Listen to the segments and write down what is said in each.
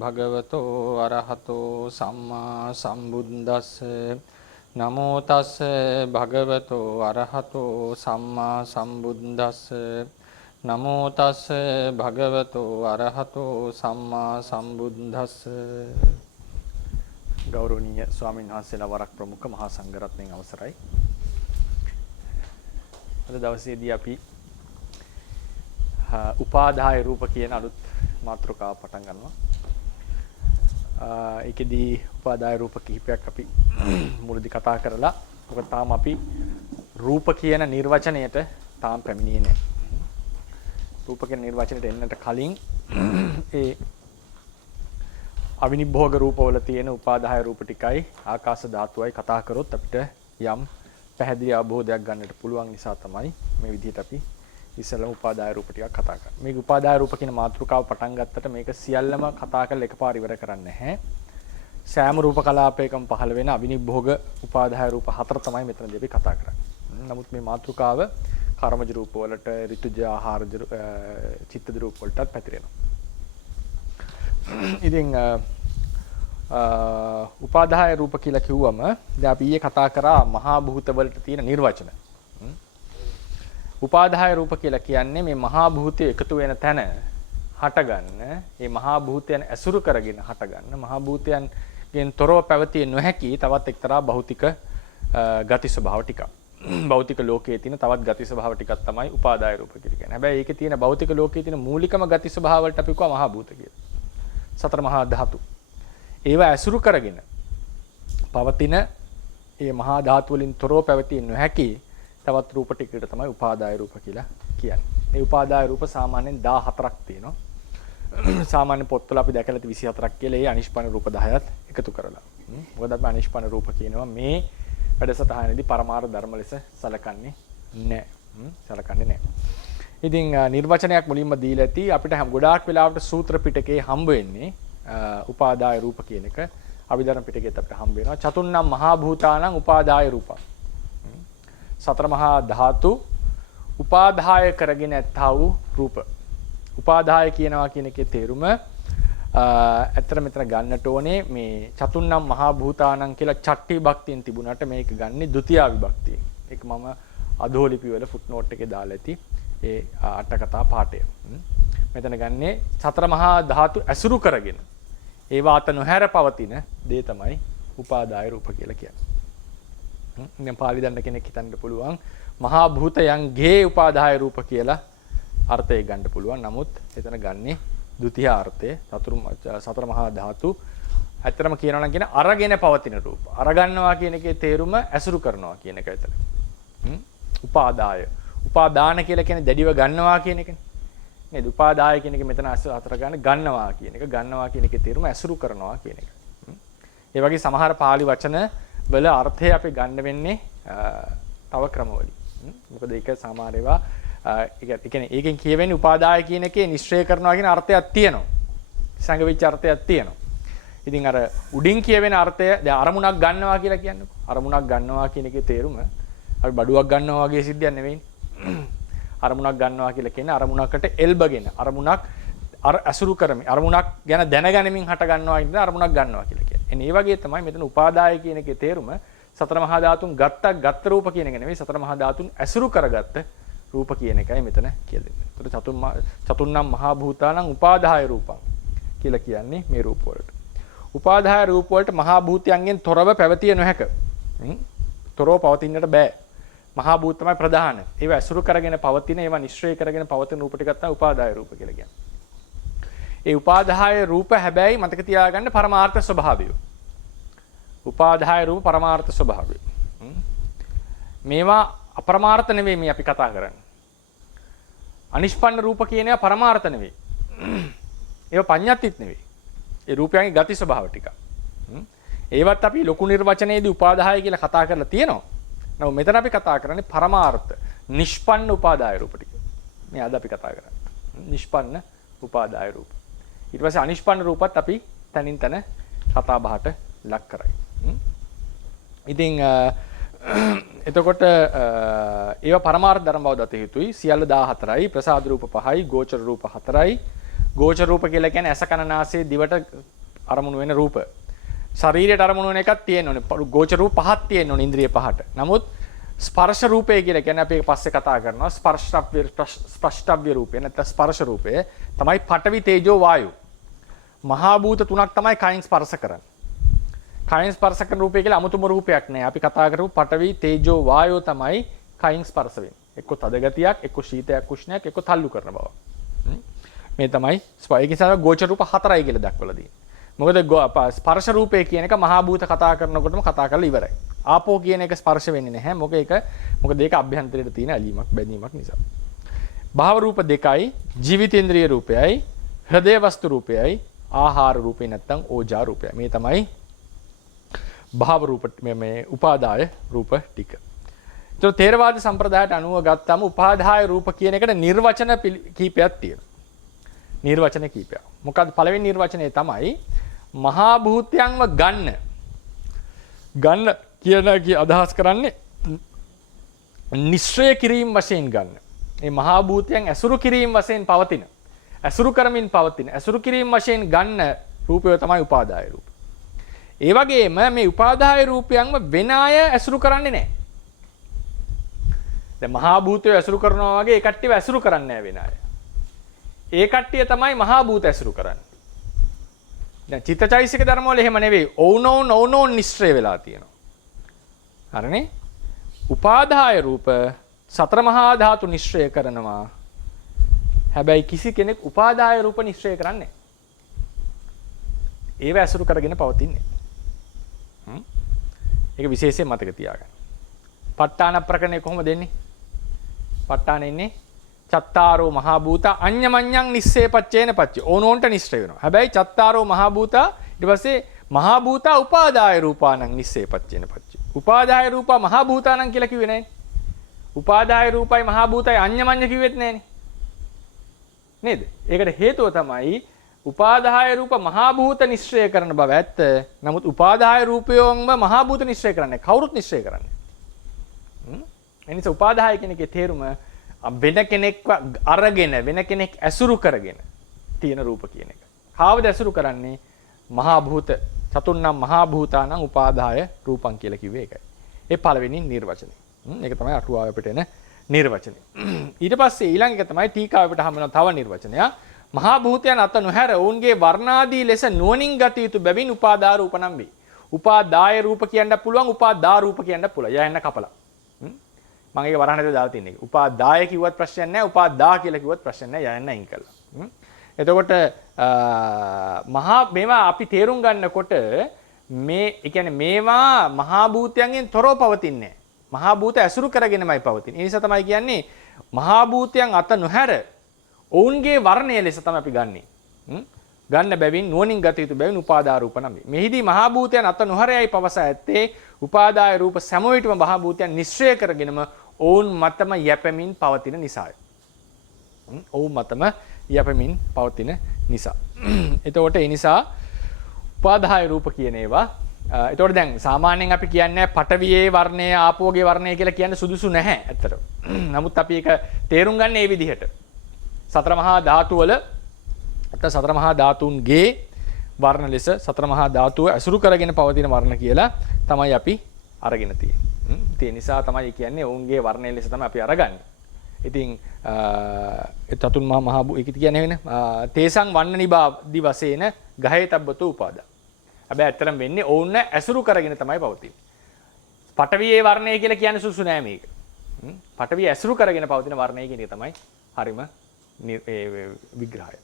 භගවතෝ අරහතෝ සම්මා සම්බුද්දස්ස නමෝ තස්ස භගවතෝ අරහතෝ සම්මා සම්බුද්දස්ස නමෝ තස්ස භගවතෝ අරහතෝ සම්මා සම්බුද්දස්ස. ගෞරවනීය ස්වාමීන් වහන්සේලා වරක් ප්‍රමුඛ මහා සංඝරත්නයන් අවසරයි. අද දවසේදී අපි උපාදාය රූප කියන අලුත් මාතෘකාව පටන් ගන්නවා. ඒකෙදී උපාදාය රූප කිහිපයක් අපි මුලදී කතා කරලා මොකද තාම අපි රූප කියන නිර්වචනයට තාම පැමිණියේ නැහැ. රූප කියන නිර්වචනයට එන්නට කලින් ඒ අවිනිභෝග රූපවල තියෙන උපාදාය රූප ටිකයි ආකාශ ධාතුවයි කතා කරොත් අපිට යම් පැහැදිලි අවබෝධයක් ගන්නට පුළුවන් නිසා තමයි මේ විදිහට අපි ඉස්සෙල්ලම උපාදාය රූප ටිකක් කතා කරන්නේ. මේක උපාදාය රූප කියන මාතෘකාව පටන් ගත්තට මේක සියල්ලම කතා කරලා එකපාර ඉවර කරන්නේ නැහැ. සෑම රූප කලාපයකම පහළ වෙන අවිනිභෝග උපාදාය රූප හතර තමයි මෙතනදී අපි කතා කරන්නේ. නමුත් මේ මාතෘකාව කර්මජ රූප වලට, ඍතුජ ආහාරජ චිත්තජ රූප වලටත් පැතිරෙනවා. ඉතින් උපාදාය රූප කියලා කිව්වම දැන් අපි ඊයේ කතා කරා මහා භූත වලට තියෙන නිර්වචන. උපාදාය රූප කියලා කියන්නේ මේ මහා භූතය එකතු වෙන තැන හටගන්න, මේ මහා භූතයන් ඇසුරු කරගෙන හටගන්න, මහා භූතයන්ගෙන් තොරව පැවතිය නොහැකි තවත් එක්තරා භෞතික ගති ස්වභාව ටිකක්. භෞතික ලෝකයේ තියෙන තවත් ගති ස්වභාව ටිකක් තමයි උපාදාය රූප කියලා කියන්නේ. හැබැයි ඒකේ තියෙන භෞතික ලෝකයේ තියෙන මූලිකම ගති ස්වභාව වලට අපි කියවා මහා භූත කියලා. සතර මහා ධාතු. ඒවා ඇසුරු කරගෙන පවතින මේ මහා ධාතු වලින් තොරව පැවතිය නොහැකි තවත් රූප ටිකකට තමයි උපාදාය රූප කියලා කියන්නේ. මේ උපාදාය රූප සාමාන්‍යයෙන් 14ක් තියෙනවා. සාමාන්‍ය පොත්වල අපි දැකලා 24ක් කියලා ඒ අනිෂ්පන්න රූප 10ත් එකතු කරලා. මොකද අපි අනිෂ්පන්න රූප කියනවා මේ වැඩසටහනේදී පරමාර්ථ ධර්ම ලෙස සැලකන්නේ නැහැ. ඉතින් නිර්වචනයක් මුලින්ම දීලා ඇති අපිට ගොඩාක් වෙලාවට සූත්‍ර පිටකේ හම්බ වෙන්නේ උපාදාය රූප කියන එක. අභිධර්ම පිටකේත් අපිට හම්බ වෙනවා. චතුන්නම් මහා භූතානං උපාදාය රූපං. සතර මහා ධාතු උපාදාය කරගෙන ඇත්තා වූ රූප. උපාදාය කියනවා කියන එකේ තේරුම ඇත්තට මෙතන ගන්නට ඕනේ මේ චතුන්නම් මහා භූතානං කියලා චට්ටි භක්තියෙන් තිබුණාට මේක ගන්නේ ဒုတိ ය විභක්තියෙන්. ඒක මම අධෝලිපි වල ෆුට්නෝට් එකේ දාලා ඇති ඒ අට කතා පාඩය. මෙතන ගන්නේ සතර මහා ධාතු ඇසුරු කරගෙන ඒවා අත නොහැර පවතින දේ තමයි උපාදාය රූප කියලා කියන්නේ. දැන් පාලි දන්න කෙනෙක් හිතන්න පුළුවන් මහා භූතයන්ගේ උපාදාය රූප කියලා අර්ථය ගන්න පුළුවන්. නමුත් එතන ගන්නේ ဒုတိ ය අර්ථය. සතර මහා ධාතු ඇත්තටම කියනවා නම් කියන අරගෙන පවතින රූප. අරගන්නවා කියන එකේ තේරුම ඇසුරු කරනවා කියන එක එතන. උපාදාය. උපාදාන කියලා කියන්නේ දැඩිව ගන්නවා කියන එකනේ. නේද? උපාදාය කියන එක මෙතන අතර ගන්නවා කියන එක. ගන්නවා කියන එකේ තේරුම ඇසුරු කරනවා කියන එක. ඒ වගේ සමහර පාලි වචන වල අර්ථය අපි ගන්න වෙන්නේ තව ක්‍රමවලින්. මොකද ඒක සමහර ඒවා ඒ කියන්නේ ඒකෙන් කියවෙන්නේ උපාදාය කියන එකේ නිශ්චය කරනවා කියන අර්ථයක් තියෙනවා. සංගවිච්ච අර්ථයක් තියෙනවා. ඉතින් අර උඩින් කියවෙන අර්ථය දැන් අරමුණක් ගන්නවා කියලා කියන්නකො. අරමුණක් ගන්නවා කියන එකේ තේරුම අපි බඩුවක් ගන්නවා වගේ සිද්ධියක් නෙවෙයිනේ. අරමුණක් ගන්නවා කියලා කියන්නේ අරමුණකට එල්බගෙන අරමුණක් අසුරු කරමින් අරමුණක් ගැන දැනගැනීමෙන් හට ගන්නවා කියන අරමුණක් ගන්නවා කියලා කියන්නේ. එන්නේ ඒ වගේ තමයි මෙතන උපාදාය කියන එකේ තේරුම සතර මහා ධාතුන් ගත්ත රූප කියන එක නෙවෙයි සතර මහා ධාතුන් ඇසුරු කරගත්ත රූප කියන එකයි මෙතන කියලා දෙන්නේ. ඒතර චතුන්නම් මහා භූතානං උපාදාය රූපං කියලා කියන්නේ මේ රූප වලට. උපාදාය රූප වලට මහා භූතයන්ගෙන් තොරව පැවතිය නොහැක. තොරව පවතින්නට බෑ. මහා භූත තමයි ප්‍රධාන. ඒවා ඇසුරු කරගෙන පවතින ඒවා නිශ්චය කරගෙන පවතින රූප ටිකක් තමයි උපාදාය රූප කියලා කියන්නේ. ඒ උපාදාය රූප හැබැයි මතක තියාගන්න පරමාර්ථ ස්වභාවය. උපාදාය රූප පරමාර්ථ ස්වභාවය. මේවා අපරමාර්ථ නෙවෙයි මේ අපි කතා කරන්නේ. අනිෂ්පන්න රූප කියන ඒවා පරමාර්ථ නෙවෙයි. ඒවා පඤ්ඤාතිත් නෙවෙයි. ඒ රූපයන්ගේ ගති ස්වභාව ටික. ඒවත් අපි ලොකු නිර්වචනයේදී උපාදාය කියලා කතා කරලා තියෙනවා. නමුත් මෙතන අපි කතා කරන්නේ පරමාර්ථ නිෂ්පන්න උපාදාය රූප ටික. මේ අද අපි කතා කරන්නේ. නිෂ්පන්න උපාදාය රූප. ඊට පස්සේ අනිෂ්පන්න රූපත් අපි තනින් තන කතා බහට ලක් කරයි. ඉතින් එතකොට ඒවා පරමාර්ථ ධර්ම බව දත යුතුයි. සියල්ල 14යි, ප්‍රසාද රූප 5යි, ගෝචර රූප 4යි, ගෝචර රූප කියලා කියන්නේ ඇස කන නාසය දිවට අරමුණු වෙන රූප. ශරීරයට අරමුණු වෙන එකක් තියෙන්න ඕනේ. ගෝචර රූප පහක් තියෙන්න ඕනේ ඉන්ද්‍රිය පහට. නමුත් ස්පර්ශ රූපය කියලා කියන්නේ අපි ඒක පස්සේ කතා කරනවා. ස්පර්ශව්‍ය රූපය නැත්නම් ස්පර්ශ රූපය තමයි පඨවි තේජෝ වායු. මහා භූත තුනක් තමයි කයින් ස්පර්ශ කරන්නේ. කයින් ස්පර්ශ කරන රූපය කියලා අමුතුම රූපයක් නෑ. අපි කතා කරපු පඨවි තේජෝ වායෝ තමයි කයින් ස්පර්ශ වෙන්නේ. එක්ක තද ගතියක්, එක්ක ශීතයක්, උෂ්ණයක්, එක්ක තල්ලු කරන බව. මේ තමයි ඒක නිසා ගෝචර රූප 4යි කියලා දක්වලා තියෙන්නේ. මොකද ස්පර්ශ රූපය කියන එක මහා භූත කතා කරනකොටම කතා කරලා ඉවරයි. ආපෝ කියන එක ස්පර්ශ වෙන්නේ නැහැ. මොකද ඒක අභ්‍යන්තරයට තියෙන ඇලීමක් බැඳීමක් නිසා. භාව රූප දෙකයි, ජීවිතේන්ද්‍රිය රූපයයි, හෘදය වස්තු රූපයයි, ආහාර රූපේ නැත්තම් ඕජා රූපයයි. මේ තමයි භාව රූප මේ උපාදාය රූප ටික. ඒතර තේරවාද සම්ප්‍රදායට අනුව ගත්තම උපාදාය රූප කියන එකට නිර්වචන කීපයක් තියෙනවා. නිර්වචන කීපයක්. මොකද්ද පළවෙනි නිර්වචනය තමයි මහා භූතයන්ව ගන්න කියන අදහස් කරන්නේ නිශ්චය කිරීම වශයෙන් ගන්න. මේ මහා භූතයන් ඇසුරු කිරීම වශයෙන් පවතින. ඇසුරු කරමින් පවතින. ඇසුරු කිරීම වශයෙන් ගන්න රූපය තමයි උපාදාය රූප. ඒ වගේම මේ උපාදාය රූපයන්ව වෙන අය ඇසුරු කරන්නේ නැහැ. දැන් මහා භූතය ඇසුරු කරනවා වගේ ඒ කට්ටියව ඇසුරු කරන්නේ නැහැ වෙන අය. ඒ කට්ටිය තමයි මහා භූත ඇසුරු කරන්නේ. දැන් චිත්තචෛසික ධර්ම වල එහෙම නෙවෙයි. ඕනෝන් නිශ්චය වෙලා තියෙනවා. හරිනේ? උපාදාය රූප සතර මහා ධාතු නිශ්චය කරනවා. හැබැයි කිසි කෙනෙක් උපාදාය රූප නිශ්චය කරන්නේ නැහැ. ඒව ඇසුරු කරගෙන පවතින්නේ. ඒක විශේෂයෙන් මතක තියාගන්න. ප ဋ ාණ ප්‍රකරණය කොහොමද දෙන්නේ? ප ဋ ාණ ඉන්නේ චත්තාරෝ මහා භූත අඤ්ඤමඤ්ඤං නිස්සේපච්චේන පච්චේ. ඕනෝන්ට නිශ්චය වෙනවා. හැබැයි චත්තාරෝ මහා භූත ඊට පස්සේ මහා භූත උපාදාය රූපාණං නිස්සේපච්චේන පච්චේ. උපාදාය රූපා මහා භූතාණං කියලා කිව්වේ නැහැනේ. උපාදාය රූපයි මහා භූතයි අඤ්ඤමඤ්ඤ කිව්වෙත් නැහැනේ. නේද? ඒකට හේතුව තමයි උපාදාය රූප මහා භූත නිශ්චය කරන බව ඇත්ත. නමුත් උපාදාය රූපයෝන්ම මහා භූත නිශ්චය කරන්නේ කවුරුත් නිශ්චය කරන්නේ. එනිසා උපාදාය කියන එකේ තේරුම වෙන කෙනෙක්ව අරගෙන වෙන කෙනෙක් ඇසුරු කරගෙන තියෙන රූප කියන එක. කාවද ඇසුරු කරන්නේ? මහා භූත චතුර්ණම් මහා භූතානං උපාදාය රූපං කියලා කිව්වේ ඒකයි. ඒ පළවෙනි නිර්වචනය. ඒක තමයි අටුවාවේ අපිට එන නිර්වචනය. ඊට පස්සේ ඊළඟ එක තමයි ටීකාවේ අපිට හම්බ වෙන තව නිර්වචනයක්. මහා භූතයන් අත නොහැර ඔවුන්ගේ වර්ණාදී ලෙස නුවණින් ගත යුතු බැවින් උපාදා රූප නම් වේ. උපාදාය රූප කියන්න පුළුවන්, උපාදා රූප කියන්න පුළුවන්. යන්න කපලා. මම ඒක වරහණට දාලා තින්නේ. උපාදාය කිව්වත් ප්‍රශ්නයක් නැහැ, උපාදා කියලා කිව්වත් ප්‍රශ්නයක් නැහැ. යන්න අයින් කළා. එතකොට මේවා අපි තේරුම් ගන්නකොට ඒ කියන්නේ මේවා මහා භූතයන්ගෙන් තොරව පවතින්නේ නැහැ. මහා භූත ඇසුරු කරගෙනමයි පවතින්නේ. ඒ නිසා තමයි කියන්නේ මහා භූතයන් අත නොහැර ඔවුන්ගේ වර්ණය ලෙස තමයි අපි ගන්නෙ. ගන්න බැවින් නුවණින් ගත යුතු බැවින් උපාදා රූප නම් වේ. මෙහිදී මහා භූතයන් අත නොහැරයි පවසා ඇත්තේ උපාදාය රූප සෑම විටම මහා භූතයන් නිශ්චය කරගෙනම ඔවුන් මතම යැපෙමින් පවතින නිසාය. ඔවුන් මතම යැපෙමින් පවතින නිසා. එතකොට ඒ නිසා උපාදාය රූප කියන ඒවා එතකොට දැන් සාමාන්‍යයෙන් අපි කියන්නේ පඨවියේ වර්ණය ආපෝගේ වර්ණය කියලා කියන්න සුදුසු නැහැ ඇත්තට. නමුත් අපි ඒක තේරුම් ගන්න මේ විදිහට. සතර මහා ධාතු වල නැත්නම් සතර මහා ධාතුන්ගේ වර්ණ ලෙස සතර මහා ධාතුව ඇසුරු කරගෙන පවතින වර්ණ කියලා තමයි අපි අරගෙන තියෙන්නේ. ඒ නිසා තමයි කියන්නේ ඔවුන්ගේ වර්ණය ලෙස තමයි අපි අරගන්නේ. ඉතින් තතුන් මහා ඒක කියන්නේ වෙන තේසං වන්න නිබාදි වශයෙන් ගහේ තබ්බතු උපාදා. හැබැයි ඇත්තටම වෙන්නේ ඔවුන් ඇසුරු කරගෙන තමයි පවතින්නේ. පඨවියේ වර්ණය කියලා කියන්නේ සුසු නෑ මේක. පඨවිය ඇසුරු කරගෙන පවතින වර්ණය කියන එක තමයි හරිම විග්‍රහය.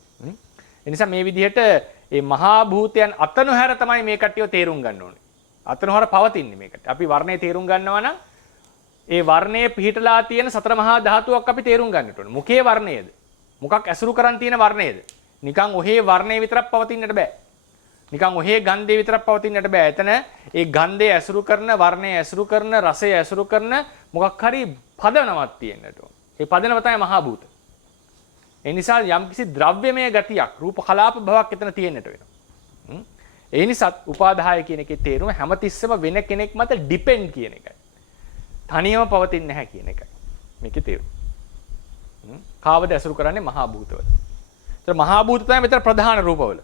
එනිසා මේ විදිහට මේ මහා භූතයන් අත නොහැර තමයි මේ කට්ටිය තේරුම් ගන්න ඕනේ. අත නොහැර පවතින්නේ මේකට. අපි වර්ණය තේරුම් ගන්නවා නම් ඒ වර්ණයේ පිහිටලා තියෙන සතර මහා ධාතුවක් අපි තේරුම් ගන්නට ඕනේ. මොකේ වර්ණයේද? මොකක් ඇසුරු කරන් තියෙන වර්ණයේද? නිකන් ඔහේ වර්ණයේ විතරක් පවතින්නට බෑ. නිකන් ඔහේ ගන්ධේ විතරක් පවතින්නට බෑ. එතන ඒ ගන්ධේ ඇසුරු කරන, වර්ණයේ ඇසුරු කරන, රසය ඇසුරු කරන මොකක් හරි පදනමක් තියෙන්නට ඕනේ. ඒ පදනම තමයි මහා භූත. ඒ නිසා යම්කිසි ද්‍රව්‍යමය ගතියක්, රූප කලාප භාවයක් එතන තියෙන්නට වෙනවා. ඒ නිසා උපාදාය කියන එකේ තේරුම හැමතිස්සෙම වෙන කෙනෙක් මත ඩිපෙන්ඩ් කියන එකයි. තනියම පවතින්නේ නැහැ කියන එකයි මේකේ තේරුම. කාවද ඇසුරු කරන්නේ මහා භූතවල. ඒතර මහා භූත තමයි මෙතන ප්‍රධාන රූපවල.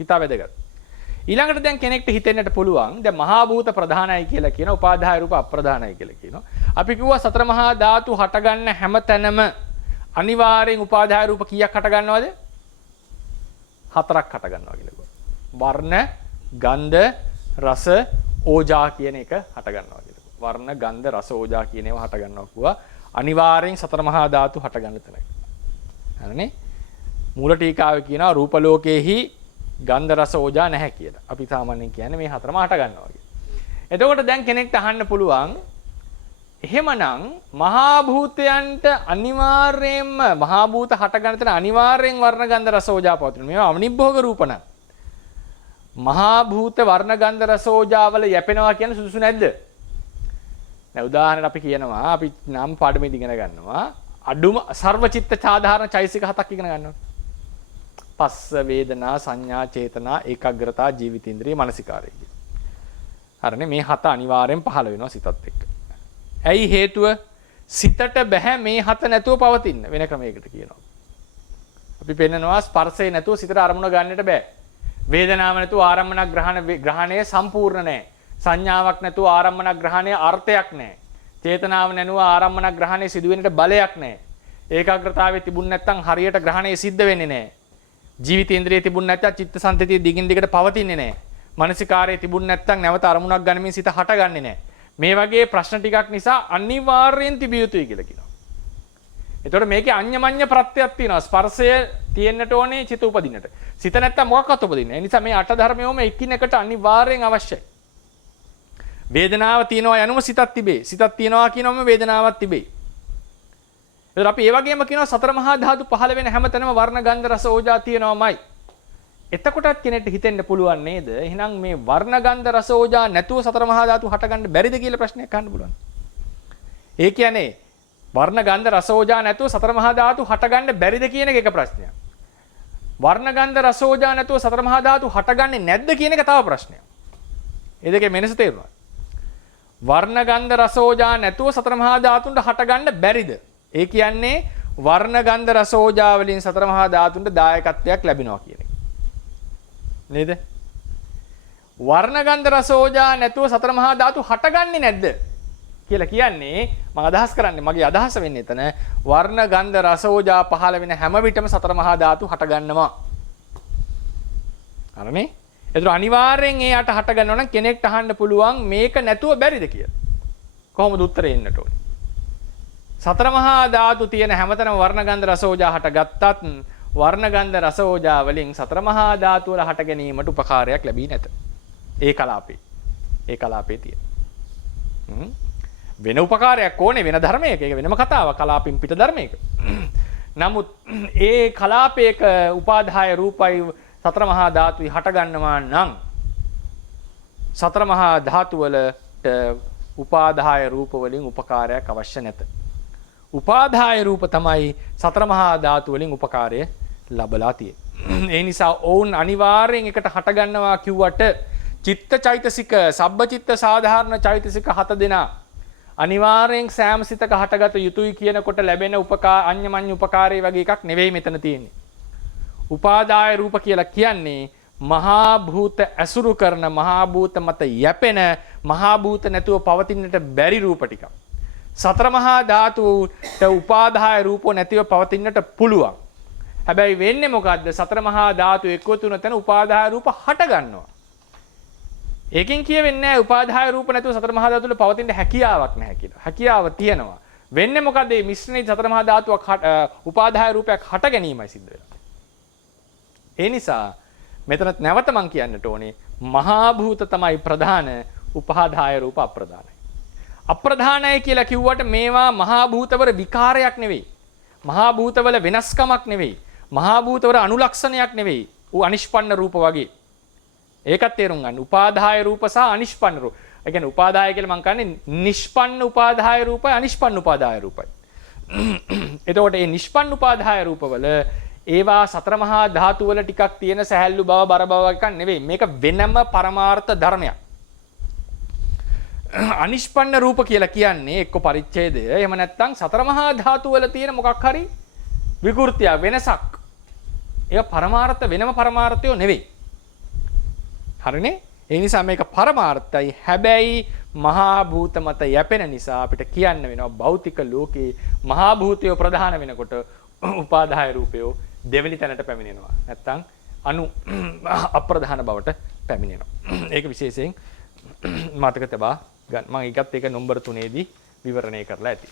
හිතා වැදගත්. ඊළඟට දැන් කෙනෙක්ට හිතෙන්නට පුළුවන් දැන් මහා භූත ප්‍රධානයි කියලා කියන උපාදාය රූප අප්‍රධානයි කියලා කියනවා. අපි කිව්වා සතර මහා ධාතු හටගන්න හැම තැනම අනිවාර්යෙන් උපාදාය රූප කීයක් හට ගන්නවද? 4ක් හට ගන්නවා කියලා කිව්වා. වර්ණ, ගන්ධ, රස, ඕජා කියන එක හට ගන්නවා කියලා. වර්ණ, ගන්ධ, රස, ඕජා කියන ඒවා හට ගන්නවා කිව්වා. අනිවාර්යෙන් සතර මහා ධාතු හට ගන්න තැනයි. හරිනේ? මූල ටීකාවේ කියනවා රූප ලෝකයේහි ගන්ධ රස ඕජා නැහැ කියලා. අපි සාමාන්‍යයෙන් කියන්නේ මේ හතරම හට ගන්නවා කියලා. එතකොට දැන් කෙනෙක්ට අහන්න පුළුවන් එහෙමනම් මහා භූතයන්ට අනිවාර්යයෙන්ම මහා භූත හට ගන්න තැන අනිවාර්යෙන් වර්ණ ගන්ධ රස ඕජා පවතින. මේවා අනිභෝග රූපන. මහා භූත වර්ණ ගන්ධ රස ඕජා වල යැපෙනවා කියන්නේ සුදුසු නැද්ද? දැන් උදාහරණයක් අපි කියනවා අපි නම් පාඩමේදී ඉගෙන ගන්නවා අඩුම සර්වචිත්ත සාධාරණ චෛසික 7ක් ඉගෙන ගන්නවා. පස්ස වේදනා සංඥා චේතනා ඒකාග්‍රතා ජීවිතේන්ද්‍රිය මනසිකාරය කියන. හරිනේ මේ 7 අනිවාර්යෙන් පහළ වෙනවා සිතත් එක්ක. ඇයි හේතුව? සිතට බෑ මේ 7 නැතුව පවතින්න වෙන ක්‍රමයකට කියනවා. අපි පෙන්නනවා ස්පර්ශය නැතුව සිතට අරමුණ ගන්නට බෑ. වේදනාව නැතුව ආරම්මන ග්‍රහණය සම්පූර්ණ නැහැ. සංඥාවක් නැතුව ආරම්මන ග්‍රහණය අර්ථයක් නැහැ. චේතනාව නැනුව ආරම්මන ග්‍රහණය සිදු වෙන්නට බලයක් නැහැ. ඒකාග්‍රතාවයේ තිබුණ නැත්නම් හරියට ග්‍රහණය සිද්ධ වෙන්නේ නැහැ. ජීවිතේන්ද්‍රිය තිබුණ නැත්නම් චිත්තසංතතිය දිගින් දිගට පවතින්නේ නැහැ. මානසිකාරයේ තිබුණ නැත්නම් නැවත අරමුණක් ගනිමින් සිත හටගන්නේ නැහැ. මේ වගේ ප්‍රශ්න ටිකක් නිසා අනිවාර්යෙන් තිබිය යුතුයි කියලා කියනවා. එතකොට මේකේ අඤ්ඤමඤ්ඤ ප්‍රත්‍යක් තියෙනවා. ස්පර්ශය තියෙන්නට ඕනේ චිත උපදින්නට. සිත නැත්තම් මොකක්වත් උපදින්නේ නැහැ. ඒ නිසා මේ අට ධර්මයෝම එකිනෙකට අනිවාර්යෙන් අවශ්‍යයි. වේදනාව තියෙනවා යනුම සිතක් තිබේ. සිතක් තියෙනවා කියනොම වේදනාවක් තිබේ. එතකොට අපි ඒ වගේම කියනවා සතර මහා ධාතු පහළ වෙන හැමතැනම වර්ණ ගන්ධ රස ඕජා තියෙනවාමයි. එතකොටත් කෙනෙක්ට හිතෙන්න පුළුවන් නේද? එහෙනම් මේ වර්ණ ගන්ධ රස ඕජා නැතුව සතර මහා ධාතු හටගන්න බැරිද කියලා ප්‍රශ්නයක් අහන්න පුළුවන්. ඒ කියන්නේ වර්ණ ගන්ධ රස ඕජා නැතුව සතර මහා ධාතු හටගන්න බැරිද කියන එක ප්‍රශ්නයක්. වර්ණ ගන්ධ රස ඕජා නැතුව සතර මහා ධාතු හටගන්නේ නැද්ද කියන එක තව ප්‍රශ්නයක්. මේ දෙකේ වෙනස තේරුණාද? වර්ණ ගන්ධ රස ඕජා නැතුව සතර මහා ධාතුන්ට හටගන්න බැරිද? ඒ කියන්නේ වර්ණ ගන්ධ රස ඕජා වලින් සතර මහා ධාතුන්ට දායකත්වයක් ලැබෙනවා කියන එක. නේද? වර්ණ ගන්ධ රස ඕජා නැතුව සතර මහා ධාතු හටගන්නේ නැද්ද කියලා කියන්නේ මම අදහස් කරන්නේ මගේ අදහස වෙන්නේ එතන වර්ණ ගන්ධ රස ඕජා පහළ වෙන හැම විටම සතර මහා ධාතු හටගන්නවා. හරිනේ? ඒතර අනිවාර්යෙන් ඒ යට හටගන්නවා නම් කෙනෙක්ට අහන්න පුළුවන් මේක නැතුව බැරිද කියලා. කොහොමද උත්තරේ එන්නට ඕනේ? සතර මහා ධාතු තියෙන හැමතැනම වර්ණ ගන්ධ රස ඕජා හටගත්තත් වර්ණ ගන්ධ රස ඕජා වලින් සතර මහා ධාතු වල හට ගැනීමට උපකාරයක් ලැබී නැත. ඒ කලාපේ තියෙන. වෙන උපකාරයක් ඕනේ වෙන ධර්මයක. ඒක වෙනම කතාවක්. කලාපින් පිට ධර්මයක. නමුත් ඒ කලාපයක උපාදාය රූපයි සතර මහා ධාතුයි හට ගන්නවා නම් සතර මහා ධාතු වලට උපාදාය රූප වලින් උපකාරයක් අවශ්‍ය නැත. උපාදාය රූප තමයි සතර මහා ධාතු වලින් උපකාරය ලැබලා තියෙන්නේ. ඒ නිසා ඕන් අනිවාර්යෙන් එකට හට ගන්නවා කිව්වට චිත්ත චෛතසික සබ්බචිත්ත සාධාරණ චෛතසික 7 දෙනා අනිවාර්යෙන් සෑම සිතක හටගත යුතුයි කියනකොට ලැබෙන අඤ්ඤමඤ්ඤ උපකාරය වගේ එකක් නෙවෙයි මෙතන තියෙන්නේ. උපාදාය රූප කියලා කියන්නේ මහා භූත ඇසුරු කරන මහා භූත මත යැපෙන මහා භූත නැතුව පවතින්නට බැරි රූප ටිකක්. සතර මහා ධාතුට උපාදාය රූප නැතිව පවතින්නට පුළුවන්. හැබැයි වෙන්නේ මොකද්ද? සතර මහා ධාතු එකතු වෙන තැන උපාදාය රූප හට ගන්නවා. ඒකෙන් කියවෙන්නේ නැහැ උපාදාය රූප නැතුව සතර මහා ධාතු වල පවතින්න හැකියාවක් නැහැ කියලා. හැකියාව තියෙනවා. වෙන්නේ මොකද්ද? මේ මිශ්‍රණයේ සතර මහා ධාතුවක් උපාදාය රූපයක් හට ගැනීමයි සිද්ධ වෙන්නේ. ඒ නිසා මෙතනත් නැවත මම කියන්නට ඕනේ මහා භූත තමයි ප්‍රධාන උපාදාය රූප අප්‍රධානයි. අප්‍රධානයි කියලා කිව්වට මේවා මහා භූතවල විකාරයක් නෙවෙයි. මහා භූතවල වෙනස්කමක් නෙවෙයි. මහා භූතවල අනුලක්ෂණයක් නෙවෙයි. ඌ අනිෂ්පන්න රූප වගේ. ඒකත් තේරුම් ගන්න. උපාදාය රූප සහ අනිෂ්පන්න රූප. ඒ කියන්නේ උපාදාය කියලා මම කියන්නේ නිෂ්පන්න උපාදාය රූපයි අනිෂ්පන්න උපාදාය රූපයි. එතකොට මේ නිෂ්පන්න උපාදාය රූපවල ඒවා සතර මහා ධාතු වල ටිකක් තියෙන සහැල්ලු බව බර බව එකක් නෙවෙයි. මේක වෙනම පරමාර්ථ ධර්මයක්. අනිෂ්පන්න රූප කියලා කියන්නේ එක්ක පරිච්ඡේදය එහෙම නැත්නම් සතර මහා ධාතු වල තියෙන මොකක් හරි විකෘතිය වෙනසක්. ඒවා පරමාර්ථ වෙනම පරමාර්ථයෝ නෙවෙයි. හරිනේ? ඒ නිසා මේක පරමාර්ථයි. හැබැයි මහා භූත මත යැපෙන නිසා අපිට කියන්න වෙනවා භෞතික ලෝකේ මහා භූතයෝ ප්‍රධාන වෙනකොට උපාදාය රූපයෝ දෙවෙනි තැනට පැමිණෙනවා. නැත්තම් අනු අප්‍රධාන බවට පැමිණෙනවා. ඒක විශේෂයෙන් මතක තබා ගන්න. මම ඒකත් ඒක නම්බර 3 දී විවරණය කරලා ඇති.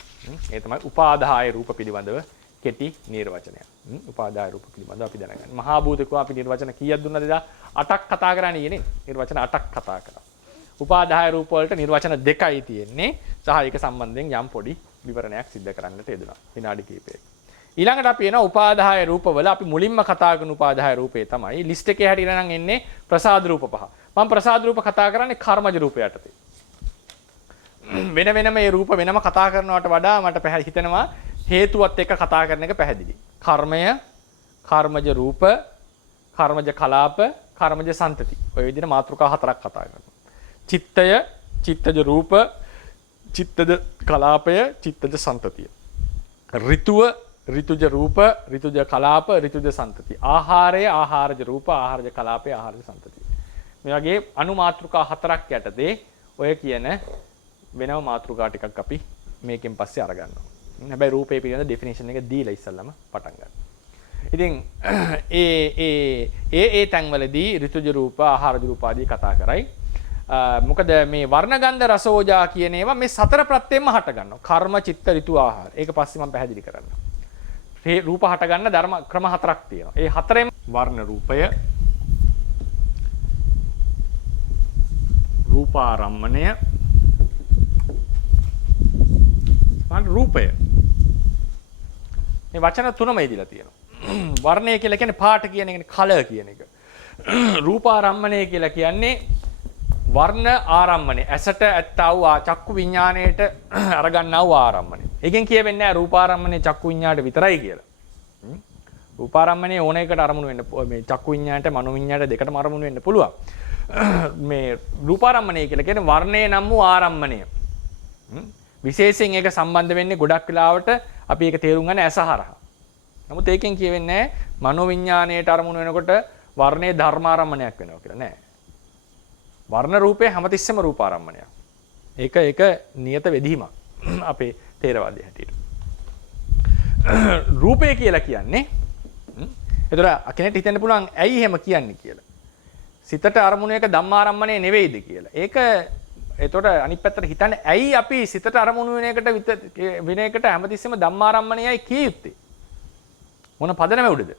ඒ තමයි උපාදාය රූප පිළිබඳව කෙටි නිර්වචනය. උපාදාය රූප පිළිබඳව අපි දැනගන්න. මහා භූතකෝ අපි නිර්වචන කීයක් දුන්නද? 8ක් කතා කරන්නේ නේ. නිර්වචන 8ක් කතා කරා. උපාදාය රූප වලට නිර්වචන 2යි තියෙන්නේ. සහ ඒක සම්බන්ධයෙන් යම් පොඩි විවරණයක් සිද්ධ කරන්නට යෙදුණා. විනාඩි කිහිපයක. ඊළඟට අපි එනවා උපාදාය රූපවල අපි මුලින්ම කතා කරන උපාදාය රූපේ තමයි ලිස්ට් එකේ හැටියට නම් එන්නේ ප්‍රසාද රූප 5. මම ප්‍රසාද රූප කතා කරන්නේ කර්මජ රූප යටතේ. වෙන වෙනම මේ රූප වෙනම කතා කරනවට වඩා මට හිතෙනවා හේතුවත් එක්ක කතා කරන එක පැහැදිලි. කර්මය, කර්මජ රූප, කර්මජ කලාප, කර්මජ සන්තති. ඔය විදිහට මාතෘකා 4ක් කතා කරනවා. චිත්තය, චිත්තජ රූප, චිත්තජ කලාපය, චිත්තජ සන්තතිය. ඍතුව, ඍතුජ රූප, ඍතුජ කලාප, ඍතුජ සන්තති. ආහාරය, ආහාරජ රූප, ආහාරජ කලාපය, ආහාරජ සන්තති. මේ වගේ අනු මාතෘකා 4ක් යටතේ ඔය කියන වෙනම මාතෘකා ටිකක් අපි මේකෙන් පස්සේ අරගන්නවා. හැබැයි රූපේ පිළිබඳ ඩෙෆිනිෂන් එක දීලා ඉස්සල්ලාම පටන් ගන්න. ඉතින් ඒ තැන්වලදී ඍතුජ රූප, ආහාරජ රූප ආදී කතා කරයි. මොකද මේ වර්ණ ගන්ධ රස ඕජා කියන ඒවා මේ සතර ප්‍රත්‍යයෙන්ම හට ගන්නවා. කර්ම, චිත්ත, ඍතු, ආහාර. ඒක පස්සේ මම පැහැදිලි කරන්නම්. මේ රූප හට ගන්න ධර්ම ක්‍රම 4ක් තියෙනවා. ඒ හතරෙන් වර්ණ රූපය, රූපාරම්මණය, රූපය. මේ වචන තුනම ඉදලා තියෙනවා. වර්ණය කියලා කියන්නේ පාට කියන එකනේ, කලර් කියන එක. රූපාරම්මණය කියලා කියන්නේ වර්ණ ආරම්මණය. ඇසට ඇත්තා වූ චක්කු විඥාණයට අරගන්නා වූ ආරම්මණය. ඒකෙන් කියවෙන්නේ නැහැ රූපාරම්මණය චක්කු විඥාණයට විතරයි කියලා. රූපාරම්මණය ඕන එකට අරමුණු වෙන්න මේ චක්කු විඥාණයට මනෝ විඥාණයට දෙකටම අරමුණු වෙන්න පුළුවන්. මේ රූපාරම්මණය කියලා කියන්නේ වර්ණය නම් වූ ආරම්මණය. විශේෂයෙන් ඒක සම්බන්ධ වෙන්නේ ගොඩක් වෙලාවට අපි ඒක තේරුම් ගන්න ඇස හරහා. නමුත් ඒකෙන් කියවෙන්නේ මනෝ විඥාණයට අරමුණු වෙනකොට වර්ණයේ ධර්මාරම්මණයක් වෙනවා කියලා නෑ. වර්ණ රූපේ හැමතිස්සෙම රූපාරම්මණයක්. ඒක නියත වෙදීමක් අපේ තේරවාදයේ හැටියට. රූපය කියලා කියන්නේ එතකොට කෙනෙක්ට හිතෙන්න පුළුවන් ඇයි එහෙම කියන්නේ කියලා. සිතට අරමුණු එක ධම්මාරම්මණය නෙවෙයිද කියලා. ඒක එතකොට අනිත් පැත්තට හිතන්නේ ඇයි අපි සිතට අරමුණු වෙන එකට හැමතිස්සෙම ධම්මාරම්මණයයි කිය යුත්තේ? මොන පදනම උඩද?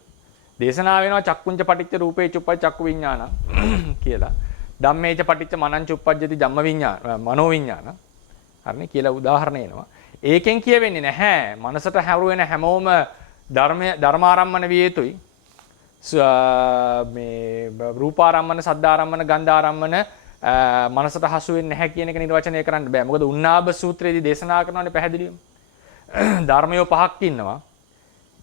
දේශනා වෙනවා චක්කුංච පටිච්ච රූපේ චුප්ප චක්කු විඥාන කියලා. ධම්මේච පටිච්ච මනං චුප්පජ්ජති ධම්ම විඥාන මනෝ විඥාන. හරිනේ කියලා උදාහරණ එනවා. ඒකෙන් කියවෙන්නේ නැහැ මනසට හැරු වෙන හැමෝම ධර්මාරම්මන විය යුතුයි. මේ රූපාරම්මන, සද්දාරම්මන, ගන්ධාරම්මන මනසට හසු වෙන්නේ නැහැ කියන එක නිර්වචනය කරන්න බෑ. මොකද උන්නාභ සූත්‍රයේදී දේශනා කරනවානේ පැහැදිලිවම. ධර්මයෝ 5ක් ඉන්නවා.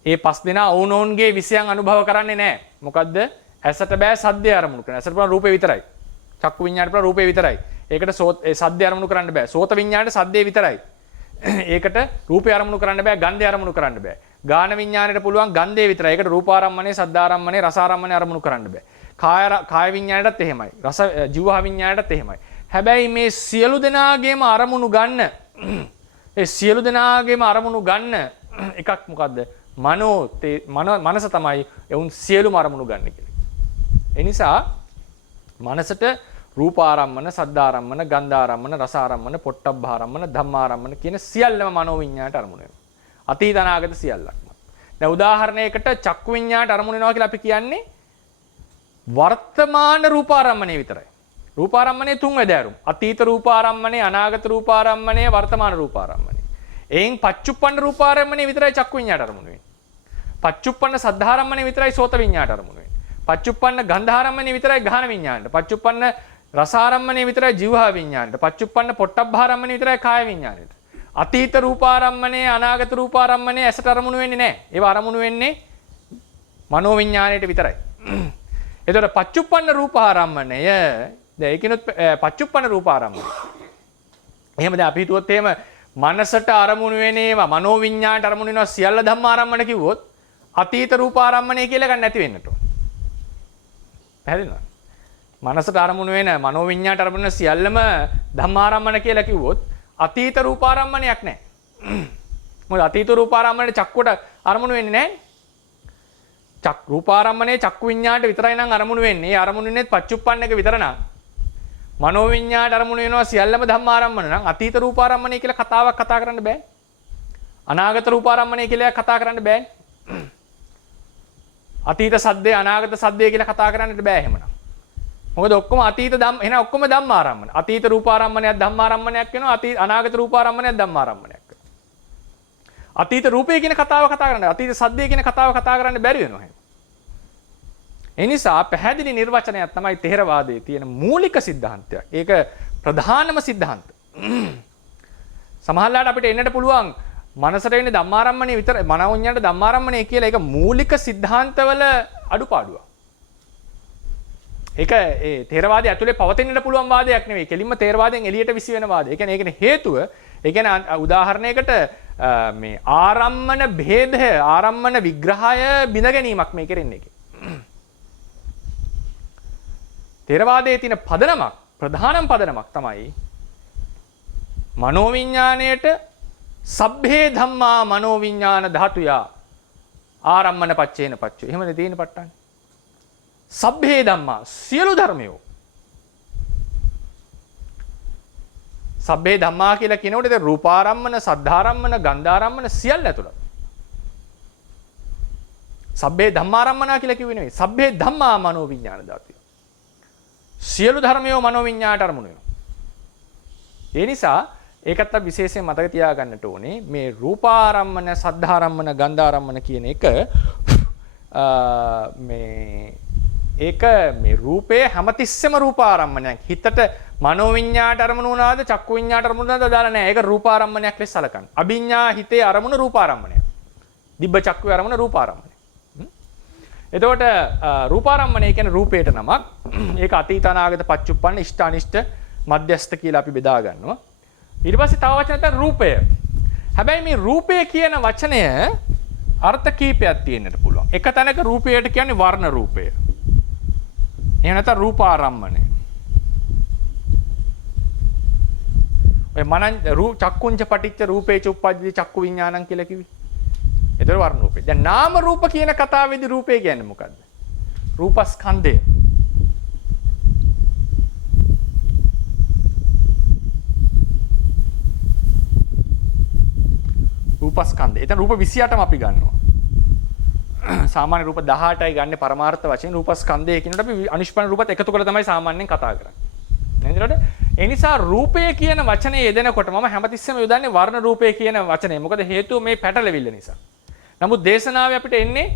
ඒ 5 දෙනා ඕනෝන්ගේ විෂයන් අනුභව කරන්නේ නැහැ. මොකද්ද? ඇසට බෑ සද්දේ අරමුණු කරන්න. ඇසට පුළුවන් රූපේ විතරයි. චක්කු විඤ්ඤාණයට පුළුවන් රූපේ විතරයි. ඒකට සද්දේ අරමුණු කරන්න බෑ. සෝත විඤ්ඤාණයට සද්දේ විතරයි. ඒකට රූපේ අරමුණු කරන්න බෑ. ගන්ධය අරමුණු කරන්න බෑ. ගාන විඤ්ඤාණයට පුළුවන් ගන්ධය විතරයි. ඒකට රූපාරම්මණය, සද්දාරම්මණය, රසාරම්මණය අරමුණු කරන්න බෑ. කාය විඤ්ඤාණයටත් එහෙමයි. රස ජීවහා විඤ්ඤාණයටත් එහෙමයි. හැබැයි මේ සියලු දෙනාගේම අරමුණු ගන්න එකක් මොකද්ද? මනස තමයි එවුන් සියලුම අරමුණු ගන්න කියලා. ඒ නිසා මනසට රූපාරම්මන, සද්දාරම්මන, ගන්ධාරම්මන, රසාරම්මන, පොට්ටබ්බාරම්මන, ධම්මාරම්මන කියන සියල්ලම මනෝ විඤ්ඤාණයට අරමුණු වෙනවා. අතීත අනාගත සියල්ලක්ම. දැන් උදාහරණයකට චක්කු විඤ්ඤාණයට අරමුණු වෙනවා කියලා අපි කියන්නේ වර්තමාන රූපාරම්මණය විතරයි. රූපාරම්මණය තුන් වැදෑරුම්. අතීත රූපාරම්මණය, අනාගත රූපාරම්මණය, වර්තමාන රූපාරම්මණය. එයින් පච්චුප්පන්න රූපාරම්මණය විතරයි චක්කු විඤ්ඤාණයට අරමුණු වෙන්නේ. පච්චුප්පන්න සද්ධාරම්මණය විතරයි සෝත විඤ්ඤාණයට අරමුණු වෙන්නේ. පච්චුප්පන්න ගන්ධාරම්මණය විතරයි ගාහන විඤ්ඤාණයට. පච්චුප්පන්න රසාරම්මණය විතරයි ජීවහා විඤ්ඤාණයට. පච්චුප්පන්න පොට්ටබ්බාරම්මණය විතරයි කාය විඤ්ඤාණයට. අතීත රූපාරම්මණය, අනාගත රූපාරම්මණය ඇසට අරමුණු වෙන්නේ නැහැ. ඒවා අරමුණු වෙන්නේ මනෝ විඤ්ඤාණයට විතරයි. එතකොට පච්චුප්පන්න රූපාරම්මණය දැන් ඒකිනුත් පච්චුප්පන්න රූපාරම්මණය. එහෙම දැන් අපි හිතුවොත් එහෙම මනසට අරමුණු වෙන ඒවා මනෝ විඤ්ඤාණයට අරමුණු වෙනවා සියල්ල ධම්මාරම්මන කිව්වොත් අතීත රූපාරම්මණය කියලා ගන්න නැති වෙන්නට ඕන. පැහැදිලිද? මනසට අරමුණු වෙන මනෝවිඤ්ඤාණයට අරමුණු වෙන සියල්ලම ධම්මාරම්මන කියලා කිව්වොත් අතීත රූපාරම්මණයක් නැහැ. මොකද අතීත රූපාරම්මණය චක්කුවට අරමුණු වෙන්නේ නැහැ. රූපාරම්මණය චක්කු විඤ්ඤාණයට විතරයි නම් අරමුණු වෙන්නේ. ඒ අරමුණු වෙන්නේ පච්චුප්පන්නක විතර නම්. මනෝවිඤ්ඤාණයට අරමුණු වෙනවා සියල්ලම ධම්මාරම්මන නම් අතීත රූපාරම්මණය කියලා කතාවක් කතා කරන්න බෑ. අනාගත රූපාරම්මණය කියලා කතා කරන්න බෑනේ. අතීත සද්දේ අනාගත සද්දේ කියලා කතා කරන්නට බෑ එහෙමනම්. මොකද ඔක්කොම අතීත එහෙනම් ඔක්කොම ධම්මාරම්මන. අතීත රූපාරම්මණයක් ධම්මාරම්මණයක් වෙනවා. අනාගත රූපාරම්මණයක් ධම්මාරම්මණයක් වෙනවා. අතීත රූපය කියන කතාව කතා කරන්න අතීත සද්දේ කියන කතාව කතා කරන්න බැරි වෙනවා එහෙනම්. ඒ නිසා පැහැදිලි නිර්වචනයක් තමයි ථේරවාදයේ තියෙන මූලික સિદ્ધාන්තයක්. ඒක ප්‍රධානම સિદ્ધාන්ත. සමහරවිට අපිට එන්නට පුළුවන් මනසට එන්නේ ධම්මාරම්මණය විතර මනෝඤ්ඤාණයට ධම්මාරම්මණය කියලා ඒක මූලික સિદ્ધාන්තවල අඩුපාඩුවක්. ඒක ඒ ථේරවාදයේ ඇතුලේ පවතින්නට පුළුවන් වාදයක් නෙවෙයි. කෙලින්ම ථේරවාදයෙන් එළියට විසි වෙන වාදය. ඒ කියන්නේ ඒකනේ හේතුව. ඒ කියන්නේ උදාහරණයකට මේ ආරම්මන භේදය ආරම්මන විග්‍රහය බිඳ ගැනීමක් මේ කරන්නේ. ථේරවාදයේ තියෙන පදනමක් ප්‍රධානම පදනමක් තමයි මනෝවිඤ්ඤාණයට සබ්බේ ධම්මා මනෝවිඤ්ඤාණ ධාතුයා ආරම්මන පච්චේන පච්චෝ. එහෙමනේ තියෙන පට්ටන්නේ. සබ්බේ ධම්මා සියලු ධර්මයෝ. සබ්බේ ධම්මා කියලා කියනකොට ඒක රූපාරම්මන, සද්ධාරම්මන, ගන්ධාරම්මන සියල්ල ඇතුළත්. සබ්බේ ධම්මාරම්මන කියලා කිව්වේ නෙවෙයි. සබ්බේ ධම්මා මනෝවිඤ්ඤාණ ධාතුය. සියලු ධර්මයෝ මනෝවිඤ්ඤාණයට අරමුණු වෙනවා. ඒ නිසා ඒකත් අපි විශේෂයෙන් මතක තියාගන්නට ඕනේ මේ රූපාරම්මන, සද්ධාරම්මන, ගන්ධාරම්මන කියන එක මේ රූපේ හැමතිස්සෙම රූපාරම්මණයක්. හිතට මනෝවිඤ්ඤාණයට අරමුණු වුණාද, චක්කු විඤ්ඤාණයට අරමුණු වුණාද දාලා නැහැ. ඒක රූපාරම්මණයක් ලෙස සලකන්න. අභිඤ්ඤා හිතේ අරමුණු රූපාරම්මණයක්. දිබ්බ චක්කුවේ අරමුණ රූපාරම්මණය. එතකොට රූපාරම්මණය කියන්නේ රූපේට නමක්. ඒක අතීත අනාගත පච්චුප්පන්න ඉෂ්ඨ අනිෂ්ඨ මධ්‍යස්ථ කියලා අපි බෙදා ගන්නවා. ඊට පස්සේ තව වචන තමයි රූපය. හැබැයි මේ රූපය කියන වචනය අර්ථ කීපයක් තියෙන්නට පුළුවන්. එක තැනක රූපයට කියන්නේ වර්ණ රූපය. එහෙම නැත්නම් රූපාරම්මණය. ඔය මනං චක්කුංච පටිච්ච රූපේ චුප්පජ්ජති චක්කු විඥානං කියලා කිව්වේ. ඒතර වර්ණ රූපේ. දැන් නාම රූප කියන කතාවේදී රූපේ කියන්නේ මොකද්ද? රූපස්කන්ධය. රූපස්කන්ධය. එතන රූප 28ම අපි ගන්නවා. සාමාන්‍ය රූප 18යි ගන්න පරමාර්ථ වශයෙන් රූපස්කන්ධය කියනකොට අපි අනිෂ්පන්න රූපත් එකතු කරලා තමයි සාමාන්‍යයෙන් කතා කරන්නේ. නේද? ඒ නිසා රූපය කියන වචනේ යෙදෙනකොට මම හැමතිස්සෙම යොදන්නේ වර්ණ රූපය කියන වචනේ. මොකද හේතුව මේ පැටලෙවිල්ල නිසා. නමුත් දේශනාවේ අපිට එන්නේ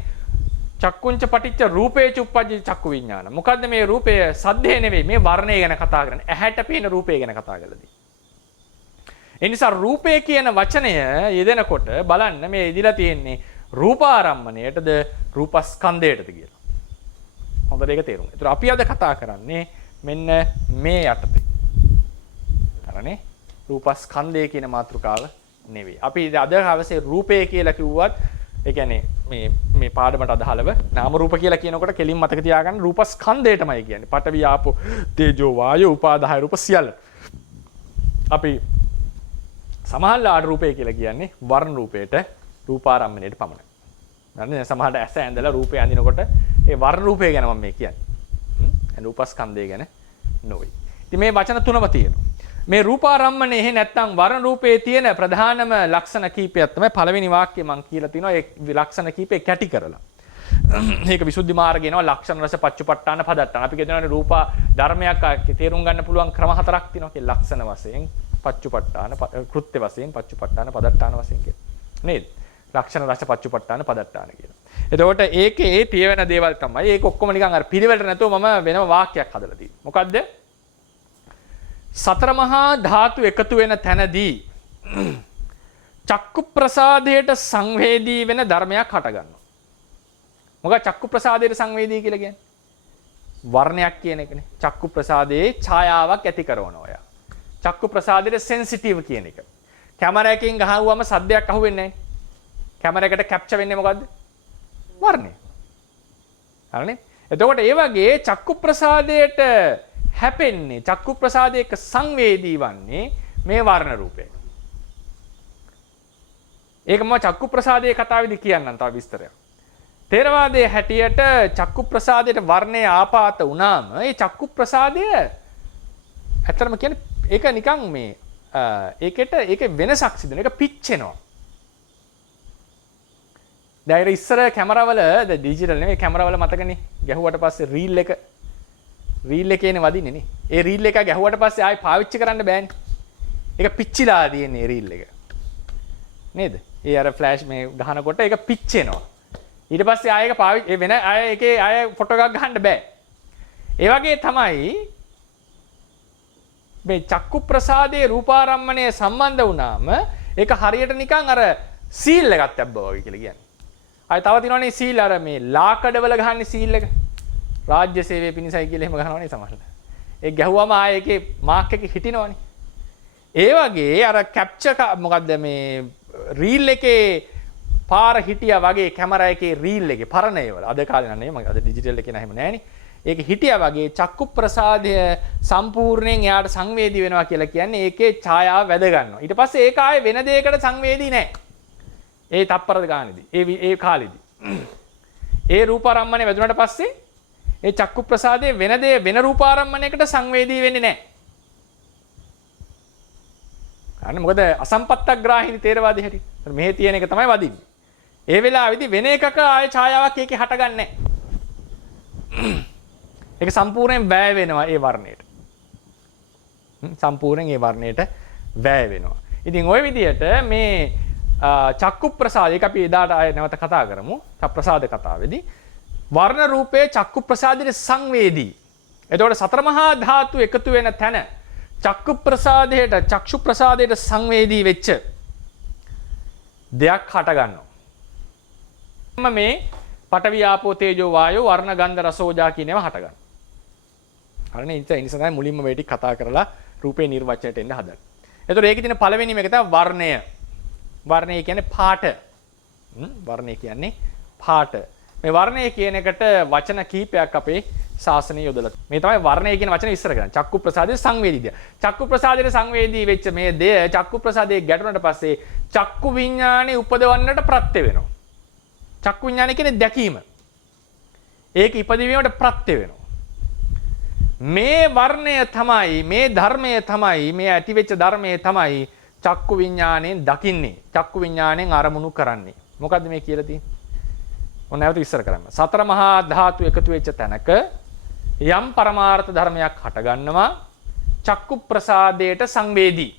චක්කුංච පටිච්ච රූපේ චුප්පජ්ජති චක්කු විඥාන. මොකද්ද මේ රූපය? සද්දේ නෙවෙයි මේ වර්ණය ගැන කතා කරන්නේ. ඇහැට පේන රූපය ගැන කතා කරලාදී. ඒ නිසා රූපය කියන වචනය යෙදෙනකොට බලන්න මේ ඉදිලා තියෙන්නේ රූපාරම්මණයටද රූපස්කන්ධයටද කියලා. හොඳට ඒක තේරුම් ගන්න. ඒතර අපි අද කතා කරන්නේ මෙන්න මේ යටතේ. හරිනේ? රූපස්කන්ධය කියන මාතෘකාව නෙවෙයි. අපි අද හවසේ රූපය කියලා කිව්වත් ඒ කියන්නේ මේ පාඩමට අදාළව නාම රූප කියලා කියනකොට කෙලින් මතක තියාගන්න රූපස්කන්ධයටමයි කියන්නේ. පඨවි ආපෝ තේජෝ වායෝ උපාදාය රූප සියල්ල. අපි සමහරලාට රූපය කියලා කියන්නේ වර්ණ රූපයට රූපාරම්මණයට පමණයි. හරිද? සමහරට ඇස ඇඳලා රූපය අඳිනකොට ඒ වර්ණ රූපය ගැන මම මේ කියන්නේ. රූපස්කන්ධය ගැන නොවේ. ඉතින් මේ වචන තුනම තියෙනවා. මේ රූපාරම්මණය එහෙ නැත්නම් වර්ණ රූපයේ තියෙන ප්‍රධානම ලක්ෂණ කීපයක් තමයි පළවෙනි වාක්‍යය මම කියලා තිනවා. ඒ ලක්ෂණ කීපේ කැටි කරලා. මේක විසුද්ධි මාර්ගය එනවා ලක්ෂණ රස පච්චුපට්ඨාන පදට්ටාන. අපි කියනවානේ රූප ධර්මයක් තේරුම් ගන්න පුළුවන් ක්‍රම හතරක් තියෙනවා. ඒ ලක්ෂණ වශයෙන් පච්චුපට්ඨාන කෘත්‍ය වශයෙන් පච්චුපට්ඨාන පදට්ටාන වශයෙන් කියන නේද? ලක්ෂණ රස පච්චුපට්ඨාන පදට්ටාන කියලා. එතකොට ඒකේ තියෙන දේවල් තමයි ඒක ඔක්කොම නිකන් අර පිළිවෙලට නැතුව මම වෙනම වාක්‍යයක් හදලා තියෙනවා. මොකද්ද? සතර මහා ධාතු එකතු වෙන තැනදී චක්කු ප්‍රසාදයට සංවේදී වෙන ධර්මයක් හට ගන්නවා. මොකද චක්කු ප්‍රසාදයට සංවේදී කියලා කියන්නේ? වර්ණයක් කියන එකනේ. චක්කු ප්‍රසාදයේ ඡායාවක් ඇති කරනවා යා. චක්කු ප්‍රසාදයට සෙන්සිටිව් කියන එක. කැමරාවකින් ගහුවම සද්දයක් අහුවෙන්නේ නැහැ. කැමරාවකට කැප්චර් වෙන්නේ මොකද්ද? වර්ණය. හරිනේ? එතකොට ඒ වගේ චක්කු ප්‍රසාදයට හැපෙන්නේ චක්කු ප්‍රසාදයක සංවේදී වන්නේ මේ වර්ණ රූපය. ඒක මම චක්කු ප්‍රසාදයේ කතාවේදී කියන්නම් තව විස්තරයක්. තේරවාදයේ හැටියට චක්කු ප්‍රසාදයට වර්ණය ආපාත වුණාම ඒ චක්කු ප්‍රසාදය ඇත්තටම කියන්නේ ඒක නිකන් මේ ඒකේ වෙනසක් සිදු වෙනවා. ඒක පිච්චෙනවා. දැන් ඉස්සර කැමරාවල ඩිජිටල් නෙමෙයි කැමරාවල මතකනේ ගැහුවට පස්සේ රීල් එකේනේ වදින්නේ නේ. ඒ රීල් එක ගැහුවට පස්සේ ආයෙ පාවිච්චි කරන්න බෑනේ. ඒක පිච්චිලා තියෙන්නේ රීල් එක. නේද? ඒ අර ෆ්ලෑෂ් මේ ගහනකොට ඒක පිච්චෙනවා. ඊට පස්සේ ආයෙ ඒක පාවිච්චි වෙන ආයෙ ඒකේ ආයෙ ෆොටෝ එකක් ගහන්න බෑ. ඒ වගේ තමයි මේ චක්කු ප්‍රසාදයේ රූපාරම්මණය සම්බන්ධ වුණාම ඒක හරියට නිකන් අර සීල් එකක් තැබ්බා වගේ කියලා කියන්නේ. ආයෙ තව තියෙනවනේ සීල් අර මේ ලාකඩවල ගහන්නේ සීල් එක. රාජ්‍ය සේවයේ පිණිසයි කියලා එහෙම ගහනවනේ සමහරවිට. ඒක ගැහුවම ආයෙ ඒකේ මාක් එක හිටිනවනේ. ඒ වගේ අර කැප්චර් මොකද්ද මේ රීල් එකේ පාර හිටියා වගේ කැමරා එකේ රීල් එකේ පරණ ඒවල අද කාලේ නෑ මම අද ඩිජිටල් එකේ නෑ එහෙම නෑනේ. ඒක හිටියා වගේ චක්කු ප්‍රසාදය සම්පූර්ණයෙන් එයාට සංවේදී වෙනවා කියලා කියන්නේ ඒකේ ඡායාව වැද ගන්නවා. ඊට පස්සේ ඒක ආයේ වෙන දෙයකට සංවේදී නෑ. ඒ තප්පර ගානේදී ඒ කාලෙදී. ඒ රූපාරම්මණය වැදුනට පස්සේ ඒ චක්කු ප්‍රසාදයේ වෙන රූපාරම්මණයකට සංවේදී වෙන්නේ නෑ. අනේ මොකද අසම්පත්තග්‍රාහීනි තේරවාදී හැටි. මෙහෙ තියෙන එක තමයි වදින්නේ. ඒ වෙලාවේදී වෙන එකක ආයේ ඡායාවක් ඒකේ හටගන්නේ නැහැ. ඒක සම්පූර්ණයෙන් වැය වෙනවා ඒ වර්ණයට. සම්පූර්ණයෙන් ඒ වර්ණයට වැය වෙනවා. ඉතින් ওই විදිහට මේ චක්කු ප්‍රසාද ඒක අපි එදාට ආයෙ නැවත කතා කරමු. ප්‍රසාද කතාවේදී වර්ණ රූපයේ චක්කු ප්‍රසාදයේ සංවේදී. එතකොට සතර මහා ධාතු එකතු වෙන තැන චක්කු ප්‍රසාදයට චක්ෂු ප්‍රසාදයට සංවේදී වෙච්ච දෙයක් හට ගන්නවා. මේ පඨවි ආපෝ තේජෝ වායෝ වර්ණ ගන්ධ රස ඕජා කියන ඒවා හට ගන්නවා. හරිනේ ඒ නිසා තමයි මුලින්ම මේ ටික කතා කරලා රූපේ නිර්වචනයට එන්න හදන්නේ. එතකොට ඒකේ තියෙන පළවෙනිම එක තමයි වර්ණය. වර්ණය කියන්නේ පාට. වර්ණය කියන්නේ පාට. මේ වර්ණය කියන එකට වචන කීපයක් අපේ ශාසනය යොදලා. මේ තමයි වර්ණය කියන වචනේ ඉස්සර කරන්නේ. චක්කු ප්‍රසාදයේ සංවේදීය. චක්කු ප්‍රසාදයේ සංවේදී වෙච්ච මේ දෙය චක්කු ප්‍රසාදයේ ගැටුණට පස්සේ චක්කු විඥානේ උපදවන්නට ප්‍රත්‍ය වෙනවා. චක්කු විඥානේ කියන්නේ දැකීම. ඒක ඉපදවීමට ප්‍රත්‍ය වෙනවා. මේ වර්ණය තමයි මේ ධර්මය තමයි මේ ඇතිවෙච්ච ධර්මය තමයි චක්කු විඥාණයෙන් දකින්නේ. චක්කු විඥාණයෙන් අරමුණු කරන්නේ. මොකද්ද මේ කියලා තියෙන්නේ? ඔන්න නැවත ඉස්සර කරන්න. සතර මහා ධාතු එකතු වෙච්ච තැනක යම් පරමාර්ථ ධර්මයක් හට ගන්නවා චක්කු ප්‍රසාදයට සංවේදී.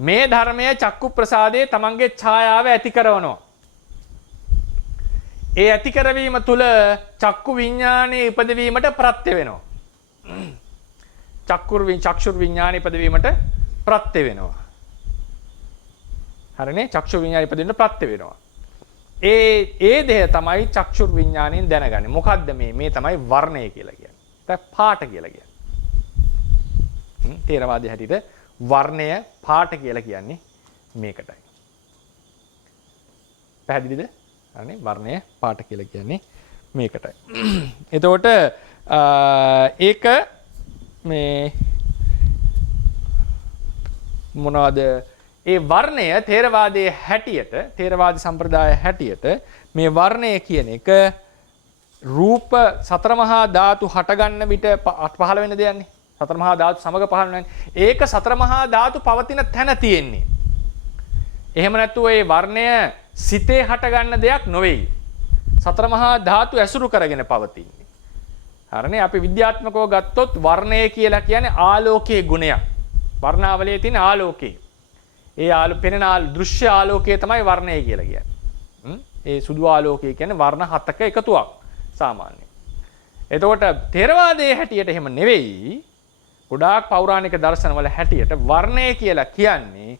මේ ධර්මය චක්කු ප්‍රසාදයේ තමන්ගේ ඡායාව ඇති කරනවා. ඒ ඇති කරවීම තුළ චක්කු විඥානයේ ඉපදවීමට ප්‍රත්‍ය වෙනවා. චක්ෂුර් විඥානයේ ඉපදවීමට ප්‍රත්‍ය වෙනවා. හරිනේ? චක්ෂු විඥානයේ ඉපදෙන්න ප්‍රත්‍ය වෙනවා. ඒ දෙය තමයි චක්ෂුර් විඥාණයෙන් දැනගන්නේ. මොකද්ද මේ? මේ තමයි වර්ණය කියලා කියන්නේ. ඒක පාට කියලා කියන්නේ. තේරවාදී හැටියට වර්ණය පාට කියලා කියන්නේ මේකටයි. පැහැදිලිද? හරිනේ? වර්ණය පාට කියලා කියන්නේ මේකටයි. එතකොට ඒක මේ මොනවද? ඒ වර්ණය තේරවාදයේ හැටියට තේරවාද සම්ප්‍රදාය හැටියට මේ වර්ණය කියන එක රූප සතර මහා ධාතු හටගන්න විට පහළ වෙන දෙයක්නේ. සතර මහා ධාතු සමග පහළ වෙන. ඒක සතර මහා ධාතු පවතින තැන තියෙන්නේ. එහෙම නැත්නම් ඒ වර්ණය සිතේ හටගන්න දෙයක් නෙවෙයි. සතර මහා ධාතු ඇසුරු කරගෙන පවතින්නේ. හරිනේ? අපි විද්‍යාත්මකව ගත්තොත් වර්ණය කියලා කියන්නේ ආලෝකයේ ගුණයක්. වර්ණාවලියේ තියෙන ආලෝකය. ඒ පෙනෙන දෘශ්‍ය ආලෝකය තමයි වර්ණය කියලා කියන්නේ. ඒ සුදු ආලෝකය කියන්නේ වර්ණ හතක එකතුවක් සාමාන්‍යයෙන්. එතකොට තේරවාදයේ හැටියට එහෙම නෙවෙයි. ගොඩාක් පෞරාණික දර්ශනවල හැටියට වර්ණය කියලා කියන්නේ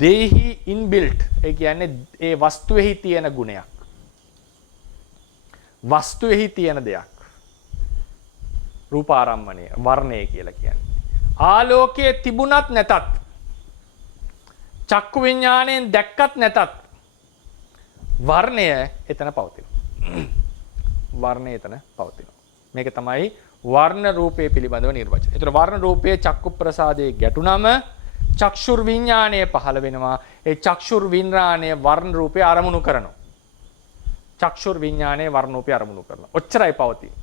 දේහි ඉන්බිල්ට්. ඒ කියන්නේ ඒ වස්තුවේහි තියෙන ගුණයක්. වස්තුවේහි තියෙන දෙයක්. රූපාරම්මණය වර්ණය කියලා කියන්නේ. ආලෝකයේ තිබුණත් නැතත් චක්කු විඥාණයෙන් දැක්කත් නැතත් වර්ණය එතන පවතිනවා. වර්ණය එතන පවතිනවා. මේක තමයි වර්ණ රූපයේ පිළිබඳව නිර්වචනය. ඒතර වර්ණ රූපයේ චක්කු ප්‍රසාදයේ ගැටුනම චක්ෂුර් විඥාණය පහළ වෙනවා. ඒ චක්ෂුර් විඥාණය වර්ණ රූපේ අරමුණු කරනවා. චක්ෂුර් විඥාණය වර්ණ රූපේ අරමුණු කරනවා. ඔච්චරයි පවතින්නේ.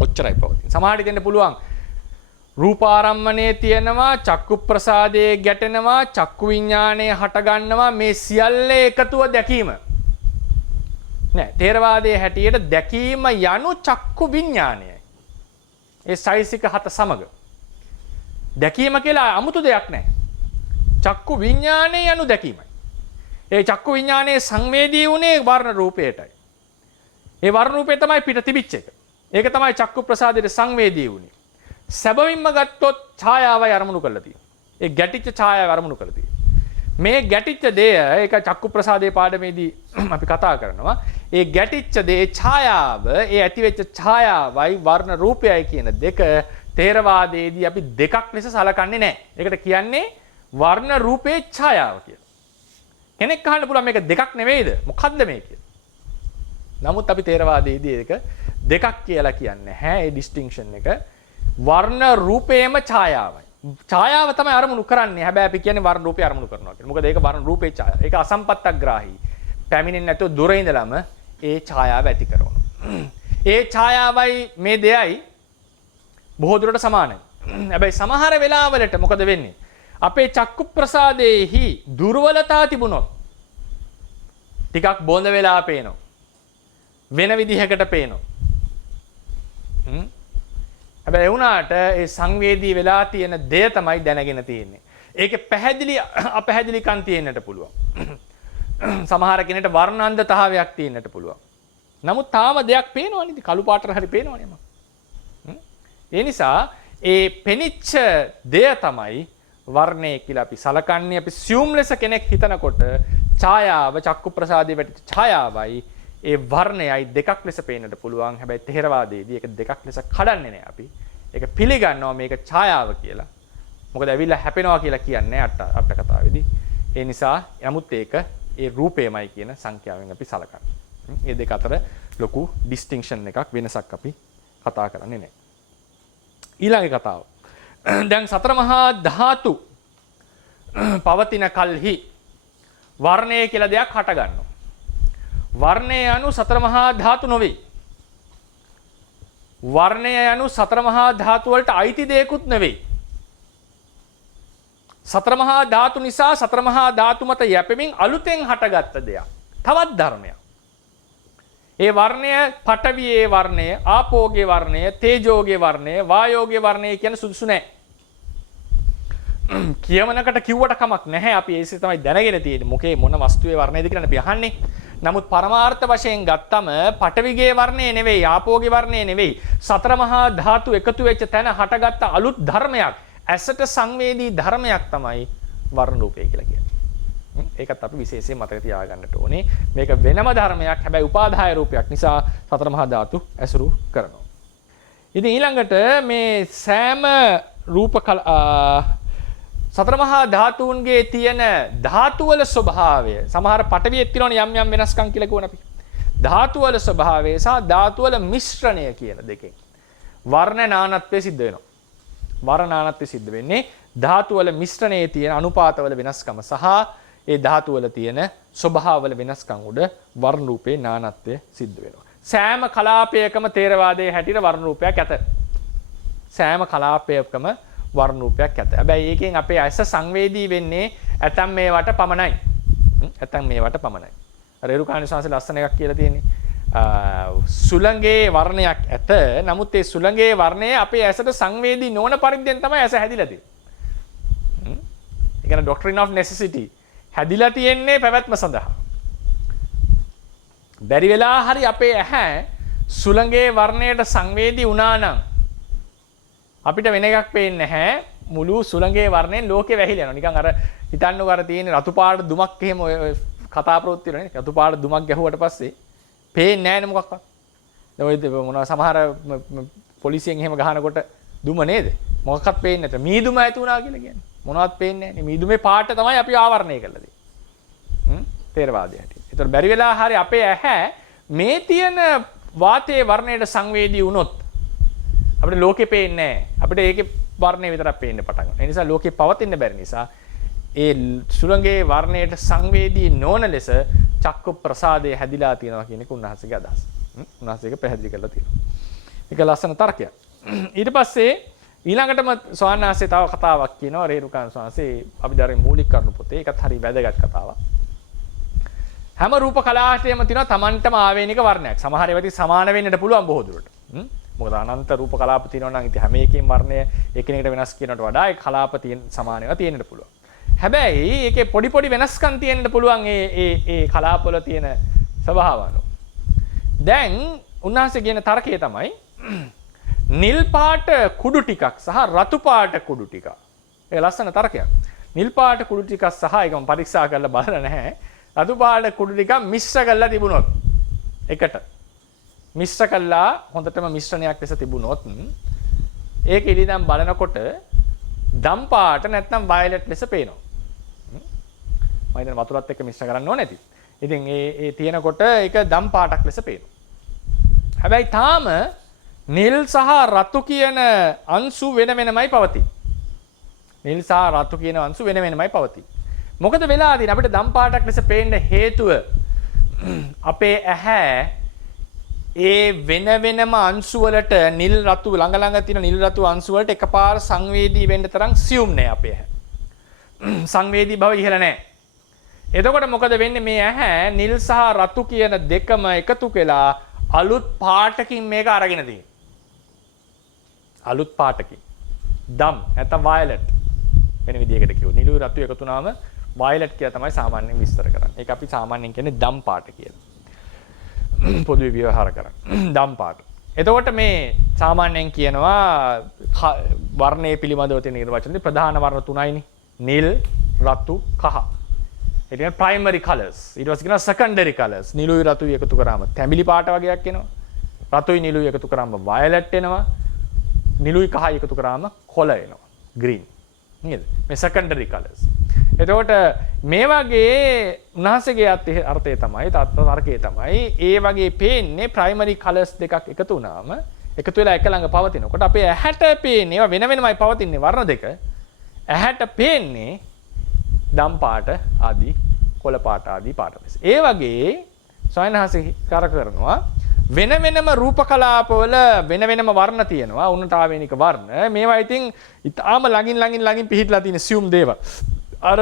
ඔච්චරයි පවතින්නේ. සමහරට දෙන්න පුළුවන් රූපාරම්මණයේ තියෙනවා චක්කු ප්‍රසාදයේ ගැටෙනවා චක්කු විඥාණය හට ගන්නවා මේ සියල්ල එකතුව දැකීම. නෑ තේරවාදයේ හැටියට දැකීම යනු චක්කු විඥාණයයි. ඒ සයිසික හත සමග. දැකීම කියලා 아무තු දෙයක් නැහැ. චක්කු විඥානය යනු දැකීමයි. ඒ චක්කු විඥානයේ සංවේදී වුණේ වර්ණ රූපයටයි. ඒ වර්ණ රූපය තමයි පිට තිබිච්ච එක. ඒක තමයි චක්කු ප්‍රසාදයේ සංවේදී වුණේ. සැබවින්ම ගත්තොත් ඡායාවයි අරමුණු කරලා තියෙන්නේ. ඒ ගැටිච්ච ඡායාව අරමුණු කරලා තියෙන්නේ. මේ ගැටිච්ච දේ ඒක චක්කු ප්‍රසාදයේ පාඩමේදී අපි කතා කරනවා. ඒ ගැටිච්ච දේ ඡායාව, ඒ ඇතිවෙච්ච ඡායාවයි වර්ණ රූපයයි කියන දෙක තේරවාදයේදී අපි දෙකක් ලෙස සලකන්නේ නැහැ. ඒකට කියන්නේ වර්ණ රූපේ ඡායාව කියලා. කෙනෙක් අහන්න පුළුවන් මේක දෙකක් නෙවෙයිද? මොකද්ද මේ කියලා. නමුත් අපි තේරවාදයේදී ඒක දෙකක් කියලා කියන්නේ නැහැ. ඒ ඩිස්ටින්ක්ෂන් එක වර්ණ රූපේම ඡායාවයි. ඡායාව තමයි අරමුණු කරන්නේ. හැබැයි අපි කියන්නේ වර්ණ රූපේ අරමුණු කරනවා කියලා. මොකද ඒක වර්ණ රූපේ ඡායාව. ඒක අසම්පත්තග්‍රාහී. පැමිණෙන්නේ නැතුව දුර ඉඳලම ඒ ඡායාව ඇති කරනවා. ඒ ඡායාවයි මේ දෙයයි බොහෝ දුරට සමානයි. හැබැයි සමහර වෙලාවලට මොකද වෙන්නේ? අපේ චක්කු ප්‍රසාදයේහි දුර්වලතා තිබුණොත් ටිකක් බොඳ වෙලා පේනවා. වෙන විදිහකට පේනවා. හැබැයි ඒ වුණාට ඒ සංවේදී වෙලා තියෙන දේ තමයි දැනගෙන තියෙන්නේ. ඒකේ පැහැදිලි අපැහැදිලිකම් තියෙන්නට පුළුවන්. සමහර කෙනෙක්ට වර්ණාන්ධතාවයක් තියෙන්නට පුළුවන්. නමුත් තාම දෙයක් පේනවනේ. කළු පාටට හරි පේනවනේ මම. ඒ නිසා ඒ පෙනිච්ච දෙය තමයි වර්ණය කියලා අපි සලකන්නේ. අපි සියුම් ලෙස කෙනෙක් හිතනකොට ඡායාව චක්කු ප්‍රසාදයේ වැටිච්ච ඡායාවයි ඒ වර්ණයයි දෙකක් ලෙස පේන්නට පුළුවන්. හැබැයි තේරවාදයේදී ඒක දෙකක් ලෙස කඩන්නේ නැහැ අපි. ඒක පිළිගන්නවා මේක ඡායාව කියලා. මොකද ඇවිල්ලා හැපෙනවා කියලා කියන්නේ අට කතාවේදී. ඒ නිසා යමුත් ඒක ඒ රූපේමයි කියන සංඛ්‍යාවෙන් අපි සලකන්නේ. මේ දෙක අතර ලොකු ඩිස්ටින්ක්ෂන් එකක් වෙනසක් අපි කතා කරන්නේ නැහැ. ඊළඟ කතාව. දැන් සතර මහා ධාතු පවතින කල්හි වර්ණය කියලා දෙයක් හට ගන්නවා. වර්ණය යනු සතර මහා ධාතු නොවේ. වර්ණය යනු සතර මහා ධාතු වලට අයිති දෙයක්ුත් නෙවෙයි. සතර මහා ධාතු නිසා සතර මහා ධාතු මත යැපෙමින් අලුතෙන් හටගත්ත දෙයක්. තවත් ධර්මයක්. ඒ වර්ණය පඨවියේ වර්ණය, ආපෝගේ වර්ණය, තේජෝගේ වර්ණය, වායෝගේ වර්ණය කියන සුදුසු නැහැ. කියවනකට කිව්වට කමක් නැහැ. අපි ඒසේ තමයි දැනගෙන තියෙන්නේ. මොකේ මොන වස්තුවේ වර්ණයද කියලා අපි අහන්නේ. නමුත් පරමාර්ථ වශයෙන් ගත්තම පඨවිගේ වර්ණය නෙවෙයි, ආපෝගේ වර්ණය නෙවෙයි. සතර මහා ධාතු එකතු වෙච්ච තැන හටගත්ත අලුත් ධර්මයක්. ඇසට සංවේදී ධර්මයක් තමයි වර්ණ රූපය කියලා කියන්නේ. ඒකත් අපි විශේෂයෙන් මතක තියාගන්නට ඕනේ. මේක වෙනම ධර්මයක්. හැබැයි උපාදාය රූපයක් නිසා සතර මහා ධාතු ඇසුරු කරනවා. ඉතින් ඊළඟට මේ සෑම සතර මහා ධාතුන්ගේ තියෙන ධාතු වල ස්වභාවය සමහර පටවියෙත් තියෙනවනේ යම් යම් වෙනස්කම් කියලා කියවන අපි. ධාතු වල ස්වභාවය සහ ධාතු වල මිශ්‍රණය කියන දෙකෙන් වර්ණ නානත්වය සිද්ධ වෙනවා. වර්ණ නානත්වය සිද්ධ වෙන්නේ ධාතු වල මිශ්‍රණයේ තියෙන අනුපාත වල වෙනස්කම සහ ඒ ධාතු වල තියෙන ස්වභාව වල වෙනස්කම් උඩ වර්ණ රූපේ නානත්වය සිද්ධ වෙනවා. සෑම කලාපයකම තේරවාදයේ හැටියට වර්ණ රූපයක් ඇත. සෑම කලාපයකම වර්ණ රූපයක් ඇත. හැබැයි ඒකෙන් අපේ ඇස සංවේදී වෙන්නේ ඇතම් මේවට පමණයි. ඇතම් මේවට පමණයි. රේරුකාණි සංසල ලස්සන එකක් කියලා තියෙන්නේ. සුළඟේ වර්ණයක් ඇත. නමුත් ඒ සුළඟේ වර්ණය අපේ ඇසට සංවේදී නොවන පරිද්දෙන් තමයි ඇස හැදිලා තියෙන්නේ. ඒ කියන්නේ doctrine of necessity. හැදිලා තියෙන්නේ පැවැත්ම සඳහා. බැරි වෙලා හරි අපේ ඇහැ සුළඟේ වර්ණයට සංවේදී වුණා නම් අපිට වෙන එකක් පේන්නේ නැහැ. මුළු සුළඟේ වර්ණයෙන් ලෝකෙ වැහිලා යනවා. නිකන් අර හිතන්නකෝ අර තියෙන රතු පාට දුමක් එහෙම ඔය කතා ප්‍රවෘත්ති වලනේ. රතු පාට දුමක් ගැහුවට පස්සේ පේන්නේ නැහැ නේ මොකක්වත්. දැන් ඔය මොනවා සමහර පොලිසියෙන් එහෙම ගහනකොට දුම නේද? මොකක්වත් පේන්නේ නැත. මීදුම ඇති වුණා කියලා කියන්නේ. මොනවත් පේන්නේ නැහැ නේ. මීදුමේ පාට තමයි අපි ආවරණය කරලා තියෙන්නේ. තේරවාදයේ හැටියට. ඒතර බැරි වෙලා හරි අපේ ඇහැ මේ තියෙන වාතයේ වර්ණයට සංවේදී වුණොත් අපිට ලෝකෙ පේන්නේ නැහැ. අපිට ඒකේ වර්ණය විතරක් පේන්න පටන් ගන්නවා. ඒ නිසා ලෝකෙ පවතින්න බැරි නිසා ඒ සුරංගයේ වර්ණයට සංවේදී නොවන ලෙස චක්කු ප්‍රසාදය හැදිලා තියෙනවා කියන එක උන්වහන්සේගේ අදහස. උන්වහන්සේ ඒක පැහැදිලි කරලා තියෙනවා. ඒක ලස්සන තර්කයක්. ඊට පස්සේ ඊළඟටම ස්වාමීන් වහන්සේ තව කතාවක් කියනවා රේරුකාණ ස්වාමීන් වහන්සේ අභිධර්මයේ මූලික කරුණු පොතේ. ඒකත් හරි වැදගත් කතාවක්. හැම රූප කලාපයකම තියෙනවා Tamanටම ආවේනික වර්ණයක්. සමහර ඒවාදී සමාන වෙන්නට පුළුවන් බොහෝ දුරට. මොකද අනන්ත රූප කලාප තියෙනවා නම් ඉතින් හැම එකකින් වර්ණය එකිනෙකට වෙනස් කියනකට වඩා ඒ කලාප තියෙන සමාන ඒවා තියෙන්නට පුළුවන්. හැබැයි ඒකේ පොඩි පොඩි වෙනස්කම් තියෙන්න පුළුවන් ඒ කලාපවල තියෙන ස්වභාව අනුව. දැන් උන්වහන්සේ කියන තර්කය තමයි නිල් පාට කුඩු ටිකක් සහ රතු පාට කුඩු ටිකක්. ඒ ලස්සන තර්කයක්. නිල් පාට කුඩු ටිකක් සහ ඒකම පරීක්ෂා කරලා බලලා නැහැ. රතු පාට කුඩු ටිකක් මිශ්‍ර කරලා තිබුණොත් එකට මිශ්‍ර කළා හොඳටම මිශ්‍රණයක් ලෙස තිබුණොත් ඒක ඉතින් බලනකොට දම් පාට නැත්නම් වයලට් ලෙස පේනවා. මම හිතන වතුරත් එක්ක මිශ්‍ර කරන්න ඕනේ නැති. ඉතින් ඒ තියෙනකොට ඒක දම් පාටක් ලෙස පේනවා. හැබැයි තාම නිල් සහ රතු කියන අංශු වෙන වෙනමයි පවතින්නේ. නිල් සහ රතු කියන අංශු වෙන වෙනමයි පවතින්නේ. මොකද වෙලා තියෙන්නේ අපිට දම් පාටක් ලෙස පේන්න හේතුව අපේ ඇහැ ඒ වෙන වෙනම අංශු වලට නිල් රතු ළඟ ළඟ තියෙන නිල් රතු අංශු වලට එකපාර සංවේදී වෙන්න තරම් සියුම් නෑ අපේ ඇහැ. සංවේදී බව ඉහළ නෑ. එතකොට මොකද වෙන්නේ මේ ඇහැ නිල් සහ රතු කියන දෙකම එකතු වෙලා අලුත් පාටකින් මේක අරගෙන තියෙනවා. අලුත් පාටකින්. දම් නැත්නම් වයලට් වෙන විදිහකට කිව්වොත් නිලුයි රතු එකතු වුණාම වයලට් කියලා තමයි සාමාන්‍යයෙන් විස්තර කරන්නේ. ඒක අපි සාමාන්‍යයෙන් කියන්නේ දම් පාට කියලා. පොදුවේ ව්‍යවහාර කරන්නේ. දම් පාට. එතකොට මේ සාමාන්‍යයෙන් කියනවා වර්ණයේ පිළිබඳව තියෙන නිර්වචනයේ ප්‍රධාන වර්ණ තුනයිනේ. නිල්, රතු, කහ. ඒ කියන්නේ primary colors. ඊට පස්සේ කියනවා secondary colors. නිලුයි රතුයි එකතු කරාම තැඹිලි පාට වගේක් එනවා. රතුයි නිලුයි එකතු කරාම violet එනවා. නිලුයි කහයි එකතු කරාම කොළ එනවා. green. නේද? මේ secondary colors. එතකොට මේ වගේ උන්වහන්සේගේ අර්ථය තමයි තර්කය තමයි ඒ වගේ පේන්නේ primary colors දෙකක් එකතු වුණාම එකතු වෙලා එක ළඟ පවතිනකොට අපේ ඇහැට පේන්නේ ඒවා වෙන වෙනමයි පවතින්නේ වර්ණ දෙක. ඇහැට පේන්නේ දම් පාට ආදී කොළ පාට ආදී පාට ලෙස. ඒ වගේ සයන්හසේ කාර කරනවා වෙන වෙනම රූප කලාපවල වෙන වෙනම වර්ණ තියෙනවා. උන්නට ආවේනික වර්ණ. මේවා ඉතින් ඊටාම ළඟින් පිහිටලා තියෙන සියුම් දේවල්. අර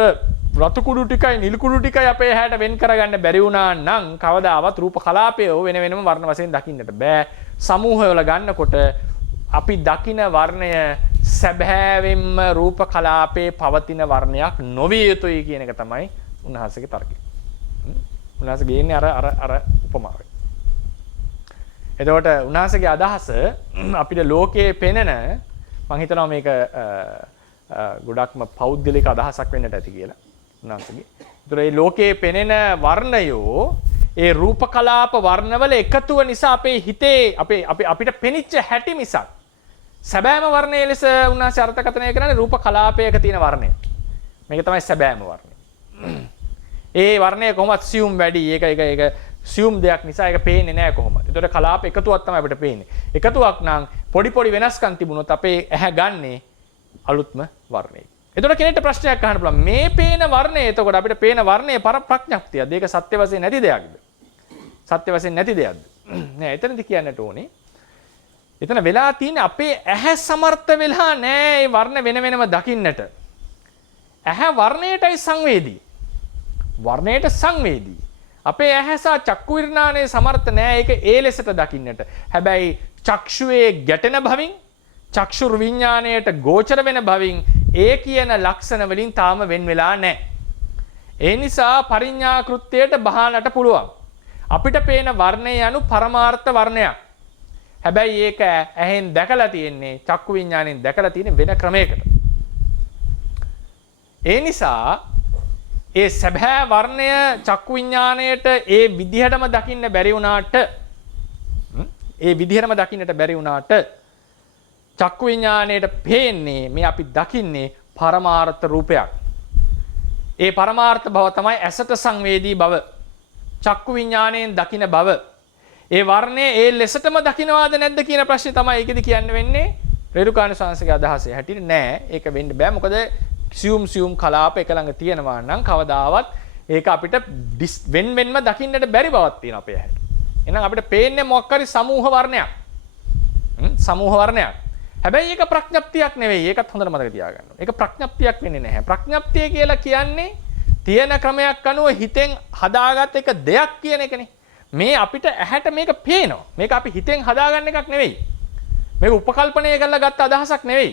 රතු කුඩු ටිකයි නිල් කුඩු ටිකයි අපේ ඇහැට වෙන් කරගන්න බැරි වුණා නම් කවදාවත් රූප කලාපය වෙන වෙනම වර්ණ වශයෙන් දකින්නට බෑ. සමූහවල ගන්නකොට අපි දකින වර්ණය සැබෑවෙන්ම රූප කලාපයේ පවතින වර්ණයක් නොවිය යුතුයි කියන එක තමයි උන්වහන්සේගේ තර්කය. උන්වහන්සේ ගේන්නේ අර උපමාවෙන්. එතකොට උන්වහන්සේගේ අදහස අපිට ලෝකයේ පෙනෙන මම හිතනවා මේක ගොඩක්ම පෞද්ගලික අදහසක් වෙන්නට ඇති කියලා උන්වහන්සේගේ. ඒතර මේ ලෝකයේ පෙනෙන වර්ණයෝ ඒ රූප කලාප වර්ණවල එකතුව නිසා අපේ හිතේ අපිට පෙනිච්ච හැටි මිසක් සැබෑම වර්ණයේ ලෙස උන්වහන්සේ අර්ථකථනය කරන්නේ රූප කලාපයක තියෙන වර්ණය. මේක තමයි සැබෑම වර්ණය. ඒ වර්ණය කොහොමද සියුම් වැඩි ඒක සියුම් දෙයක් නිසා ඒක පේන්නේ නැහැ කොහොමද. ඒතකොට කලාප එකතුවක් තමයි අපිට පේන්නේ. එකතුවක් නම් පොඩි වෙනස්කම් තිබුණොත් අපේ ඇහැ ගන්නේ අලුත්ම වර්ණය. එතකොට කෙනෙක්ට ප්‍රශ්නයක් අහන්න පුළුවන් මේ පේන වර්ණය එතකොට අපිට පේන වර්ණය පරප්‍රඥප්තියද? ඒක සත්‍ය වශයෙන් නැති දෙයක්ද? සත්‍ය වශයෙන් නැති දෙයක්ද? නෑ එතනදි කියන්නට ඕනේ. එතන වෙලා තියෙන්නේ අපේ ඇහැ සමර්ථ වෙලා නෑ මේ වර්ණ වෙන වෙනම දකින්නට. ඇහැ වර්ණයටයි සංවේදී. වර්ණයට සංවේදී. අපේ ඇහැ සහ චක්කු විඥානයේ සමර්ථ නෑ ඒක ඒ ලෙසට දකින්නට. හැබැයි චක්ෂුවේ ගැටෙන භවින් චක්ෂුර් විඥාණයට ගෝචර වෙන භවින් ඒ කියන ලක්ෂණ වලින් තාම වෙන් වෙලා නැහැ. ඒ නිසා පරිඥා කෘත්‍යයට බහානට පුළුවන්. අපිට පේන වර්ණය යනු පරමාර්ථ වර්ණයක්. හැබැයි ඒක ඇහෙන් දැකලා තියෙන්නේ චක්කු විඥාණයෙන් දැකලා තියෙන වෙන ක්‍රමයකට. ඒ නිසා ඒ සැබෑ වර්ණය චක්කු විඥාණයට ඒ විදිහටම දකින්න බැරි වුණාට චක්කු විඥාණයට පේන්නේ මේ අපි දකින්නේ පරමාර්ථ රූපයක්. ඒ පරමාර්ථ භව තමයි ඇසට සංවේදී බව. චක්කු විඥාණයෙන් දකින බව. ඒ වර්ණය ඒ ලෙසටම දකින්නවාද නැද්ද කියන ප්‍රශ්නේ තමයි ඒකෙදි කියන්න වෙන්නේ. රේරුකාණ සංසගේ අදහසේ හැටියට නෑ. ඒක වෙන්න බෑ. මොකද සියුම් කලාප එක ළඟ තියෙනවා නම් කවදාවත් ඒක අපිට වෙන්වෙන්ම දකින්නට බැරි බවක් තියෙනවා අපේ ඇහැට. එහෙනම් අපිට පේන්නේ මොකක් හරි සමූහ වර්ණයක්. සමූහ වර්ණයක්. හැබැයි ඒක ප්‍රඥප්තියක් නෙවෙයි. ඒකත් හොඳට මතක තියාගන්න ඕනේ. ඒක ප්‍රඥප්තියක් වෙන්නේ නැහැ. ප්‍රඥප්තිය කියලා කියන්නේ තියෙන ක්‍රමයක් අනුව හිතෙන් හදාගත් එක දෙයක් කියන එකනේ. මේ අපිට ඇහැට මේක පේනවා. මේක අපි හිතෙන් හදාගන්න එකක් නෙවෙයි. මේක උපකල්පනය කරලා ගත්ත අදහසක් නෙවෙයි.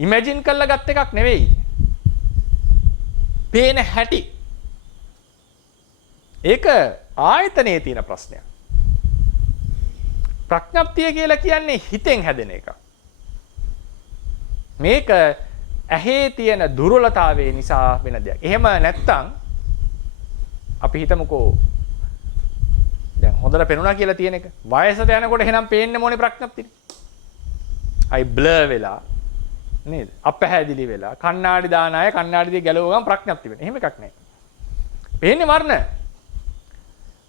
ඉමැජින් කරලා ගත්ත එකක් නෙවෙයි. පේන හැටි. ඒක ආයතනයේ තියෙන ප්‍රශ්නයක්. ප්‍රඥප්තිය කියලා කියන්නේ හිතෙන් හැදෙන එක. මේක ඇහි තියෙන දුර්වලතාවය නිසා වෙන දෙයක්. එහෙම නැත්තම් අපි හිතමුකෝ දැන් හොඳට පේනුණා කියලා තියෙන එක. වයසට යනකොට එහෙනම් පේන්නේ මොනේ ප්‍රඥප්තියනේ. අයි බ්ලර් වෙලා නේද? අපහැදිලි වෙලා කණ්ණාඩි දාන අය කණ්ණාඩි දිගේ ගැලව ගමන් ප්‍රඥප්තිය වෙන්නේ. එහෙම එකක් නැහැ. පේන්නේ වර්ණ.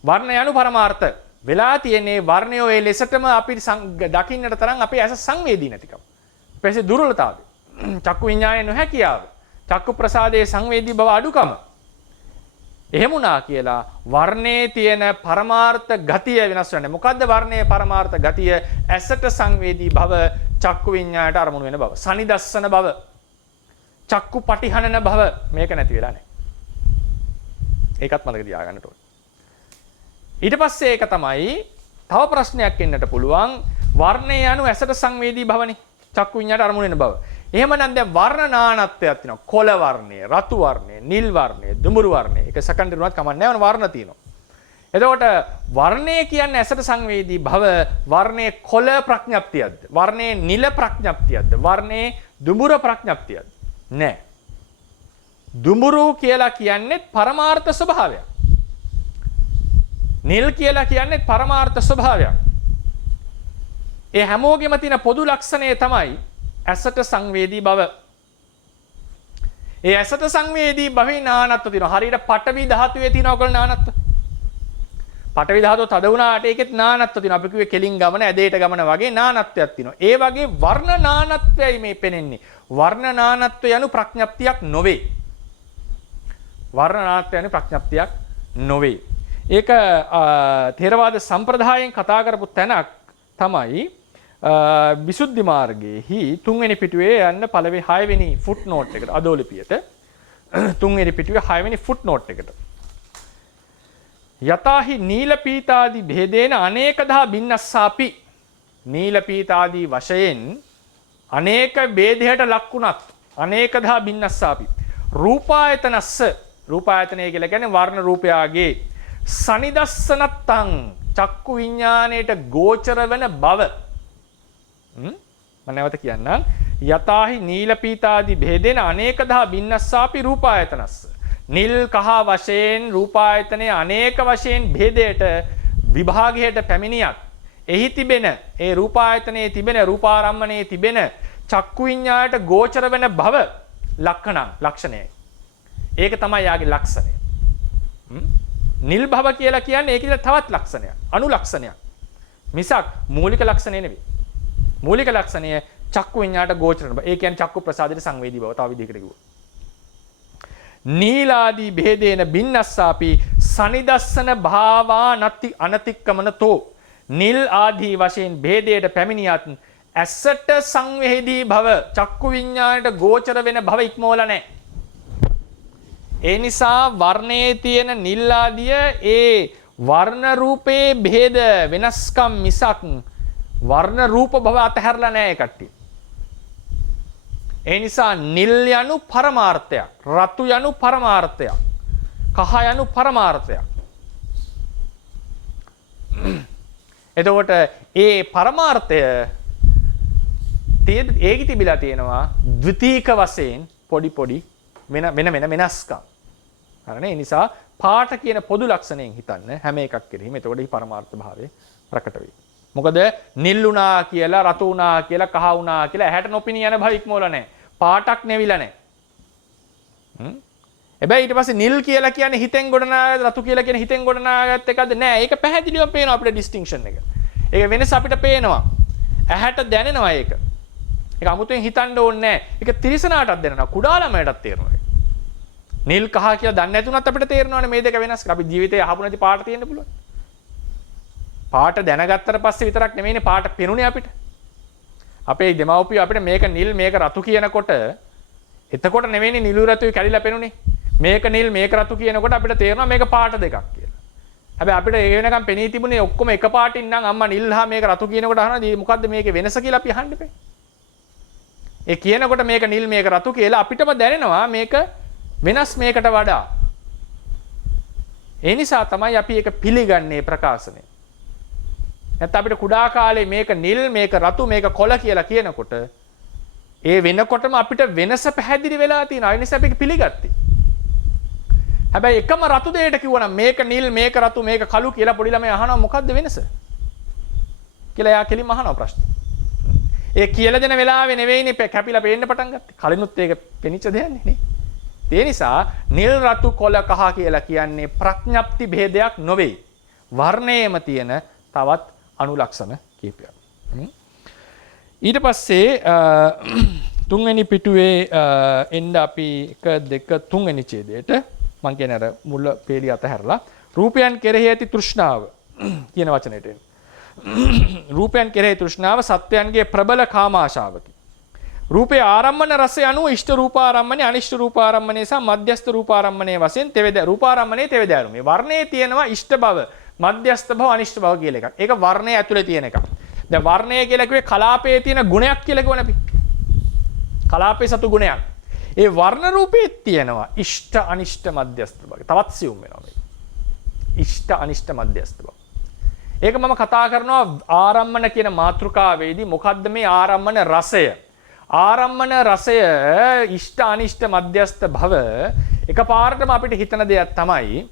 වර්ණ යනු පරමාර්ථ. වෙලා තියෙන්නේ වර්ණය ඔය ලෙසටම අපි දකින්නට තරම් අපේ ඇස සංවේදී නැතිකම. අපේ දුර්වලතාවය. චක්කු විඤ්ඤාණය නොහැකියාව. චක්කු ප්‍රසාදයේ සංවේදී බව අඩුකම. එහෙමුණා කියලා වර්ණයේ තියෙන පරමාර්ථ ගතිය වෙනස් වෙන්නේ. මොකද්ද වර්ණයේ පරමාර්ථ ගතිය? ඇසට සංවේදී බව, චක්කු විඤ්ඤාණයට අරමුණු වෙන බව, සනිදස්සන බව, චක්කු පටිහනන බව මේක නැති වෙලා නැහැ. ඒකත් මතක තියාගන්න ඕනේ. ඊට පස්සේ ඒක තමයි තව ප්‍රශ්නයක් එන්නට පුළුවන්. වර්ණය යනු ඇසට සංවේදී බවනේ. චක්කු විඤ්ඤාණයට අරමුණු වෙන බව. එහෙමනම් දැන් වර්ණ නානත්වයක් තියෙනවා. කොළ වර්ණය, රතු වර්ණය, නිල් වර්ණය, දුඹුරු වර්ණය. ඒක සෙකන්ඩරි වුණත් කමක් නැහැ. වර්ණ තියෙනවා. එතකොට වර්ණය කියන්නේ ඇසට සංවේදී භව. වර්ණයේ කොළ ප්‍රඥප්තියක්ද? වර්ණයේ නිල ප්‍රඥප්තියක්ද? වර්ණයේ දුඹුරු ප්‍රඥප්තියක්ද? නෑ. දුඹුරු කියලා කියන්නේ පරමාර්ථ ස්වභාවයක්. නිල් කියලා කියන්නේ පරමාර්ථ ස්වභාවයක්. ඒ හැමෝගෙම තියෙන පොදු ලක්ෂණය තමයි ඇසට සංවේදී බව. ඒ ඇසට සංවේදී භවේ නානත්ව තියෙනවා. හරියට පඨවි ධාතුවේ තියෙන ඔකල නානත්ව. පඨවි ධාතුව තද වුණාට ඒකෙත් නානත්ව තියෙනවා. අපි කිව්වේ කෙලින් ගමන, ඇදේට ගමන වගේ නානත්වයක් තියෙනවා. ඒ වගේ වර්ණ නානත්වයයි මේ පෙනෙන්නේ. වර්ණ නානත්වය යනු ප්‍රඥප්තියක් නොවේ. වර්ණ නානත්වය යනු ප්‍රඥප්තියක් නොවේ. ඒක ථේරවාද සම්ප්‍රදායෙන් කතා කරපු තැනක් තමයි විසුද්ධි මාර්ගයේහි 3 වෙනි පිටුවේ යන්න පළවෙනි 6 වෙනි ෆුට් නෝට් එකට අදෝලිපියට 3 වෙනි පිටුවේ 6 වෙනි ෆුට් නෝට් එකට යතාහි නීල පීතාදී භේදේන අනේකදා බින්නස්සාපි නීල පීතාදී වශයෙන් අනේක ભેදයට ලක්ුණත් අනේකදා බින්නස්සාපි රූපායතනස්ස රූපායතනය කියලා කියන්නේ වර්ණ රූපයාගේ සනිදස්සනත්තං චක්කු විඥාණයට ගෝචර වෙන බව මම නැවත කියන්නම් යතාහි නීල පීතාදී භේදේන අනේකදා බින්නස්සාපි රූපායතනස්ස නිල් කහ වශයෙන් රූපායතනයේ අනේක වශයෙන් භේදයට විභාගයට පැමිණියත් එහි තිබෙන ඒ රූපායතනයේ තිබෙන රූපාරම්මණයේ තිබෙන චක්කු විඤ්ඤාණයට ගෝචර වෙන බව ලක්ෂණයයි. ඒක තමයි යාගේ ලක්ෂණය. නිල් භව කියලා කියන්නේ ඒකේ තවත් ලක්ෂණයක්. අනුලක්ෂණයක්. මිසක් මූලික ලක්ෂණය නෙවෙයි. මූලික ලක්ෂණය චක්කු විඤ්ඤාණයට ගෝචර වෙන බව. ඒ කියන්නේ චක්කු ප්‍රසාදයට සංවේදී බව. තව විදිහකට කිව්වොත්. නීලාදී භේදේන බින්නස්සාපි සනිදස්සන භාවා නති අනතික්කමනතෝ නිල් ආදී වශයෙන් භේදයට පැමිණියත් ඇසට සංවේදී භව චක්කු විඤ්ඤාණයට ගෝචර වෙන භව ඉක්මවලා නැහැ. ඒ නිසා වර්ණයේ තියෙන නිල් ආදිය ඒ වර්ණ රූපේ භේද වෙනස්කම් මිසක් වර්ණ රූප භව අතහැරලා නැහැ කට්ටිය. ඒ නිසා නිල් යනු පරමාර්ථයක්, රතු යනු පරමාර්ථයක්, කහ යනු පරමාර්ථයක්. එතකොට ඒ පරමාර්ථය ඒකෙ තිබිලා තියෙනවා ද්විතීක වශයෙන් පොඩි වෙන වෙනස්කම්. හරිනේ? ඒ නිසා පාට කියන පොදු ලක්ෂණයෙන් හිතන්න හැම එකක් කෙරෙහිම. එතකොට මේ පරමාර්ථ භාවය ප්‍රකට වෙයි. මොකද නිල් උනා කියලා, රතු උනා කියලා, කහ උනා කියලා ඇහැට නොපෙනී යන භව ඉක්මවලා නැහැ. පාටක් නැවිලා නැහැ. හැබැයි ඊට පස්සේ නිල් කියලා කියන්නේ හිතෙන් ගොඩනගාගත්ත, රතු කියලා කියන්නේ හිතෙන් ගොඩනගාගත්ත එකද? නෑ. ඒක පැහැදිලිවම පේනවා අපිට ඩිස්ටින්ක්ෂන් එක. ඒක වෙනස අපිට පේනවා. ඇහැට දැනෙනවා ඒක. ඒක 아무තෙන් හිතන්න ඕනේ නෑ. ඒක තිරිසනාටත් දැනෙනවා. කුඩා ළමයටත් තේරෙනවා. නිල් කහ කියලා දන්නේ නැතුණත් අපිට තේරෙනවානේ මේ දෙක වෙනස් කියලා. අපි ජීවිතේ අහපු නැති පාට තියෙන්න පුළුවන්. පාට දැනගත්තට පස්සේ විතරක් නෙමෙයිනේ පාට පෙනුනේ අපිට. අපේ දෙමව්පියෝ අපිට මේක නිල් මේක රතු කියනකොට එතකොට නෙමෙයිනේ නිලු රතුයි කැඩිලා පෙනුනේ. මේක නිල් මේක රතු කියනකොට අපිට තේරෙනවා මේක පාට දෙකක් කියලා. හැබැයි අපිට ඒ වෙනකම් පෙනී තිබුණේ ඔක්කොම එක පාටින් නම් අම්මා නිල් හා මේක රතු කියනකොට අහනවා මොකද්ද මේකේ වෙනස කියලා අපි අහන්න බෑ. ඒ කියනකොට මේක නිල් මේක රතු කියලා අපිටම දැනෙනවා මේක වෙනස් මේකට වඩා. ඒ නිසා තමයි අපි ඒක පිළිගන්නේ ප්‍රකාශනය. නැත්නම් අපිට කුඩා කාලේ මේක නිල් මේක රතු මේක කොළ කියලා කියනකොට ඒ වෙනකොටම අපිට වෙනස පැහැදිලි වෙලා තියෙනවා. ඒ නිසා අපි පිළිගත්තේ. හැබැයි එකම රතු දෙයට කිව්වනම් මේක නිල් මේක රතු මේක කළු කියලා පොඩි ළමයා අහනවා මොකද්ද වෙනස? කියලා එයා කෙලින්ම අහනවා ප්‍රශ්න. ඒ කියලා දෙන වෙලාවේ නෙවෙයිනේ කැපිලා පේන්න පටන් ගත්තේ. කලිනුත් ඒක පෙනිච්ච දෙයක් නේ. ඒ නිසා නිල් රතු කොළ කහ කියලා කියන්නේ ප්‍රඥප්ති භේදයක් නොවේ. වර්ණයේම තියෙන තවත් අනුලක්ෂණ කීපයක්. ඊට පස්සේ තුන්වෙනි පිටුවේ එන්න අපි 1 2 3 වෙනි ඡේදයට මම කියන අර මුල පේලිය අතහැරලා රූපයන් කෙරෙහි ඇති තෘෂ්ණාව කියන වචනයට එන්න. රූපයන් කෙරෙහි තෘෂ්ණාව සත්වයන්ගේ ප්‍රබල කාමාශාවකි. රූපේ ආරම්මන රසය අනුව ඉෂ්ට රූපාරම්මනේ අනිෂ්ට රූපාරම්මනේ සහ මධ්‍යස්ථ රූපාරම්මනේ වශයෙන් තෙවද රූපාරම්මනේ තෙවදාරු. මේ වර්ණයේ තියෙනවා ඉෂ්ට බව, මධ්‍යස්ථ බව, අනිෂ්ට බව කියලා එකක්. ඒක වර්ණයේ ඇතුලේ තියෙන එකක්. දැන් වර්ණය කියලා කිව්වේ කලාපයේ තියෙන ගුණයක් කියලා කියවනේ අපි. කලාපයේ සතු ගුණයක්. ඒ වර්ණ රූපයේ තියෙනවා ඉෂ්ට අනිෂ්ට මධ්‍යස්ථ බව. තවත් සියුම් වෙනවා මේක. ඉෂ්ට අනිෂ්ට මධ්‍යස්ථ බව. ඒක මම කතා කරනවා ආරම්මන කියන මාතෘකාවේදී මොකද්ද මේ ආරම්මන රසය? ආරම්මන රසය ඉෂ්ට අනිෂ්ට මධ්‍යස්ථ භව එකපාරටම අපිට හිතන දෙයක් තමයි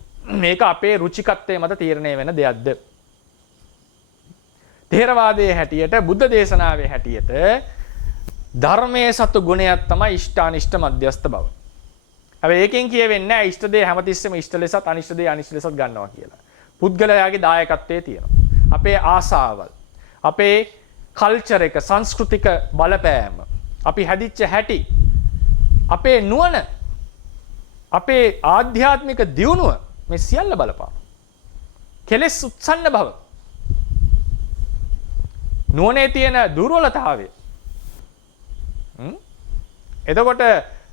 මේක අපේ රුචිකත්වයේ මත තීරණය වෙන දෙයක්ද? තේරවාදයේ හැටියට බුද්ධ දේශනාවේ හැටියට ධර්මයේ සතු ගුණයක් තමයි ඉෂ්ට අනිෂ්ට මධ්‍යස්ථ බව. හැබැයි ඒකෙන් කියවෙන්නේ නැහැ ඉෂ්ට දේ හැමතිස්සෙම ඉෂ්ට ලෙසත් අනිෂ්ට දේ අනිෂ්ට ලෙසත් ගන්නවා කියලා. පුද්ගලයාගේ දායකත්වයේ තියෙනවා. අපේ ආසාවල්, අපේ කල්චර් එක, සංස්කෘතික බලපෑම, අපි හැදිච්ච හැටි, අපේ නුවණ, අපේ ආධ්‍යාත්මික දියුණුව මේ සියල්ල බලපාන. කෙලෙස් උත්සන්න බව, නුවණේ තියෙන දුර්වලතාවය. එතකොට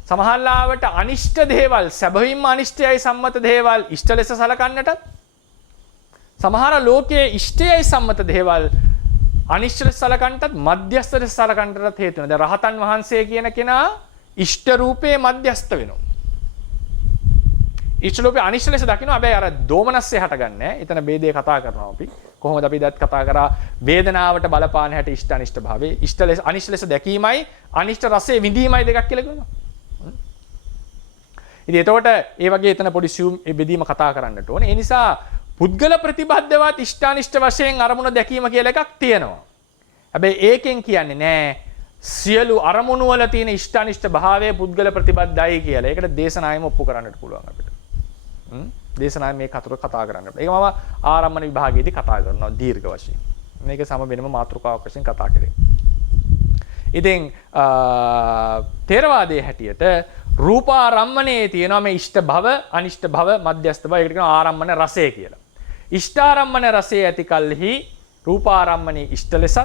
සමහරවිට අනිෂ්ට දේවල් සැබවින්ම අනිෂ්ටයයි සම්මත දේවල් ඉෂ්ට ලෙස සලකන්නටත් සමහර ලෝකයේ ඉෂ්ටයයි සම්මත දේවල් අනිෂ්ට ලෙස සලකන්නටත් මධ්‍යස්ථ ලෙස සලකන්නටත් හේතු වෙනවා. දැන් රහතන් වහන්සේ කියන කෙනා ඉෂ්ට රූපේ මධ්‍යස්ථ වෙනවා. ඉෂ්ට රූපේ අනිෂ්ට ලෙස දකින්න හැබැයි අර දෝමනස්සේ හටගන්නේ. එතන ભેදේ කතා කරනවා අපි. කොහොමද අපි දැත් කතා කරා වේදනාවට බලපාන හැටි ඉෂ්ට අනිෂ්ට භාවයේ ඉෂ්ට ලෙස අනිෂ්ට ලෙස දැකීමයි අනිෂ්ට රසයේ විඳීමයි දෙකක් කියලා කියනවා. ඉතින් එතකොට ඒ වගේ එතන පොඩි සියුම් බෙදීම කතා කරන්නට ඕනේ. ඒ නිසා පුද්ගල ප්‍රතිබද්ධවත් ඉෂ්ට අනිෂ්ට වශයෙන් අරමුණ දැකීම කියලා එකක් තියෙනවා. හැබැයි ඒකෙන් කියන්නේ නෑ සියලු අරමුණු වල තියෙන ඉෂ්ට අනිෂ්ට භාවයේ පුද්ගල ප්‍රතිබද්ධයි කියලා. ඒකට දේශනාවෙම ඔප්පු කරන්නට පුළුවන් අපිට. දේශනාවේ මේ කතර කතා කරන්න. ඒක මම ආරම්මන විභාගයේදී කතා කරනවා දීර්ඝ වශයෙන්. මේක සම වෙනම මාතෘකාවක් වශයෙන් කතා කරේ. ඉතින් තේරවාදයේ හැටියට රූපාරම්මණයේ තියෙනවා මේ ඉෂ්ට භව, අනිෂ්ට භව, මධ්‍යස්ථ භව. ඒකට කියනවා ආරම්මන රසය කියලා. ඉෂ්ඨාරම්මන රසය ඇති කල්හි රූපාරම්මණී ඉෂ්ට ලෙසත්,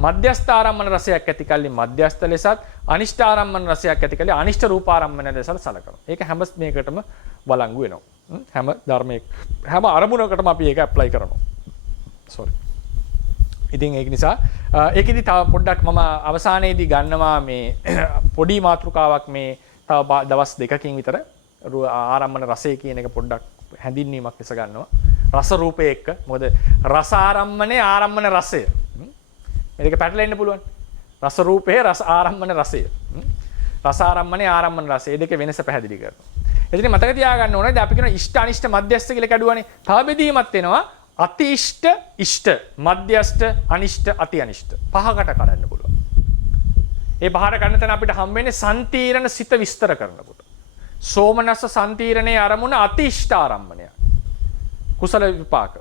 මධ්‍යස්ථාරම්මන රසයක් ඇති කල්හි මධ්‍යස්ථ ලෙසත්, අනිෂ්ඨාරම්මන රසයක් ඇති කල්හි අනිෂ්ට රූපාරම්මන ලෙසත් සලකනවා. ඒක හැම මේකටම වළංගු වෙනවා. හැම ධර්මයක හැම අරමුණකටම අපි ඒක ඇප්ලයි කරනවා. සෝරි. ඉතින් ඒක නිසා ඒකෙදි තව පොඩ්ඩක් මම අවසානයේදී ගන්නවා මේ පොඩි මාතෘකාවක් මේ තව දවස් දෙකකින් විතර ආරම්මන රසය කියන එක පොඩ්ඩක් හැඳින්වීමක් ලෙස ගන්නවා. රස රූපේ එක්ක. මොකද රස ආරම්මනේ ආරම්මන රසය. මේක පැටලෙන්න පුළුවන්. රස රූපේ රස ආරම්මන රසය. රස ආරම්මනේ ආරම්මන රසය. දෙක වෙනස පැහැදිලි කරනවා. එතන මතක තියාගන්න ඕනේ අපි කියන ඉෂ්ට අනිෂ්ට මධ්‍යස්ථ කියලා කැඩුවානේ. තව බෙදීමක් වෙනවා අති ඉෂ්ට ඉෂ්ට මධ්‍යස්ථ අනිෂ්ට අති අනිෂ්ට. පහකට කඩන්න පුළුවන්. ඒ පහකට කඩන තැන අපිට හම් වෙන්නේ සම්තිරණ සිත විස්තර කරනකොට. සෝමනස්ස සම්තිරණේ අරමුණ අතිෂ්ඨ ආරම්මණය. කුසල විපාක.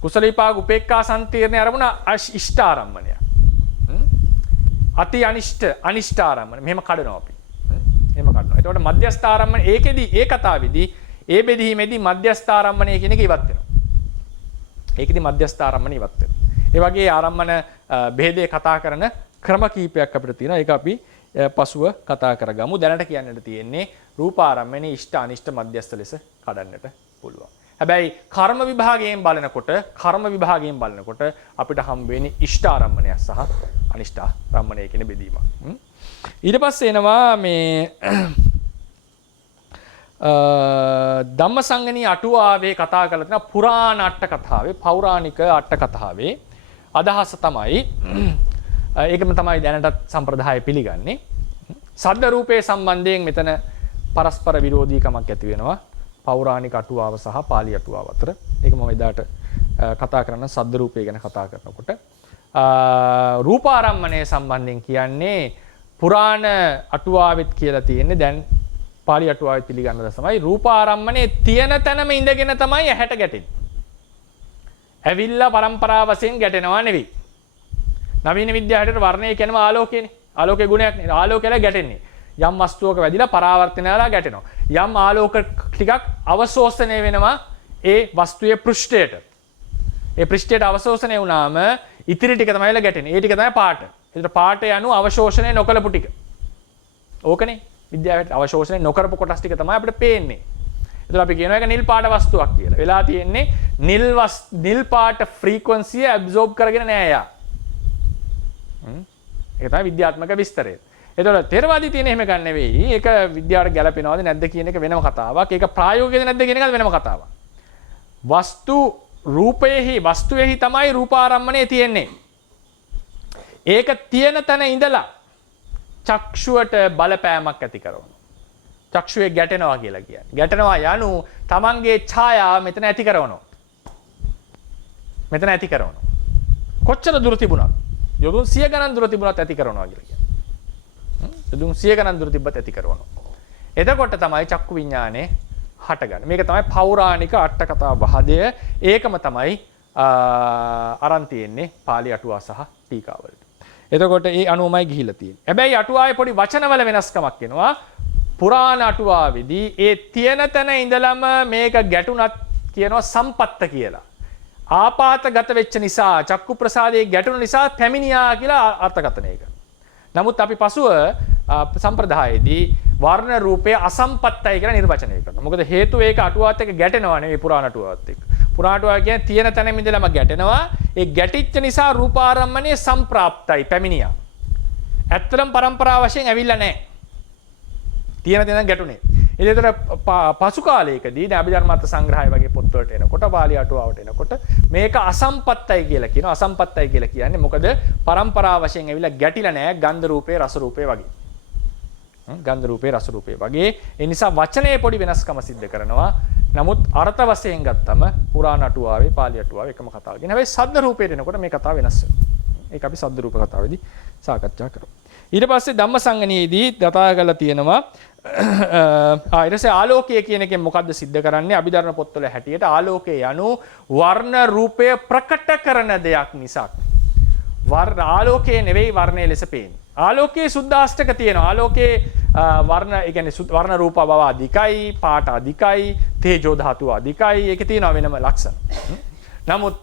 කුසල විපාක උපේක්ඛා සම්තිරණේ අරමුණ ඉෂ්ඨ ආරම්මණය. අති අනිෂ්ඨ ආරම්මණය. මෙහෙම කඩනවා අපි. එහෙම කඩනවා. එතකොට මධ්‍යස්ථ ආරම්මණය ඒකෙදි ඒ කතාවේදී ඒ බෙදීමේදී මධ්‍යස්ථ ආරම්මණය කියන එක ඉවත් වෙනවා. ඒකෙදි මධ්‍යස්ථ ආරම්මණය ඉවත් වෙනවා. ඒ වගේ ආරම්මන බෙහෙදේ කතා කරන ක්‍රම කීපයක් අපිට තියෙනවා. ඒක අපි පසුව කතා කරගමු. දැනට කියන්නට තියෙන්නේ රූපාරම්මනේ ඉෂ්ඨ අනිෂ්ඨ මධ්‍යස්ථ ලෙස කඩන්නට පුළුවන්. හැබැයි කර්ම විභාගයෙන් බලනකොට අපිට හම් වෙන්නේ ඉෂ්ඨ ආරම්මණය සහ අනිෂ්ඨ ආරම්මණය කියන බෙදීමක්. ඊට පස්සේ එනවා මේ ධම්මසංගණී අටුවාවේ කතා කරලා තියෙන පුරාණ අට කතාවේ පෞරාණික අට කතාවේ අදහස තමයි ඒකම තමයි දැනටත් සම්ප්‍රදාය පිළිගන්නේ. සද්ද රූපේ සම්බන්ධයෙන් මෙතන පරස්පර විරෝධීකමක් ඇති වෙනවා පෞරාණික අටුවාව සහ පාලි අටුවාව අතර. ඒක මම එදාට කතා කරන්න සද්ද රූපේ ගැන කතා කරනකොට රූපාරම්මණය සම්බන්ධයෙන් කියන්නේ පුරාණ අටුවාවෙත් කියලා තියෙන්නේ දැන් පාලි අටුවාවෙත් පිළිගන්න දේ තමයි රූපාරම්මණය තියෙන තැනම ඉඳගෙන තමයි ඇහැට ගැටෙන්නේ. ඇවිල්ලා පරම්පරාව වශයෙන් ගැටෙනවා නෙවෙයි. නවීන විද්‍යාවට වර්ණය කියනම ආලෝකයනේ. ආලෝකයේ ගුණයක් නේ. ආලෝකයලා ගැටෙන්නේ. යම් වස්තුවක වැදිලා පරාවර්තනය වෙලා ගැටෙනවා. යම් ආලෝක ටිකක් අවශෝෂණය වෙනවා ඒ වස්තුවේ පෘෂ්ඨයට. ඒ පෘෂ්ඨයට අවශෝෂණය වුණාම ඉතිරි ටික තමයි ගැටෙන්නේ. ඒ ටික තමයි පාට. ඒතර පාට යනු අවශෝෂණය නොකලපු ටික. ඕකනේ. විද්‍යාවට අවශෝෂණය නොකරපු කොටස් ටික තමයි අපිට පේන්නේ. ඒතර අපි කියනවා ඒක නිල් පාට වස්තුවක් කියලා. වෙලා තියෙන්නේ නිල් පාට ෆ්‍රීකවන්සිය ඇබ්සෝබ් කරගෙන නෑ යා. ඒක තමයි විද්‍යාත්මක විස්තරය. ඒතකොට තේරවාදී තියෙන එහෙම ගන්න නෙවෙයි. ඒක විද්‍යාවට ගැලපෙනවද නැද්ද කියන එක වෙනම කතාවක්. ඒක ප්‍රායෝගිකද නැද්ද කියන එක වෙනම කතාවක්. වස්තුවේහි තමයි රූපාරම්මණය තියෙන්නේ. ඒක තියෙන තැන ඉඳලා චක්ෂුවට බලපෑමක් ඇති කරනවා. චක්ෂුවේ ගැටෙනවා කියලා කියන්නේ. ගැටෙනවා යනු තමන්ගේ ඡායාව මෙතන ඇති කරනවා. මෙතන ඇති කරනවා. කොච්චර දුර තිබුණත් යොදුන් 100 ගණන් දුර තිබුණත් ඇති කරනවා කියලා කියන්නේ. යොදුන් 100 ගණන් දුර තිබ්බත් ඇති කරනවා. එතකොට තමයි චක්කු විඥානේ හටගන්නේ. මේක තමයි පෞරාණික අට කතා වහදය. ඒකම තමයි අරන් තියෙන්නේ පාලි අටුවා සහ ටීකාවලට. එතකොට ඒ අනුවමයි ගිහිලා තියෙන්නේ. හැබැයි අටුවාවේ පොඩි වචනවල වෙනස්කමක් එනවා. පුරාණ අටුවාවේදී ඒ තියෙන තැන ඉඳලම මේක ගැටුණත් කියනවා සම්පත්ත කියලා. ආපාතගත වෙච්ච නිසා චක්කු ප්‍රසාදයේ ගැටුණු නිසා පැමිණියා කියලා අර්ථකථනය කරනවා. නමුත් අපි පසුව සම්ප්‍රදායේදී වර්ණ රූපය අසම්පත්තයි කියලා නිර්වචනය කරනවා. මොකද හේතුව ඒක අටුවාවත් එක්ක ගැටෙනවා නෙවෙයි පුරාණ අටුවාවත් එක්ක. පුරාණ අටුවා කියන්නේ තියෙන තැන ඉඳලම ගැටෙනවා. ඒ ගැටිච්ච නිසා රූපාරම්මණය සම්ප්‍රාප්තයි පැමිණියා. ඇත්තටම පරම්පරාව වශයෙන් ඇවිල්ලා නැහැ. තියෙන තැන ගැටුනේ. ඒතර පසු කාලයකදී දැන් අභිධර්මාර්ථ සංග්‍රහය වගේ පොත්වලට එනකොට පාලි අටුවාවට එනකොට මේක අසම්පත්තයි කියලා කියනවා. අසම්පත්තයි කියලා කියන්නේ මොකද පරම්පරාව වශයෙන් ඇවිල්ලා ගැටිලා නැහැ ගන්ධ රූපේ රස රූපේ වගේ. ගන්ධ රූපේ රස රූපේ වගේ. ඒ නිසා වචනේ පොඩි වෙනස්කම සිද්ධ කරනවා. නමුත් අර්ථ වශයෙන් ගත්තම පුරාණ අටුවාවේ පාලි අටුවාවේ එකම කතාව. කියන හැබැයි සද්ද රූපේට එනකොට මේ කතාව වෙනස් වෙනවා. ඒක අපි සද්ද රූප කතාවේදී සාකච්ඡා කරමු. ඊට පස්සේ ධම්මසංගණියේදී කතා කරලා තියෙනවා ඊට පස්සේ ආලෝකය කියන එකෙන් මොකද්ද සිද්ධ කරන්නේ අභිධර්ම පොත්වල හැටියට ආලෝකය යනු වර්ණ රූපය ප්‍රකට කරන දෙයක් මිසක් ආලෝකයේ නෙවෙයි වර්ණය ලෙස පේන්නේ. ආලෝකයේ සුද්ධාෂ්ටක තියෙනවා. ආලෝකයේ වර්ණ ඒ කියන්නේ වර්ණ රූප බව අධිකයි, පාට අධිකයි, තේජෝ ධාතුව අධිකයි. ඒකේ තියෙනවා වෙනම ලක්ෂණ. නමුත්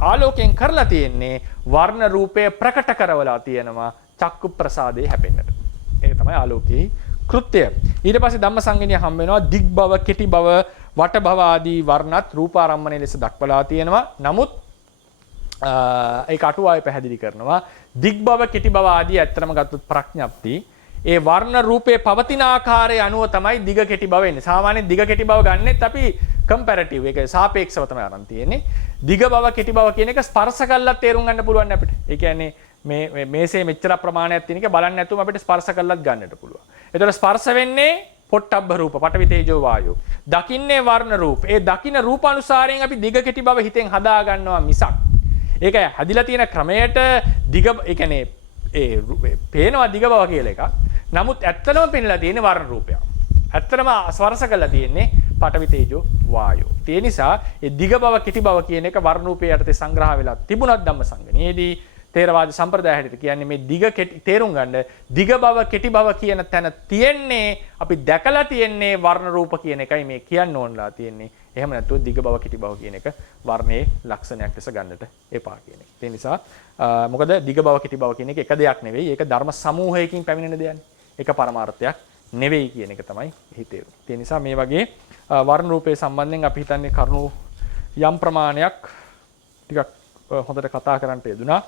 ආලෝකයෙන් කරලා තියෙන්නේ වර්ණ රූපය ප්‍රකට කරවලා තියෙනවා චක්කු ප්‍රසාදේ හැපෙන්නට. ඒක තමයි ආලෝකයේ කෘත්‍යය. ඊට පස්සේ ධම්මසංගණිය හම් වෙනවා දිග් බව, කෙටි බව, වට බව ආදී වර්ණත් රූපාරම්මණය ලෙස දක්වලා තියෙනවා. නමුත් ඒක අටුවාවේ පැහැදිලි කරනවා දිග් බව, කෙටි බව ආදී ඇත්තටම ගත්තොත් ප්‍රඥප්ති ඒ වර්ණ රූපේ පවතින ආකාරය අනුව තමයි දිග කෙටි බව එන්නේ. සාමාන්‍යයෙන් දිග කෙටි බව ගන්නෙත් අපි කම්පැරටිව් ඒක සාපේක්ෂව තමයි අරන් තියෙන්නේ. දිග බව කෙටි බව කියන එක ස්පර්ශ කළා තේරුම් ගන්න පුළුවන් අපිට. ඒ කියන්නේ මේ මේසේ මෙච්චර ප්‍රමාණයක් තියෙන එක බලන්න නැතුව අපිට ස්පර්ශ කළාත් ගන්නට පුළුවන්. ඒතකොට ස්පර්ශ වෙන්නේ පොට්ටබ්බ රූප, පඨවි තේජෝ වායෝ. දකින්නේ වර්ණ රූප. ඒ දකින්න රූප අනුසාරයෙන් අපි දිග කෙටි බව හිතෙන් හදා ගන්නවා මිසක්. ඒක හැදිලා තියෙන ක්‍රමයට දිග ඒ කියන්නේ ඒ පේනවා දිග බව කියලා එකක්. නමුත් ඇත්තටම පෙන්ලා තියෙන්නේ වර්ණ රූපයක්. ඇත්තටම ස්පර්ශ කරලා තියෙන්නේ පඨවි තේජෝ වායෝ. ඒ නිසා ඒ දිග බව කෙටි බව කියන එක වර්ණ රූපයේ යටතේ සංග්‍රහ වෙලා තිබුණත් ධම්මසංගණයේදී තේරවාද සම්ප්‍රදාය හැටියට කියන්නේ මේ දිග කෙටි තේරුම් ගන්න දිග බව කෙටි බව කියන තැන තියෙන්නේ අපි දැකලා තියෙන්නේ වර්ණ රූප කියන එකයි මේ කියන්න ඕනලා තියෙන්නේ. එහෙම නැත්නම් දිග බව කෙටි බව කියන එක වර්ණයේ ලක්ෂණයක් ලෙස ගන්නට එපා කියන එක. ඒ නිසා මොකද දිග බව කෙටි බව කියන එක එක දෙයක් නෙවෙයි. ඒක ධර්ම සමූහයකින් පැමිණෙන දෙයක්. ඒක පරමාර්ථයක් නෙවෙයි කියන එක තමයි හිතේ. ඒ නිසා මේ වගේ වර්ණ රූපයේ සම්බන්ධයෙන් අපි හිතන්නේ කරුණු යම් ප්‍රමාණයක් ටිකක් හොඳට කතා කරන්නට යෙදුනා.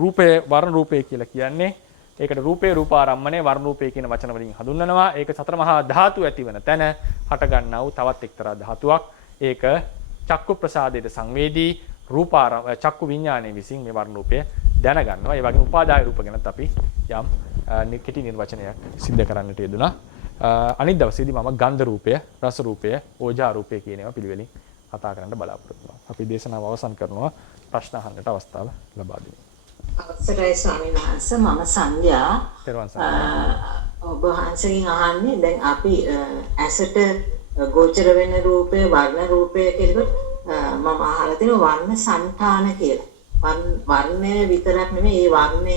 රූපේ වර්ණ රූපේ කියලා කියන්නේ ඒකට රූපේ රූපාරම්මණය වර්ණ රූපේ කියන වචන වලින් හඳුන්වනවා. ඒක සතර මහා ධාතු ඇතිවන තැන හට ගන්නා වූ තවත් එක්තරා ධාතුවක්. ඒක චක්කු ප්‍රසාදයට සංවේදී චක්කු විඥානයේ විසින් මේ වර්ණ රූපය දැනගන්නවා. ඒ වගේම උපාදාය රූප ගැනත් අපි යම් කෙටි නිර්වචනයක් සිද්ධ කරන්නට යෙදුනා. අනිත් දවසේදී මම ගන්ධ රූපය, රස රූපය, ඕජා රූපය කියන ඒවා පිළිවෙලින් කතා කරන්න බලාපොරොත්තු වෙනවා. අපි දේශනාව අවසන් කරනවා. ප්‍රශ්න අහන්නට අවස්ථාව ලබා දෙමු. අවසරයි ස්වාමීන් වහන්සේ, මම සංඥා ඔබ වහන්සේගෙන් අහන්නේ දැන් අපි ඇසට ගෝචර වෙන රූපය වර්ණ රූපය කියලා මම අහලා තියෙනවා වර්ණ සංඨාන කියලා. වර්ණය විතරක් නෙමෙයි ඒ වර්ණය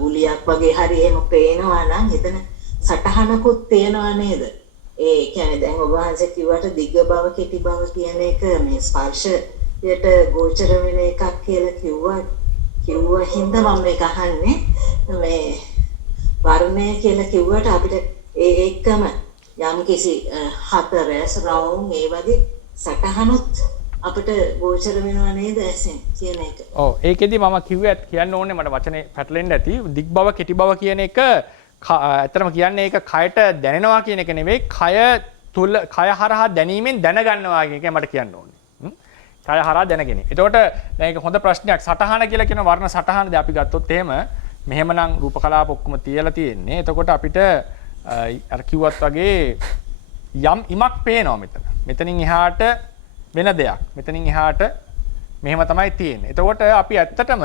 ගුලියක් වගේ හරි එහෙම පේනවා නම් එතන සටහනකුත් තියෙනවා නේද? ඒ කියන්නේ දැන් ඔබ වහන්සේ කිව්වට දිග බව කෙටි බව කියන එක මේ ස්පර්ශයට ගෝචර වෙන එකක් කියලා කිව්වා හින්දා මම මේක අහන්නේ. මේ වර්ණය කියලා කිව්වට අපිට ඒ එක්කම යම් කිසි හතරස් රවුම් ඒ වගේ සටහනොත් අපිට ගෝචර වෙනවා නේද ඇසෙන් කියන එක. ඔව් ඒකෙදි මම කිව්වත් කියන්න ඕනේ මට වචනේ පැටලෙන්න ඇති. දිග් බව කෙටි බව කියන එක ඇත්තටම කියන්නේ ඒක කයට දැනෙනවා කියන එක නෙවෙයි කය හරහා දැනීමෙන් දැනගන්නවා කියන එක මට කියන්න ඕනේ. කය හරහා දැනගෙන. එතකොට දැන් ඒක හොඳ ප්‍රශ්නයක්. සටහන කියලා කියන වර්ණ සටහනද අපි ගත්තොත් එහෙම මෙහෙමනම් රූප කලාප ඔක්කොම තියලා තියෙන්නේ. එතකොට අපිට අර කිව්වත් වගේ යම් ඉමක් පේනවා මෙතන. මෙතනින් එහාට වෙන දෙයක්. මෙතනින් එහාට මෙහෙම තමයි තියෙන්නේ. එතකොට අපි ඇත්තටම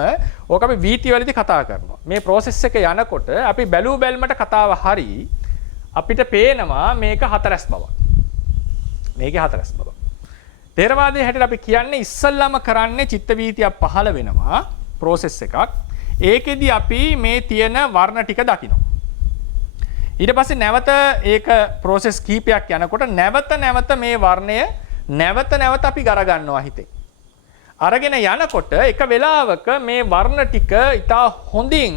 ඕක අපි වීතිවලදී කතා කරනවා. මේ process එක යනකොට අපි බැලූ බැල්මට කතාව හරි අපිට පේනවා මේක හතරස් බවක්. මේකේ හතරස් බවක්. තේරවාදයේ හැටියට අපි කියන්නේ ඉස්සල්ලාම කරන්නේ චිත්ත වීතියක් පහළ වෙනවා process එකක්. ඒකෙදි අපි මේ තියෙන වර්ණ ටික දකිනවා. ඊට පස්සේ නැවත ඒක process කීපයක් යනකොට නැවත මේ වර්ණය නැවත අපි ගර ගන්නවා හිතේ. අරගෙන යනකොට එක වෙලාවක මේ වර්ණ ටික ඉතා හොඳින්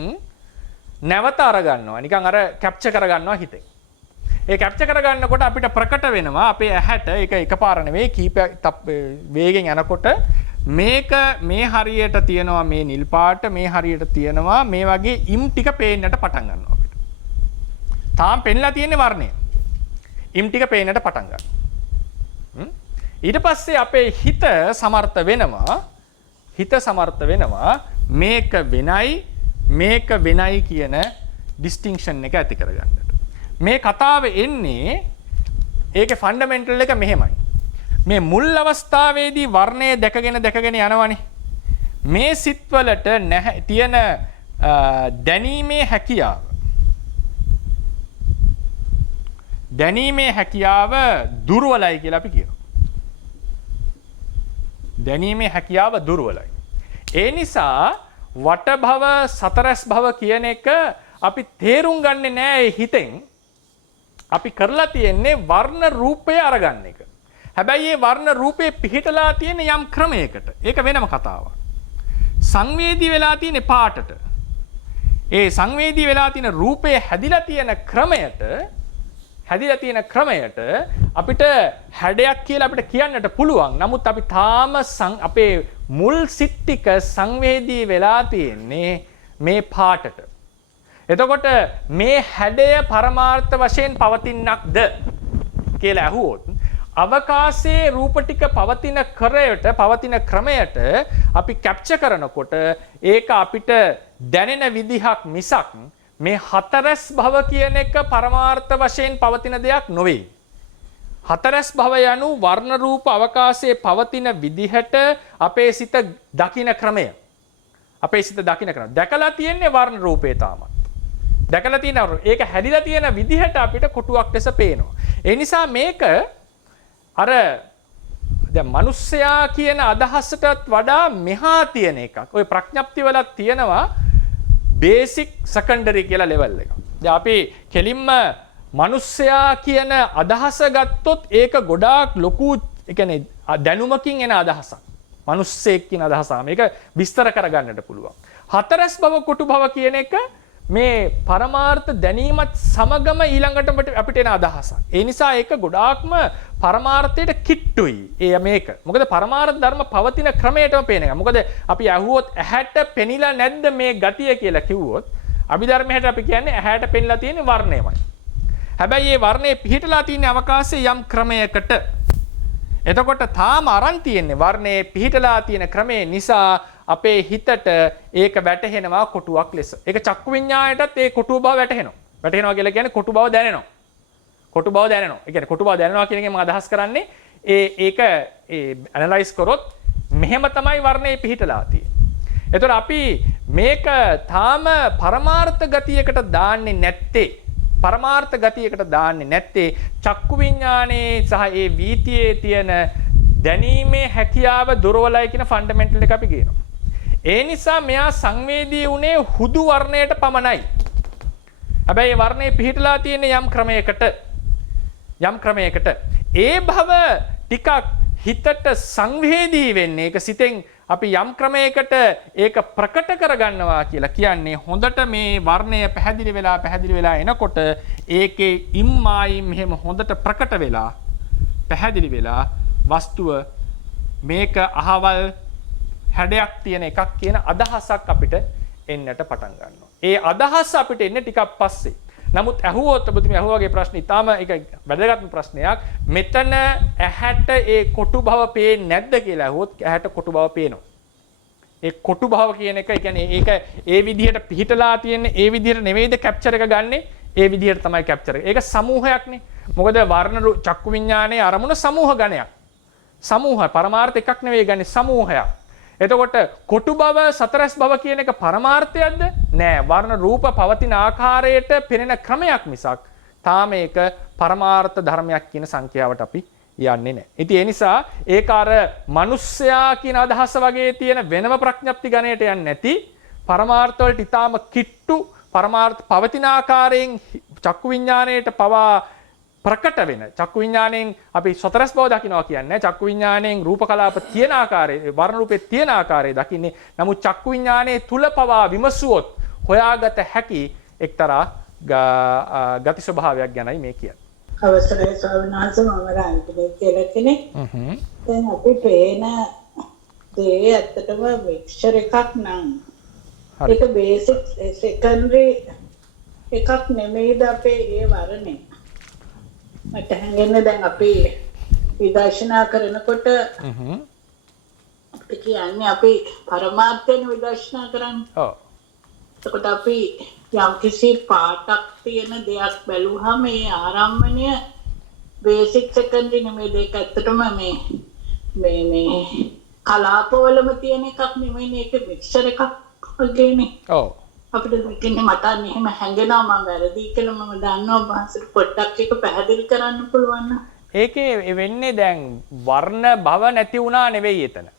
නැවත අර ගන්නවා. නිකන් අර කැප්චර් කර ගන්නවා හිතේ. ඒ කැප්චර් කර ගන්නකොට අපිට ප්‍රකට වෙනවා අපේ ඇහැට ඒක එකපාර නෙවෙයි කීප වේගෙන් යනකොට මේක මේ හරියට තියෙනවා මේ නිල් පාට මේ හරියට තියෙනවා මේ වගේ ඉම් ටික පේන්නට පටන් ගන්නවා අපිට. තාම පෙන්ලා තියෙන්නේ වර්ණය. ඉම් ටික පේන්නට පටන් ගන්නවා. ඊට පස්සේ අපේ හිත සමර්ථ වෙනවා මේක වෙනයි කියන ඩිස්ටින්ක්ෂන් එක ඇති කරගන්නට. මේ කතාව එන්නේ ඒකේ ෆන්ඩමෙන්ටල් එක මෙහෙමයි. මේ මුල් අවස්ථාවේදී වර්ණය දැකගෙන යනවනේ. මේ සිත්වලට තියෙන දැනීමේ හැකියාව දුර්වලයි කියලා අපි කියනවා. දැනීමේ හැකියාව දුර්වලයි. ඒ නිසා වටභව සතරස් භව කියන එක අපි තේරුම් ගන්නේ නැහැ හිතෙන්. අපි කරලා තියෙන්නේ වර්ණ රූපය අරගන්න එක. හැබැයි මේ වර්ණ රූපේ පිහිටලා තියෙන යම් ක්‍රමයකට. ඒක වෙනම කතාවක්. සංවේදී වෙලා තියෙන පාටට. ඒ සංවේදී වෙලා තියෙන රූපේ හැදිලා තියෙන ක්‍රමයට අපිට හැඩයක් කියලා අපිට කියන්නට පුළුවන්. නමුත් අපි තාම අපේ මුල් සිත් ටික සංවේදී වෙලා තියෙන්නේ මේ පාටට. එතකොට මේ හැඩය පරමාර්ථ වශයෙන් පවතිනක්ද කියලා ඇහුවොත් අවකාශයේ රූප ටික පවතින ක්‍රමයට අපි කැප්චර් කරනකොට ඒක අපිට දැනෙන විදිහක් මිසක් මේ හතරස් භව කියන එක පරමාර්ථ වශයෙන් පවතින දෙයක් නොවේ. හතරස් භව යනු වර්ණ රූප අවකාශයේ පවතින විදිහට අපේ සිත දකින ක්‍රමය. දැකලා තියෙන්නේ වර්ණ රූපේ තාමත්. දැකලා තියෙනවා. ඒක හැදිලා තියෙන විදිහට අපිට කොටුවක් ලෙස පේනවා. ඒ නිසා මේක අර දැන් මිනිස්සයා කියන අදහසටත් වඩා මෙහා තියෙන එකක්. ওই ප්‍රඥප්ති වල තියෙනවා බේසික් සෙකන්ඩරි කියලා ලෙවල් එකක්. දැන් අපි කෙලින්ම මිනිස්සයා කියන අදහස ගත්තොත් ඒක ගොඩාක් ලොකු ඒ කියන්නේ දැනුමකින් එන අදහසක්. මිනිස්සෙක් කියන අදහස. මේක විස්තර කරගන්නට පුළුවන්. හතරස් භව කොටු භව කියන එක මේ පරමාර්ථ දැනීමත් සමගම ඊළඟට අපිට එන අදහසක්. ඒ නිසා ඒක ගොඩාක්ම පරමාර්ථයට කිට්ටුයි. ඒ මේක. මොකද පරමාර්ථ ධර්ම පවතින ක්‍රමයටම පේන එක. මොකද අපි අහුවොත් ඇහැට පෙනිලා නැද්ද මේ ගතිය කියලා කිව්වොත් අභිධර්මයට අපි කියන්නේ ඇහැට පෙනිලා තියෙන වර්ණයමයි. හැබැයි මේ වර්ණය පිහිටලා තියෙන අවකාශයේ යම් ක්‍රමයකට. එතකොට තාම අරන් තියෙන්නේ වර්ණයේ පිහිටලා තියෙන ක්‍රමේ නිසා අපේ හිතට ඒක වැටහෙනවා කොටුවක් ලෙස. ඒක චක්කු විඤ්ඤාණයටත් ඒ කොටුව බව වැටහෙනවා. වැටහෙනවා කියලා කියන්නේ කොටු බව දැනෙනවා. කොටු බව දැනෙනවා. ඒ කියන්නේ කොටු බව දැනෙනවා කියන එකෙන් මම අදහස් කරන්නේ ඒක ඇනලයිස් කරොත් මෙහෙම තමයි වර්ණයේ පිහිටලා තියෙන්නේ. එතකොට අපි මේක තාම පරමාර්ථ ගතියකට දාන්නේ නැත්තේ. පරමාර්ථ ගතියකට දාන්නේ නැත්තේ චක්කු විඤ්ඤාණයේ සහ ඒ වීතියේ තියෙන දැනීමේ හැකියාව දුර්වලයි කියන ෆන්ඩමෙන්ටල් එක අපි කියනවා. ඒ නිසා මෙයා සංවේදී උනේ හුදු වර්ණයට පමණයි. හැබැයි ඒ වර්ණේ පිහිටලා තියෙන යම් ක්‍රමයකට ඒ භව ටිකක් හිතට සංවේදී වෙන්නේ ඒක සිතෙන් අපි යම් ක්‍රමයකට ඒක ප්‍රකට කරගන්නවා කියලා කියන්නේ හොඳට මේ වර්ණය පැහැදිලි වෙලා එනකොට ඒකේ ඉම්මායිම් එහෙම හොඳට ප්‍රකට වෙලා පැහැදිලි වෙලා වස්තුව මේක අහවල් හැඩයක් තියෙන එකක් කියන අදහසක් අපිට එන්නට පටන් ගන්නවා. ඒ අදහස අපිට එන්නේ ටිකක් පස්සේ. නමුත් ඇහුවොත් ඔබතුමී ඇහුවාගේ ප්‍රශ්නේ ඊටාම ඒක වැදගත්ම ප්‍රශ්නයක්. මෙතන ඇහැට ඒ කොටු භව පේන්නේ නැද්ද කියලා ඇහුවොත් ඇහැට කොටු භව පේනවා. ඒ කොටු භව කියන එක කියන්නේ ඒක ඒ විදිහට පිහිටලා තියෙන්නේ ඒ විදිහට නෙවෙයිද කැප්චර් එක ගන්නෙ? ඒ විදිහට තමයි කැප්චර් එක. ඒක සමූහයක්නේ. මොකද වර්ණ චක්කු විඤ්ඤාණයේ අරමුණ සමූහ ගණයක්. සමූහ පරමාර්ථ එකක් නෙවෙයි ගන්නේ සමූහයක්. එතකොට කොටු බව සතරස් බව කියන එක පරමාර්ථයක්ද? නෑ. වර්ණ රූප පවතින ආකාරයට පෙනෙන ක්‍රමයක් මිසක් තාම ඒක පරමාර්ථ ධර්මයක් කියන සංඛ්‍යාවට අපි යන්නේ නෑ. ඉතින් ඒ නිසා ඒක අර මිනිස්සයා කියන අදහස වගේ තියෙන වෙනම ප්‍රඥප්ති ගණයට යන්නේ නැති පරමාර්ථ වලට ඊටාම කිට්ටු පරමාර්ථ පවතින ආකාරයෙන් චක්කු විඤ්ඤාණයට පවා ප්‍රකට වෙන චක්කු විඤ්ඤාණයෙන් අපි සතරස් බව දකිනවා කියන්නේ චක්කු විඤ්ඤාණයෙන් රූප කලාප තියෙන ආකාරයේ වර්ණ රූපේ තියෙන ආකාරය දකින්නේ. නමුත් චක්කු විඤ්ඤාණයේ තුල පවා විමසුවොත් හොයාගත හැකි එක්තරා ගති ස්වභාවයක් ගැනයි මේ කියන්නේ. අවසරයි ස්වාමීන් වහන්සේ මම රාන්තිනේ කියලා කෙනෙක්. දැන් අපි පේන දේ ඇත්තටම මික්ස්චර් එකක් නම් ඒක බේසික් සෙකන්ඩරි එකක් නෙමෙයිද අපේ ඒ වර්ණේ. මට හැඟෙන්නේ දැන් අපි විදර්ශනා කරනකොට අපි කියන්නේ අපි පරමාර්ථයෙන් විදර්ශනා කරන්නේ. ඔව්. එතකොට අපි යම් කිසි පාටක් තියෙන දෙයක් බැලුවහම මේ ආරම්භණය බේසික් සෙකන්ඩරි නෙමෙයි දෙක ඇත්තටම මේ කලාපවලම තියෙන එකක් නෙමෙයි ඒක මික්ස්චර් එකක් වගේනේ. ඔව්. අපිට දෙන්නේ මට මෙහෙම හැංගෙනවා මම වැරදි කියලා මම දන්නවා බාහිර පොට්ටක් එක පැහැදිලි කරන්න පුළුවන් නම් ඒකේ වෙන්නේ දැන් වර්ණ භව නැති වුණා නෙවෙයි එතන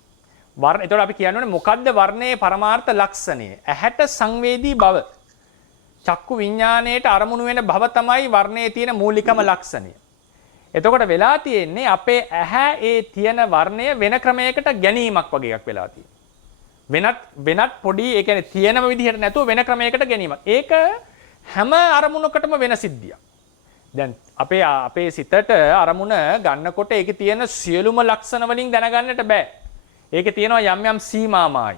වර්ණ ඒතකොට අපි කියන්නේ මොකද්ද වර්ණයේ පරමාර්ථ ලක්ෂණය ඇහැට සංවේදී භව චක්කු විඤ්ඤාණයට අරමුණු වෙන භව තමයි වර්ණයේ තියෙන මූලිකම ලක්ෂණය. එතකොට වෙලා තියෙන්නේ අපේ ඇහැ ඒ තියෙන වර්ණය වෙන ක්‍රමයකට ගැනීමක් වගේ එකක් වෙලා තියෙනවා. වෙනත් පොඩි ඒ කියන්නේ තියෙනම විදිහට නැතුව වෙන ක්‍රමයකට ගැනීමක්. ඒක හැම අරමුණකටම වෙන සිද්ධියක්. දැන් අපේ සිතට අරමුණ ගන්නකොට ඒකේ තියෙන සියලුම ලක්ෂණ වලින් දැනගන්නට බෑ. ඒකේ තියෙනවා යම් යම් සීමාමායි.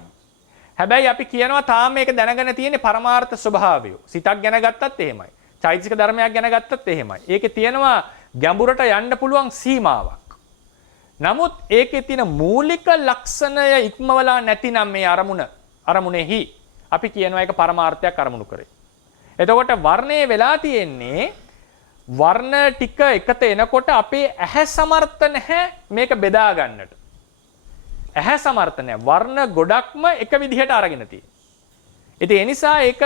හැබැයි අපි කියනවා තාම මේක දැනගෙන තියෙන්නේ පරමාර්ථ ස්වභාවය. සිතක් ගැන ගත්තත් එහෙමයි. චෛතසික ධර්මයක් ගැන ගත්තත් එහෙමයි. ඒකේ තියෙනවා ගැඹුරට යන්න පුළුවන් සීමාවක්. නමුත් ඒකේ තියෙන මූලික ලක්ෂණය ඉක්මවලා නැතිනම් මේ අරමුණෙහි අපි කියනවා ඒක පරමාර්ථයක් අරමුණු කරේ. එතකොට වර්ණයේ වෙලා තියෙන්නේ වර්ණ ටික එකට එනකොට අපේ ඇහැ සමර්ථ නැහැ මේක බෙදා ගන්නට. ඇහැ සමර්ථ නැහැ. වර්ණ ගොඩක්ම එක විදිහට අරගෙන තියෙනවා. ඉතින් ඒ නිසා ඒක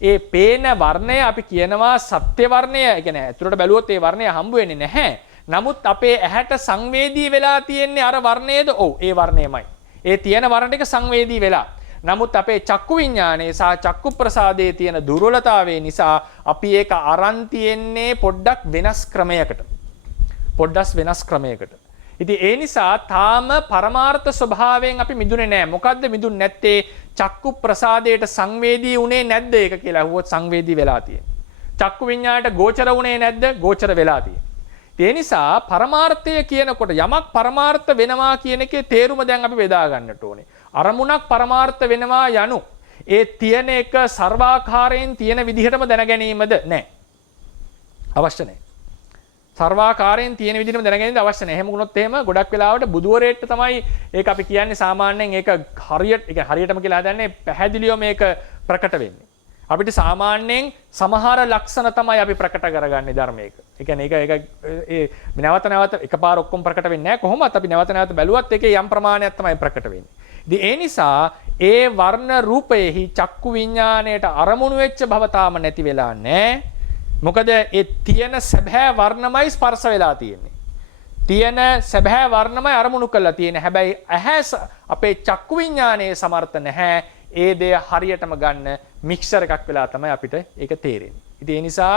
ඒ පේන වර්ණය අපි කියනවා සත්‍ය වර්ණය. ඒ කියන්නේ ඇතුළට බැලුවොත් ඒ වර්ණය හම්බ වෙන්නේ නැහැ. නමුත් අපේ ඇහැට සංවේදී වෙලා තියෙන්නේ අර වර්ණයේද? ඔව් ඒ වර්ණයමයි. ඒ තියෙන වර්ණ ටික සංවේදී වෙලා. නමුත් අපේ චක්කු විඥානයේ සහ චක්කු ප්‍රසාදයේ තියෙන දුර්වලතාවය නිසා අපි ඒක අරන් තියෙන්නේ පොඩ්ඩක් වෙනස් ක්‍රමයකට. ඉතින් ඒ නිසා තාම පරමාර්ථ ස්වභාවයෙන් අපි මිදුනේ නැහැ. මොකද්ද මිදුන්නේ නැත්තේ? චක්කු ප්‍රසාදයට සංවේදී උනේ නැද්ද ඒක කියලා අහුවොත් සංවේදී වෙලා තියෙන්නේ. චක්කු විඤ්ඤාණයට ගෝචර උනේ නැද්ද? ගෝචර වෙලා තියෙන්නේ. ඒ නිසා පරමාර්ථය කියනකොට යමක් පරමාර්ථ වෙනවා කියන එකේ තේරුම දැන් අපි බෙදා ගන්නට ඕනේ. අරමුණක් පරමාර්ථ වෙනවා යනු ඒ තියෙන එක සර්වාකාරයෙන් තියෙන විදිහටම දැන ගැනීමද? නැහැ. අවශ්‍ය නැහැ. සර්වාකාරයෙන් තියෙන විදිහටම දැනගැනීම අවශ්‍ය නැහැ. එහෙම වුණොත් එහෙම ගොඩක් වෙලාවට බුදුවරයෙක්ට තමයි ඒක අපි කියන්නේ සාමාන්‍යයෙන් ඒක හරියටම කියලා හදන්නේ පැහැදිලිව මේක ප්‍රකට වෙන්නේ. අපිට සාමාන්‍යයෙන් සමහර ලක්ෂණ තමයි අපි ප්‍රකට කරගන්නේ ධර්මයක. ඒ කියන්නේ ඒක නැවත එකපාර ඔක්කොම ප්‍රකට වෙන්නේ නැහැ. කොහොමත් අපි නැවත බැලුවත් ඒකේ යම් ප්‍රමාණයක් තමයි ප්‍රකට වෙන්නේ. ඉතින් ඒ නිසා ඒ වර්ණ රූපයෙහි චක්කු විඥාණයට අරමුණු වෙච්ච බව තාම නැති වෙලා නැහැ. මොකද ඒ තියෙන සැබෑ වර්ණමයි ස්පර්ශ වෙලා තියෙන්නේ. තියෙන සැබෑ වර්ණමයි අරමුණු කරලා තියෙන්නේ. හැබැයි ඇහැ අපේ චක්කු විඥානයේ සමර්ථ නැහැ. ඒ දේ හරියටම ගන්න මික්සර් එකක් වෙලා තමයි අපිට ඒක තේරෙන්නේ. ඉතින් ඒ නිසා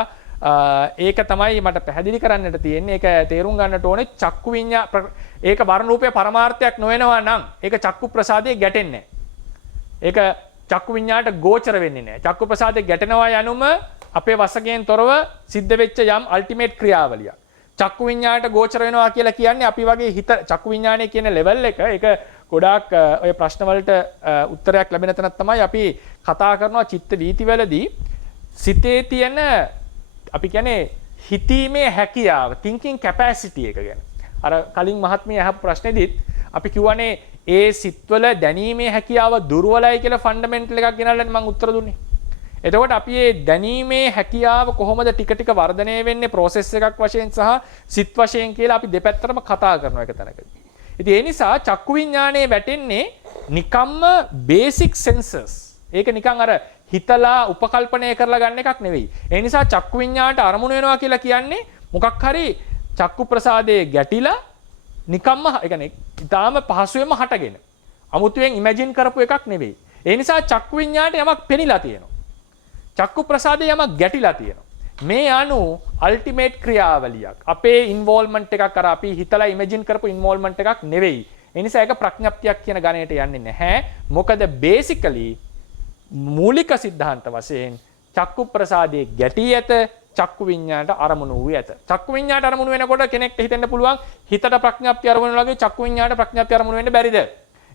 ඒක තමයි මට පැහැදිලි කරන්නට තියෙන්නේ. ඒක තේරුම් ගන්නට ඕනේ චක්කු ඒක වර්ණ රූපයේ පරමාර්ථයක් නොවනවා නම් ඒක චක්කු ප්‍රසාදයේ ගැටෙන්නේ නැහැ. ඒක චක්කු විඥාණයට ගෝචර වෙන්නේ නැහැ. චක්කු ප්‍රසාදයේ ගැටෙනවා යනුම අපේ වසකයෙන් තොරව සිද්ධ වෙච්ච යම් අල්ටිමේට් ක්‍රියාවලියක්. චක්කු විඤ්ඤාණයට ගෝචර වෙනවා කියලා කියන්නේ අපි වගේ හිත චක්කු විඤ්ඤාණය කියන ලෙවල් එක ඒක ගොඩාක් ඔය ප්‍රශ්න වලට උත්තරයක් ලැබෙන තැනක් තමයි අපි කතා කරනවා චිත්ත වීතිවලදී සිතේ තියෙන අපි කියන්නේ හිතීමේ හැකියාව thinking capacity එක ගැන. අර කලින් මහත්මිය අහපු ප්‍රශ්නේදීත් අපි කියවනේ ඒ සිත්වල දැනීමේ හැකියාව දුර්වලයි කියලා ෆන්ඩමෙන්ටල් එකක් ගෙනල්ලානේ මම උත්තර දුන්නේ. එතකොට අපි මේ දැනීමේ හැකියාව කොහොමද ටික ටික වර්ධනය වෙන්නේ ප්‍රොසෙස් එකක් වශයෙන් සහ සිත් වශයෙන් කියලා අපි දෙපැත්තටම කතා කරනවා එක තැනකදී. ඉතින් ඒ නිසා චක්කු විඥානයේ වැටෙන්නේ නිකම්ම බේසික් සෙන්සර්ස්. ඒක නිකන් අර හිතලා උපකල්පනය කරලා ගන්න එකක් නෙවෙයි. ඒ නිසා චක්කු විඥාණයට අරමුණු වෙනවා කියලා කියන්නේ මොකක් හරි චක්කු ප්‍රසාදයේ ගැටිලා නිකම්ම ඒ කියන්නේ ඊටාම පහසුවෙන්ම හටගෙන. අමුතුවෙන් ඉමැජින් කරපු එකක් නෙවෙයි. ඒ නිසා චක්කු විඥාණයට යමක් පෙනිලා තියෙනවා. චක්කු ප්‍රසාදයේ යමක් ගැටිලා තියෙනවා. මේ අනු අල්ටිමේට් ක්‍රියාවලියක්. අපේ ඉන්වෝල්ව්මන්ට් එකක් අර අපි හිතලා ඉමේජින් කරපු ඉන්වෝල්ව්මන්ට් එකක් නෙවෙයි. ඒ නිසා ඒක ප්‍රඥප්තියක් කියන ගණයට යන්නේ නැහැ. මොකද බේසිකලි මූලික સિદ્ધාන්ත වශයෙන් චක්කු ප්‍රසාදයේ ගැටි ඇත චක්කු විඤ්ඤාණයට අරමුණු වූ ඇත. චක්කු විඤ්ඤාණයට අරමුණු වෙනකොට කෙනෙක්ට හිතෙන්න පුළුවන් හිතට ප්‍රඥප්තිය අරමුණු වගේ චක්කු විඤ්ඤාණයට ප්‍රඥප්තිය අරමුණු වෙන්න බැරිද?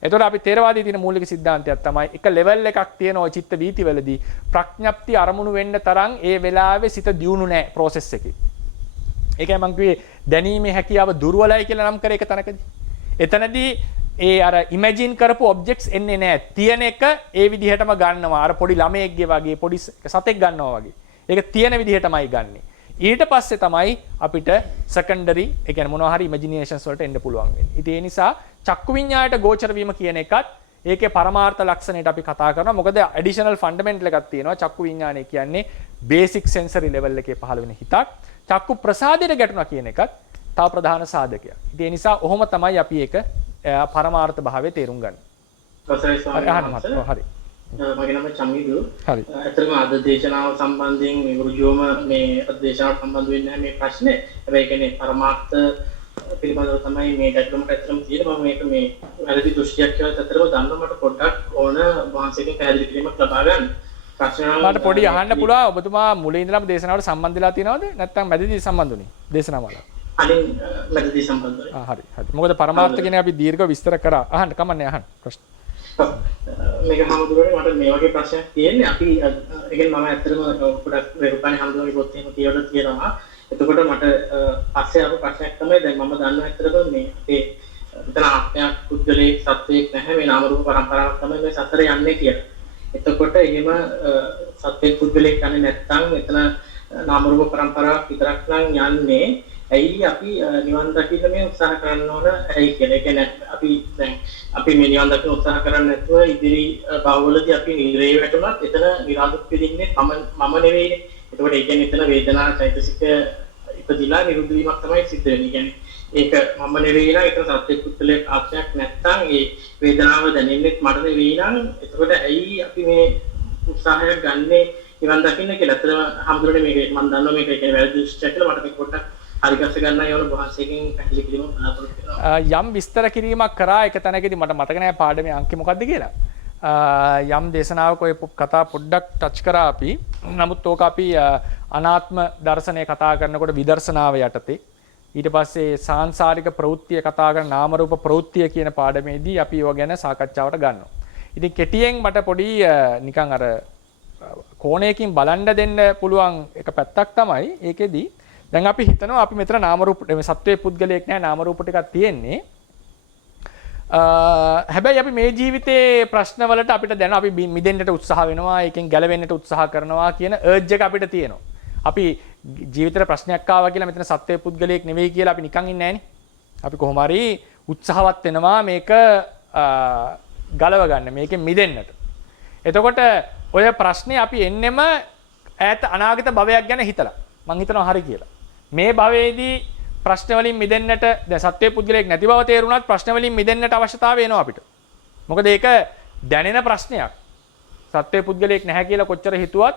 එතකොට අපි තේරවාදී තියෙන මූලික સિદ્ધාන්තයක් තමයි එක ලෙවල් එකක් තියෙනවා චිත්ත වීතිවලදී ප්‍රඥප්ති අරමුණු වෙන්න තරම් ඒ වෙලාවේ සිත දියුණු නැහැ process එකේ. ඒකයි මම කිව්වේ දැනීමේ හැකියාව දුර්වලයි කියලා නම් කරේ එක තැනකදී. එතනදී ඒ අර ඉමේජින් කරපු ඔබ්ජෙක්ට්ස් එන්නේ නැහැ. තියෙන එක ඒ විදිහටම ගන්නවා. අර පොඩි ළමයෙක්ගේ වගේ පොඩි සතෙක් ගන්නවා වගේ. ඒක තියෙන විදිහටමයි ගන්නෙ. ඊට පස්සේ තමයි අපිට සෙකන්ඩරි ඒ කියන්නේ මොනවා හරි ඉමේජිනේෂන්ස් වලට එන්න පුළුවන් වෙන්නේ. ඉතින් ඒ නිසා චක්කු විඤ්ඤාණයට ගෝචර වීම කියන එකත් ඒකේ පරමාර්ථ ලක්ෂණයට අපි කතා කරනවා. මොකද ඇඩිෂනල් ෆන්ඩමෙන්ටල් එකක් තියෙනවා. චක්කු විඤ්ඤාණය කියන්නේ බේසික් සෙන්සරි ලෙවල් එකේ පහළ වෙන හිතක්. චක්කු ප්‍රසාදයට ගැටුණා කියන එකත් තව ප්‍රධාන සාධකයක්. ඉතින් ඒ නිසා ඔහොම තමයි අපි ඒක පරමාර්ථ භාවයේ තේරුම් ගන්න. හරි. මගේ නම චමිදු. හරි. ඇත්තටම අද දේශනාව සම්බන්ධයෙන් මේ වෘජුවම මේ දේශනාවට සම්බන්ධ වෙන්නේ මේ ප්‍රශ්නේ. හැබැයි කියන්නේ පරමාර්ථ පිළිබඳව තමයි මේ ගැටලුමට ඇත්තටම තියෙන්නේ. මම මේක මේ වැරදි දෘෂ්ටියක් කියලා ඇත්තටම දන්නවා. මට පොඩ්ඩක් ඕන වහන්සේගෙන් පැහැදිලි කිරීමක් ලබා ගන්න. මට පොඩි අහන්න පුළුවන් ඔබතුමා මුලින් ඉඳලම දේශනාවට සම්බන්ධ වෙලා තියෙනවද? නැත්නම් මැදදී සම්බන්ධ වුණේ දේශනාවල? අනින් මැදදී සම්බන්ධ වෙයි. හරි. මොකද පරමාර්ථ කියන්නේ අපි දීර්ඝව විස්තර කරා. අහන්න කමන්නේ අහන්න ප්‍රශ්න. මේක හැමදෙරේ මට මේ වගේ ප්‍රශ්නයක් තියෙන්නේ. අපි ඒ කියන්නේ මම ඇත්තටම පොඩක් රේරුකානේ හැමදෙරේ පොත් එහෙම කියවලා තියෙනවා. එතකොට මට පස්සේ ආපු ප්‍රශ්නයක් තමයි දැන් මම දන්නවා ඇත්තටම මේ අපේ මෙතන ආත්මයක් පුද්ගලයේ සත්වයක් නැහැ. මේ නාම රූප පරම්පරාවක් තමයි මේ සතර යන්නේ කියලා. එතකොට එහෙම සත්වයක් පුද්ගලයෙක් යන්නේ නැත්නම් එතන නාම රූප පරම්පරාවක් විතරක් නම් යන්නේ ඇයි අපි නිවන් දකින්න මේ උත්සාහ කරන්න ඕන ඇයි කියලා. ඒ කියන්නේ අපි දැන් අපි මේ නිවන් දකින්න උත්සාහ කරන්නේ නැතුව ඉදිරි භවවලදී අපි නිරේ වැටුණත් එතන නිරාදුක් වෙදින්නේ මම නෙවෙයිනේ. ඒකෝට ඒ කියන්නේ එතන වේදනා චෛතසික ඉපදිලා නිරුද්ධ වීමක් තමයි සිද්ධ වෙන්නේ. කියන්නේ ඒක මම නෙවෙයි නම් එතන සත්‍ය පුද්ගලයෙක් ආත්මයක් නැත්නම් ඒ වේදනාව දැනෙන්නේ මට නෙවෙයි නම් එතකොට ඇයි අපි මේ උත්සාහය ගන්නේ නිවන් දකින්න කියලා. අතන හම්දුරනේ මේක මම දන්නවා මේක කියන්නේ වැරදි දෘෂ්ටියක් කියලා මට මේක පොඩ්ඩක් හරි ගස්ස ගන්නයි ඕන වහන්සේගෙන් පැහැදිලි කිරීමක් බලාපොරොත්තු වෙනවා. යම් විස්තර කිරීමක් කරා එක තැනකදී මට මතක නැහැ පාඩමේ අංකය මොකක්ද කියලා. යම් දේශනාවක ඔය කතා පොඩ්ඩක් ටච් කරා අපි. නමුත් ඕක අපි අනාත්ම දර්ශනය කතා කරනකොට විදර්ශනාව යටතේ ඊට පස්සේ සාංශාරික ප්‍රවෘත්තිය කතා කරන නාම රූප ප්‍රවෘත්තිය කියන පාඩමේදී අපි ඒව ගැන සාකච්ඡාවට ගන්නවා. ඉතින් කෙටියෙන් මට පොඩි නිකන් අර කෝණයකින් බලන්න දෙන්න පුළුවන් එක පැත්තක් තමයි ඒකෙදි දැන් අපි හිතනවා අපි මෙතන නාම රූප සත්වයේ පුද්ගලයෙක් නෑ නාම රූප ටිකක් තියෙන්නේ. හැබැයි අපි මේ ජීවිතේ ප්‍රශ්න වලට අපිට දැන අපි මිදෙන්නට උත්සාහ වෙනවා, ඒකෙන් ගැලවෙන්නට උත්සාහ කරනවා කියන අර්ජ් එක අපිට තියෙනවා. අපි ජීවිතේට ප්‍රශ්නයක් ආවා කියලා මෙතන සත්වයේ පුද්ගලයෙක් නෙවෙයි කියලා අපි නිකන් ඉන්නේ නෑනේ. අපි කොහොම හරි උත්සාහවත් වෙනවා මේක ගලව ගන්න, මේකෙන් මිදෙන්නට. එතකොට ඔය ප්‍රශ්නේ අපි එන්නෙම ඈත අනාගත භවයක් ගැන හිතලා. මං හිතනවා හරි කියලා. මේ භවයේදී ප්‍රශ්න වලින් මිදෙන්නට දැන් සත්‍ය පුද්ගලයෙක් නැති බව තේරුණාත් ප්‍රශ්න වලින් මිදෙන්නට අවශ්‍යතාවය එනවා අපිට. මොකද ඒක දැනෙන ප්‍රශ්නයක්. සත්‍ය පුද්ගලයෙක් නැහැ කියලා කොච්චර හිතුවත්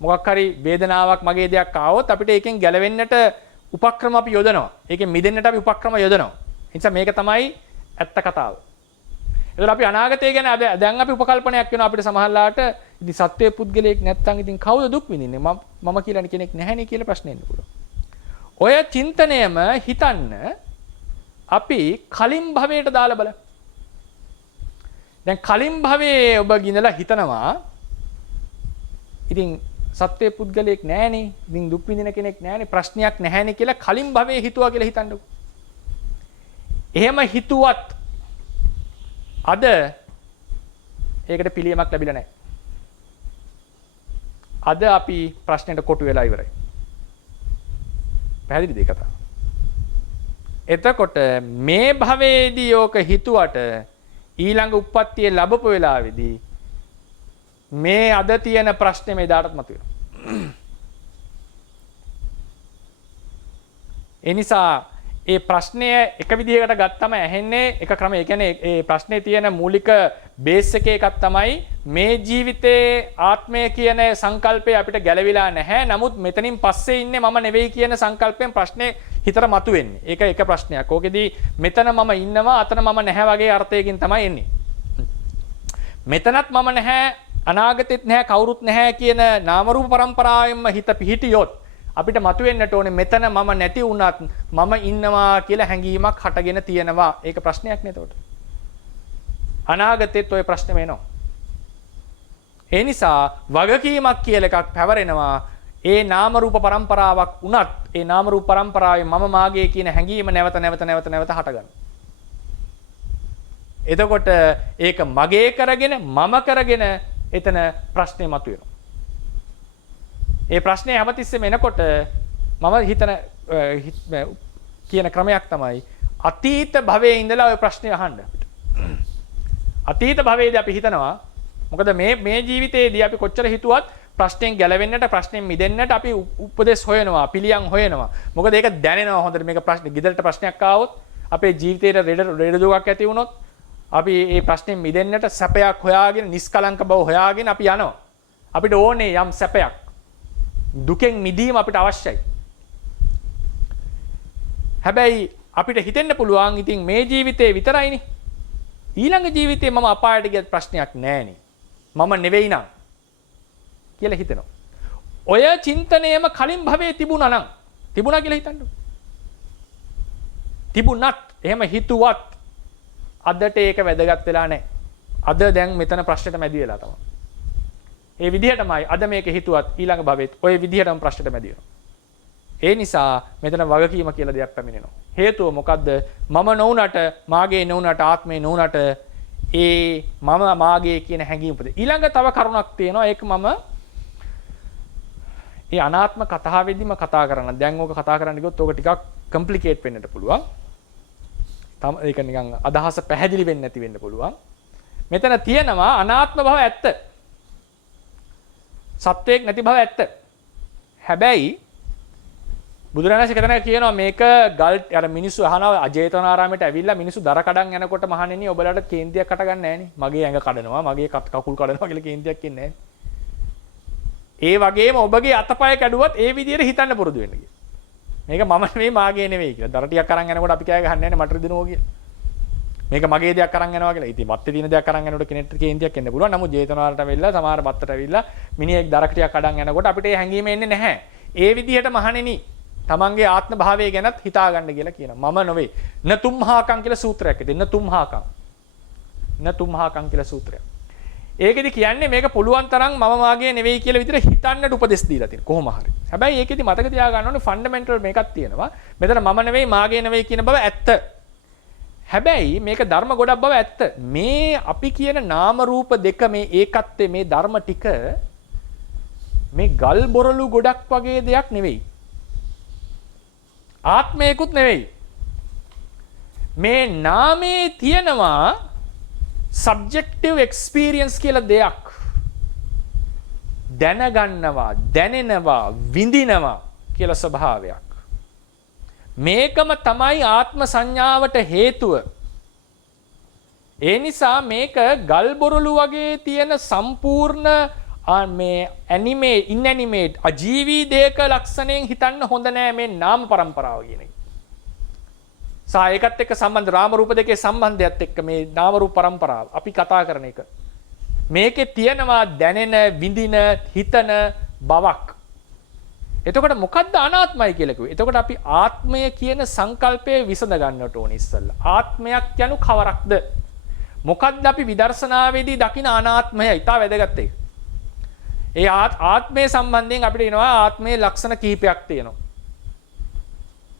මොකක් හරි වේදනාවක් මගේ දෙයක් ආවොත් අපිට ඒකෙන් ගැලවෙන්නට උපක්‍රම අපි යොදනවා. ඒකෙන් මිදෙන්නට අපි උපක්‍රම යොදනවා. ඒ නිසා මේක තමයි ඇත්ත කතාව. එතකොට අපි අනාගතය ගැන දැන් අපි උපකල්පනයක් වෙනවා අපිට සමහරලාට ඉතින් සත්‍ය පුද්ගලයෙක් නැත්තම් ඉතින් කවුද දුක් විඳින්නේ? මම කියලා කෙනෙක් නැහැනේ කියලා ප්‍රශ්න එන්න පුළුවන්. ඔය චින්තනයම හිතන්න අපි කලින් භවයට දාලා බලන්න. දැන් කලින් භවයේ ඔබ ගිනලා හිතනවා ඉතින් සත්‍ය පුද්ගලයෙක් නැහැනේ, ඉතින් දුක් විඳින කෙනෙක් නැහැනේ, ප්‍රශ්නයක් නැහැනේ කියලා කලින් භවයේ හිතුවා කියලා හිතන්නකෝ. එහෙම හිතුවත් අද ඒකට පිළියමක් ලැබිලා නැහැ. අද අපි ප්‍රශ්නෙට කොටු වෙලා ඉවරයි. පැහැදිලිද ඒ කතාව? එතකොට මේ භවයේදී ඕක හිතුවට ඊළඟ උප්පත්තිය ලැබපු වෙලාවේදී මේ අද තියෙන ප්‍රශ්නේ මෙදාටත් මතුවෙනවා. ඒ නිසා ඒ ප්‍රශ්නය එක විදිහකට ගත්තම ඇහෙන්නේ එක ක්‍රමයක්. ඒ කියන්නේ ඒ ප්‍රශ්නේ තියෙන මූලික බේස් එකක් තමයි මේ ජීවිතයේ ආත්මය කියන සංකල්පය අපිට ගැලවිලා නැහැ. නමුත් මෙතනින් පස්සේ ඉන්නේ මම නෙවෙයි කියන සංකල්පයෙන් ප්‍රශ්නේ හිතට මතුවෙන්නේ. ඒක එක ප්‍රශ්නයක්. ඕකෙදී මෙතන මම ඉන්නවා, අතන මම නැහැ වගේ අර්ථයකින් තමයි එන්නේ. මෙතනත් මම නැහැ, අනාගතෙත් නැහැ, කවුරුත් නැහැ කියන නාම රූප પરම්පරාවෙන්ම හිත පිහිටියොත් අපිට මතුවෙන්නට ඕනේ මෙතන මම නැති වුණත් මම ඉන්නවා කියලා හැඟීමක් හටගෙන තියෙනවා. ඒක ප්‍රශ්නයක් නේ එතකොට. අනාගතෙත් ওই ප්‍රශ්නේ වෙනවා. ඒ නිසා වගකීමක් කියලා එකක් පැවරෙනවා. ඒ නාම රූප પરම්පරාවක් උනත් ඒ නාම රූප પરම්පරාවේ මම මාගේ කියන හැඟීම නැවත හටගන්නවා. එතකොට ඒක මගේ කරගෙන මම කරගෙන එතන ප්‍රශ්නේ මතුවෙනවා. ඒ ප්‍රශ්නේ හැමතිස්සෙම එනකොට මම හිතන කියන ක්‍රමයක් තමයි අතීත භවයේ ඉඳලා ওই ප්‍රශ්නේ අහන්න. අතීත භවයේදී අපි හිතනවා මොකද මේ ජීවිතයේදී අපි කොච්චර හිතුවත් ප්‍රශ්නෙන් ගැලවෙන්නට ප්‍රශ්නෙන් මිදෙන්නට අපි උපදෙස් හොයනවා, පිළියම් හොයනවා. මොකද ඒක දැනෙනවා හොඳට. මේක ප්‍රශ්නේ ගෙදරට ප්‍රශ්නයක් ආවොත් අපේ ජීවිතේට රෙඩ දුකක් ඇති වුණොත් අපි මේ ප්‍රශ්නෙන් මිදෙන්නට සැපයක් හොයාගෙන නිස්කලංක බව හොයාගෙන අපි යනවා. අපිට ඕනේ යම් සැපයක්. දුකෙන් මිදීම අපිට අවශ්‍යයි. හැබැයි අපිට හිතෙන්න පුළුවන් ඉතින් මේ ජීවිතේ විතරයිනේ. ඊළඟ ජීවිතේ මම අපායට ගියත් ප්‍රශ්නයක් නැහැනේ. මම නෙවෙයි නං කියලා හිතෙනවා. ඔය චින්තනයම කලින් භවයේ තිබුණා කියලා හිතන්න. තිබුණත් එහෙම හිතුවත් අදට ඒක වැදගත් වෙලා නැහැ. අද දැන් මෙතන ප්‍රශ්නෙට මැදි වෙලා තමයි. ඒ විදිහටමයි අද මේක හිතුවත් ඊළඟ භවෙත් ඔය විදිහටම ප්‍රශ්නෙට මැදි වෙනවා. ඒ නිසා මෙතන වගකීම කියලා දෙයක් පැමිණෙනවා. හේතුව මොකද්ද? මම නොඋනට, මාගේ නොඋනට, ආත්මේ නොඋනට ඒ මම මාගේ කියන හැඟීම උපද. ඊළඟ තව කරුණක් තියෙනවා. ඒක මම ඒ අනාත්ම කතාවෙදිම කතා කරන්න. දැන් ඕක කතා කරන්න ගියොත් ඕක ටිකක් කොම්ප්ලිකේට් වෙන්නට පුළුවන්. ඒක නිකන් අදහස පැහැදිලි වෙන්නේ නැති වෙන්න පුළුවන්. මෙතන තියෙනවා අනාත්ම භව ඇත්ත. සත්වයක් නැති භව ඇත්ත. හැබැයි බුදුරණස් එක තැනක කියනවා මේක ගල් අර මිනිස්සු අහනවා අජේතවනාරාමයට ඇවිල්ලා මිනිස්සු දර කඩන් යනකොට මහණෙනි ඔබලාට කේන්තියක් කට ගන්න නැහැ නේ. මගේ ඇඟ කඩනවා, මගේ කකුල් කඩනවා කියලා කේන්තියක් ඉන්නේ නැහැ. ඒ වගේම ඔබගේ අතපය කැඩුවත් ඒ විදිහට හිතන්න පුරුදු වෙන්න කියලා. මේක මම නෙවෙයි මාගේ නෙවෙයි කියලා. දර ටිකක් අරන් යනකොට අපි කෑ ගහන්නේ නැහැ නේ මට රිදෙනවා කියලා. මේක මගේ දෙයක් අරන් යනවා කියලා. ඉතින් වත්තේ තියෙන දෙයක් අරන් යනකොට කෙනෙක්ට කේන්තියක් එන්න පුළුවන්. නමුත් ජේතවනාරාමයට ඇවිල්ලා සමහර බත්තට ඇවිල්ලා මිනිහෙක් දර ටිකක් අඩන් යනකොට අපිට ඒ හැඟීම එන්නේ නැහැ. ඒ විදිහට මහණෙනි තමන්ගේ ආත්ම භාවය ගැනත් හිතා ගන්න කියලා කියනවා. මම නොවේ. නතුම්හාකම් කියලා සූත්‍රයක් ඇති. නතුම්හාකම් කියලා සූත්‍රයක්. ඒකෙදි කියන්නේ මේක පුළුවන් තරම් මම මාගේ නෙවෙයි කියලා විතර හිතන්නට උපදෙස් දීලා තියෙනවා. කොහොම හරි. හැබැයි ඒකෙදි මතක තියාගන්න ඕනේ ෆන්ඩමෙන්ටල් මේකක් තියෙනවා. මෙතන මම නෙවෙයි මාගේ නෙවෙයි කියන බව ඇත්ත. හැබැයි මේක ධර්ම ගොඩක් බව ඇත්ත. මේ අපි කියන නාම රූප දෙක මේ ඒකත්වයේ මේ ධර්ම ටික මේ ගල් බොරළු ගොඩක් වගේ දෙයක් නෙවෙයි. ආත්මයකුත් නෙවෙයි. මේ නාමයේ තියෙනවා සබ්ජෙක්ටිව් එක්ස්පීරියන්ස් කියලා දෙයක්. දැනගන්නවා, දැනෙනවා, විඳිනවා කියලා ස්වභාවයක්. මේකම තමයි ආත්ම සංඥාවට හේතුව. ඒ නිසා මේක ගල් බොරළු වගේ තියෙන සම්පූර්ණ මේ ඉන්ඇනිමේට් අජීවී දේක ලක්ෂණයෙන් හිතන්න හොඳ නෑ මේ නාම පරම්පරාව කියන එක. සා ඒකත් එක්ක සම්බන්ධ රාම රූප දෙකේ සම්බන්ධයත් එක්ක මේ නාම රූප පරම්පරාව අපි කතා කරන එක. මේකේ තියෙනවා දැනෙන, විඳින, හිතන බවක්. එතකොට මොකද්ද අනාත්මයි කියලා කිව්වේ? එතකොට අපි ආත්මය කියන සංකල්පය විසඳ ගන්නට ඕනේ ඉස්සෙල්ලා. ආත්මයක් යනු කවරක්ද? මොකද්ද අපි විදර්ශනාවේදී දකින අනාත්මය? ඊට වැදගත් එක. ඒ ආත්මය සම්බන්ධයෙන් අපිට එනවා ආත්මයේ ලක්ෂණ කිහිපයක් තියෙනවා.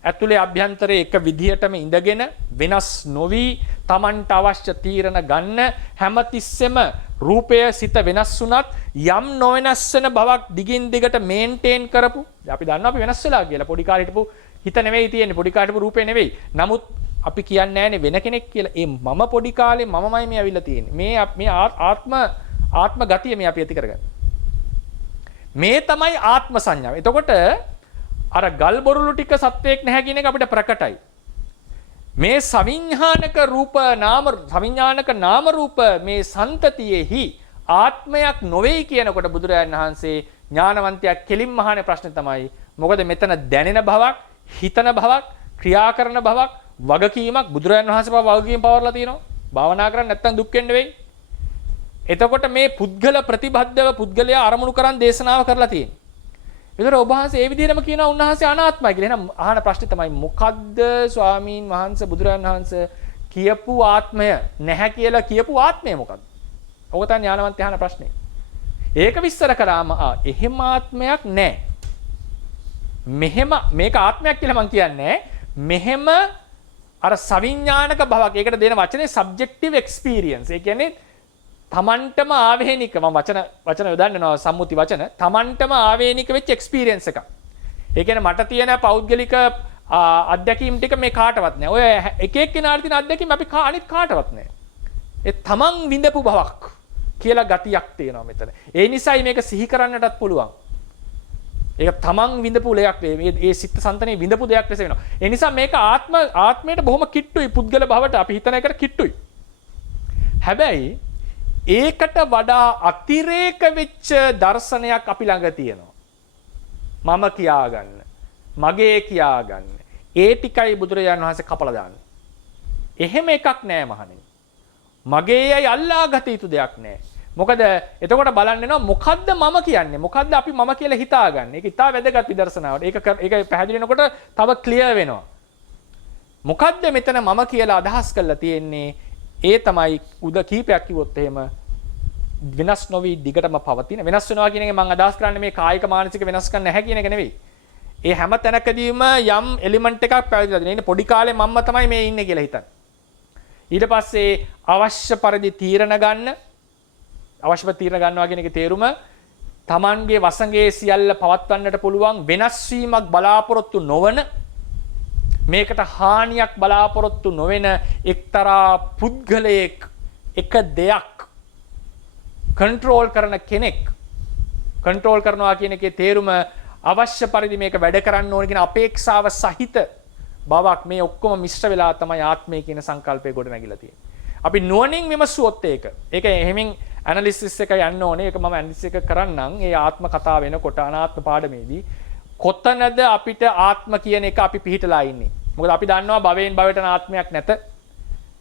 ඇතුලේ අභ්‍යන්තරයේ එක විදිහටම ඉඳගෙන වෙනස් නොවි Tamanට අවශ්‍ය තීරණ ගන්න හැමතිස්සෙම රූපය සිත වෙනස් වුණත් යම් නොවෙනස් වෙන බවක් දිගින් දිගට මේන්ටේන් කරපු අපි දන්නවා අපි වෙනස් වෙලා කියලා පොඩි කාලේ හිටපු හිත නෙවෙයි තියෙන්නේ පොඩි කාලේ හිටපු රූපේ නෙවෙයි. නමුත් අපි කියන්නේ නැහැනේ වෙන කෙනෙක් කියලා. ඒ මම පොඩි කාලේ මමමයි මේ ඇවිල්ලා තියෙන්නේ. මේ ආත්ම ගතිය මේ අපි ඇති කරගන්නේ. මේ තමයි ආත්ම සංඥාව. එතකොට අර ගල් බොරළු ටික සත්වයක් නැහැ කියන එක අපිට ප්‍රකටයි. මේ සවිඥානික රූප සවිඥානික නාම රූප මේ සන්තතියෙහි ආත්මයක් නොවේ කියනකොට බුදුරජාණන් වහන්සේ ඥානවන්තයා කෙලින්ම අහන ප්‍රශ්නේ තමයි මොකද මෙතන දැනෙන බවක්, හිතන බවක්, ක්‍රියා කරන බවක්, වගකීමක් බුදුරජාණන් වහන්සේ වගකීම් පවර්ලා තියෙනවා. භාවනා කරන්නේ නැත්නම් දුක් වෙන්න වෙයි. එතකොට මේ පුද්ගල ප්‍රතිබද්ධව පුද්ගලයා අරමුණු කරන් දේශනාව කරලා තියෙනවා. ඒතර ඔබ වහන්සේ ඒ විදිහටම කියනවා උන්වහන්සේ අනාත්මයි කියලා. එහෙනම් අහන ප්‍රශ්නේ තමයි මොකද්ද ස්වාමීන් වහන්සේ බුදුරජාණන් වහන්සේ කියපු ආත්මය නැහැ කියලා කියපු ආත්මය මොකද්ද? ඔක තමයි ඥානවන්තය අහන ප්‍රශ්නේ. ඒක විස්තර කරාම එහෙම ආත්මයක් නැහැ. මෙහෙම මේක ආත්මයක් කියලා මම කියන්නේ මෙහෙම අර සවිඥානික බවක්. ඒකට දෙන වචනේ සබ්ජෙක්ටිව් එක්ස්පීරියන්ස්. ඒ කියන්නේ තමන්ටම ආවේනික මම වචන යොදන්නවා සම්මුති වචන තමන්ටම ආවේනික වෙච්ච එක්ස්පීරියන්ස් එකක්. ඒ කියන්නේ මට තියෙන පෞද්ගලික අත්දැකීම් ටික මේ කාටවත් නැහැ. ඔය එක එක්කෙනාට තියෙන අත්දැකීම් අපි අනිත් කාටවත් නැහැ. ඒ තමන් විඳපු බවක් කියලා ගතියක් තියෙනවා මෙතන. ඒ නිසායි මේක සිහි කරන්නටත් පුළුවන්. ඒක තමන් විඳපු ලයක් මේ සිත් සන්තනේ විඳපු දෙයක් ලෙස වෙනවා. ඒ නිසා මේක ආත්මයට බොහොම කිට්ටුයි පුද්ගල භවට අපි හිතන එකට කිට්ටුයි. හැබැයි ඒකට වඩා අතිරේක වෙච්ච දර්ශනයක් අපි ළඟ තියෙනවා. මම කියාගන්න, මගේ කියාගන්න. ඒ ටිකයි බුදුරජාණන් වහන්සේ කපලා දාන්නේ. එහෙම එකක් නෑ මහණෙනි. මගේයයි අල්ලාගත යුතු දෙයක් නෑ. මොකද එතකොට බලන්න වෙනවා මොකද්ද මම කියන්නේ? මොකද්ද අපි මම කියලා හිතාගන්නේ? ඒක ඉතා වැදගත් විදර්ශනාවට. ඒක පැහැදිලි වෙනකොට තව ක්ලියර් වෙනවා. මොකද්ද මෙතන මම කියලා අදහස් කරලා තියෙන්නේ? ඒ තමයි උද කීපයක් කිව්වොත් එහෙම වෙනස් නොවි දිගටම පවතින වෙනස් වෙනවා කියන එක මම අදහස් කරන්නේ මේ කායික මානසික වෙනස්කම් නැහැ කියන එක නෙවෙයි. ඒ හැම තැනකදීම යම් එලිමන්ට් එකක් පැවතිලා තියෙනවා. ඉන්නේ පොඩි කාලේ මම්ම තමයි මේ ඉන්නේ කියලා හිතන්න. ඊට පස්සේ අවශ්‍ය පරිදි තීරණ ගන්නවා කියන එකේ තේරුම Tamanගේ වසඟේ සියල්ල පවත්වන්නට පුළුවන් වෙනස් වීමක් බලාපොරොත්තු නොවන මේකට හානියක් බලාපොරොත්තු නොවන එක්තරා පුද්ගලයෙක් එක දෙයක් කන්ට්‍රෝල් කරන කෙනෙක් කන්ට්‍රෝල් කරනවා කියන එකේ තේරුම අවශ්‍ය පරිදි මේක වැඩ කරන්න ඕන කියන අපේක්ෂාව සහිත බවක් මේ ඔක්කොම මිශ්‍ර වෙලා තමයි ආත්මය කියන සංකල්පය ගොඩ නැගිලා තියෙන්නේ. අපි නුවණින් විමසුවොත් ඒක එහෙමින් ඇනලිසිස් එක යන්න ඕනේ. ඒක මම ඇනලිසිස් එක කරන්නම්. ඒ ආත්ම කතාව වෙනකොට අනාත්ම පාඩමේදී කොතනද අපිට ආත්ම කියන එක අපි පිහිටලා ඉන්නේ. මොකද අපි දන්නවා භවයෙන් භවයට ආත්මයක් නැත.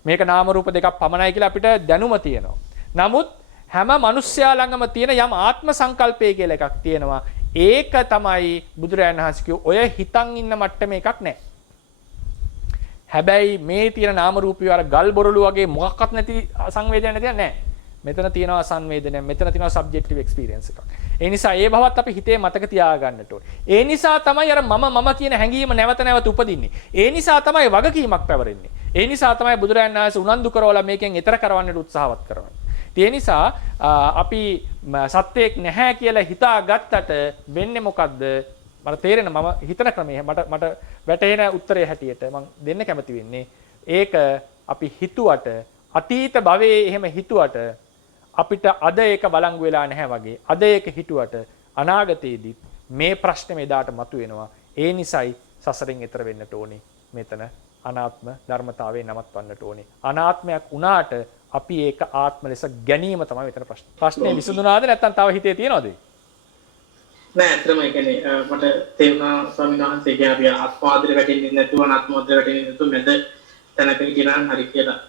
මේක නාම රූප දෙකක් පමණයි කියලා අපිට දැනුම තියෙනවා. නමුත් හැම මිනිස්යා ළඟම තියෙන යම් ආත්ම සංකල්පය කියලා එකක් තියෙනවා. ඒක තමයි බුදුරජාණන් වහන්සේ කිව්ව ඔය හිතන් ඉන්න මට්ටමේ එකක් නැහැ. හැබැයි මේ තියෙන නාම රූපය අර ගල් බොරළු වගේ මොකක්වත් නැති සංවේදනයක් නැතිව නැහැ. මෙතන තියෙනවා සංවේදනය, මෙතන තියෙනවා සබ්ජෙක්ටිව් එක්ස්පීරියන්ස් එකක්. ඒ නිසා ඒ බවත් අපි හිතේ මතක තියාගන්නට ඕනේ. ඒ නිසා තමයි අර මම කියන හැඟීම නැවත නැවත උපදින්නේ. ඒ නිසා තමයි වගකීමක් පැවරෙන්නේ. ඒ නිසා තමයි බුදුරජාණන් වහන්සේ උනන්දු කරවලා මේකෙන් එතර කරවන්නට උත්සාහවත් කරන්නේ. ඒ නිසා අපි සත්‍යයක් නැහැ කියලා හිතාගත්තට වෙන්නේ මොකද්ද? මට තේරෙන මම හිතන ක්‍රමය මට වැටහෙන උත්තරය හැටියට මම දෙන්න කැමති වෙන්නේ ඒක අපි හිතුවට අතීත භවයේ එහෙම හිතුවට අපිට අද ඒක බලංගු වෙලා නැහැ වගේ අද ඒක හිතුවට අනාගතයේදී මේ ප්‍රශ්නේ මෙදාට මතුවෙනවා. ඒ නිසයි සසරෙන් එතර වෙන්නට ඕනේ. මෙතන අනාත්ම ධර්මතාවයේ නවත්වන්නට ඕනේ. අනාත්මයක් වුණාට අපි ඒක ආත්ම ලෙස ගැනීම තමයි මෙතන ප්‍රශ්නේ. ප්‍රශ්නේ විසඳුණාද නැත්නම් තව හිතේ තියනවද? නෑ ඇත්තටම ඒ කියන්නේ මට තේරුණා ස්වාමීන් වහන්සේ කියන්නේ අපි ආත්මවාදයට වැටෙන්නේ නැතුව අනාත්මවාදයට වැටෙන්නේ නැතුව මැද තැනක ගෙනන් හරි කියලා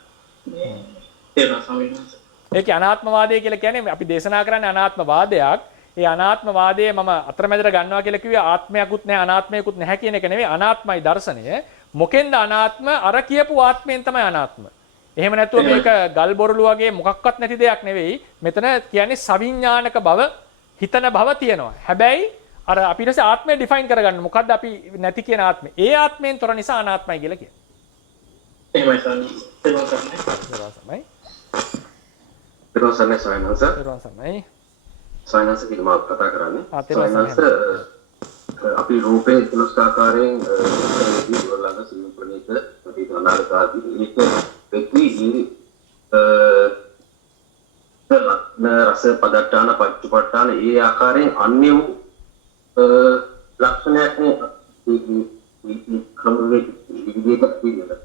තේරුණා ස්වාමීන් වහන්සේ. ඒකේ අනාත්මවාදය කියලා කියන්නේ අපි දේශනා කරන්නේ අනාත්මවාදයක්. ඒ අනාත්මවාදයේ මම අතරමැදට ගන්නවා කියලා කිව්වේ ආත්මයකුත් නැහැ අනාත්මයකුත් නැහැ කියන එක නෙවෙයි. අනාත්මයි දර්ශනය. මොකෙන්ද අනාත්ම? අර කියපු ආත්මයෙන් තමයි අනාත්ම. එහෙම නැතුව මේක ගල් බොරළු වගේ මොකක්වත් නැති දෙයක් නෙවෙයි. මෙතන කියන්නේ සවිඥානික බව හිතන බව තියෙනවා. හැබැයි අර අපිට ආත්මය ඩිෆයින් කරගන්න මොකද්ද අපි නැති කියන ආත්මය. ඒ ආත්මයෙන් තොර නිසා අනාත්මයි කියලා කියන්නේ. එහෙමයි සර්. පෙරවසන්නේ සයනස. පෙරවසන්නේ. සයනස කියලා මම කතා කරන්නේ. සයනස අපි රූපේ 11 ආකාරයෙන් ළඟ සිංහපණිත අපි අනාගතදී ඒක වෙක්වි රස පදට්ටාන පච්චුපට්ටාන ඒ ආකාරයෙන් අන්‍ය වූ ලක්ෂණයක්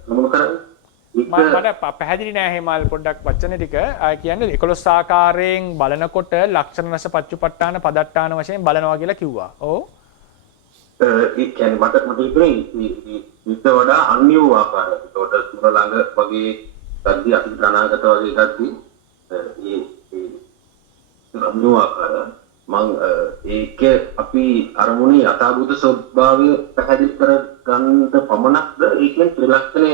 මට පැහැදිලි නෑ හේමල් පොඩ්ඩක් වචන ටික කියන්නේ 11 ආකාරයෙන් බලනකොට ලක්ෂණ රස පච්චුපට්ටාන පදට්ටාන වශයෙන් බලනවා කියලා කිව්වා. ඔව්. ඒ කියන්නේ මට හිතෙන්නේ ඊට වඩා අන්‍ය වූ ආකාරයක්. ඒකට තුන ළඟ වගේ ගද්දි අපි අනාගත වගේ ගද්දි ආකාර මං ඒක අපි අරමුණේ යථාභූත ස්වභාවය පැහැදිලි කර ගන්න පමණක්ද ඒකෙන් ත්‍රිලක්ෂණය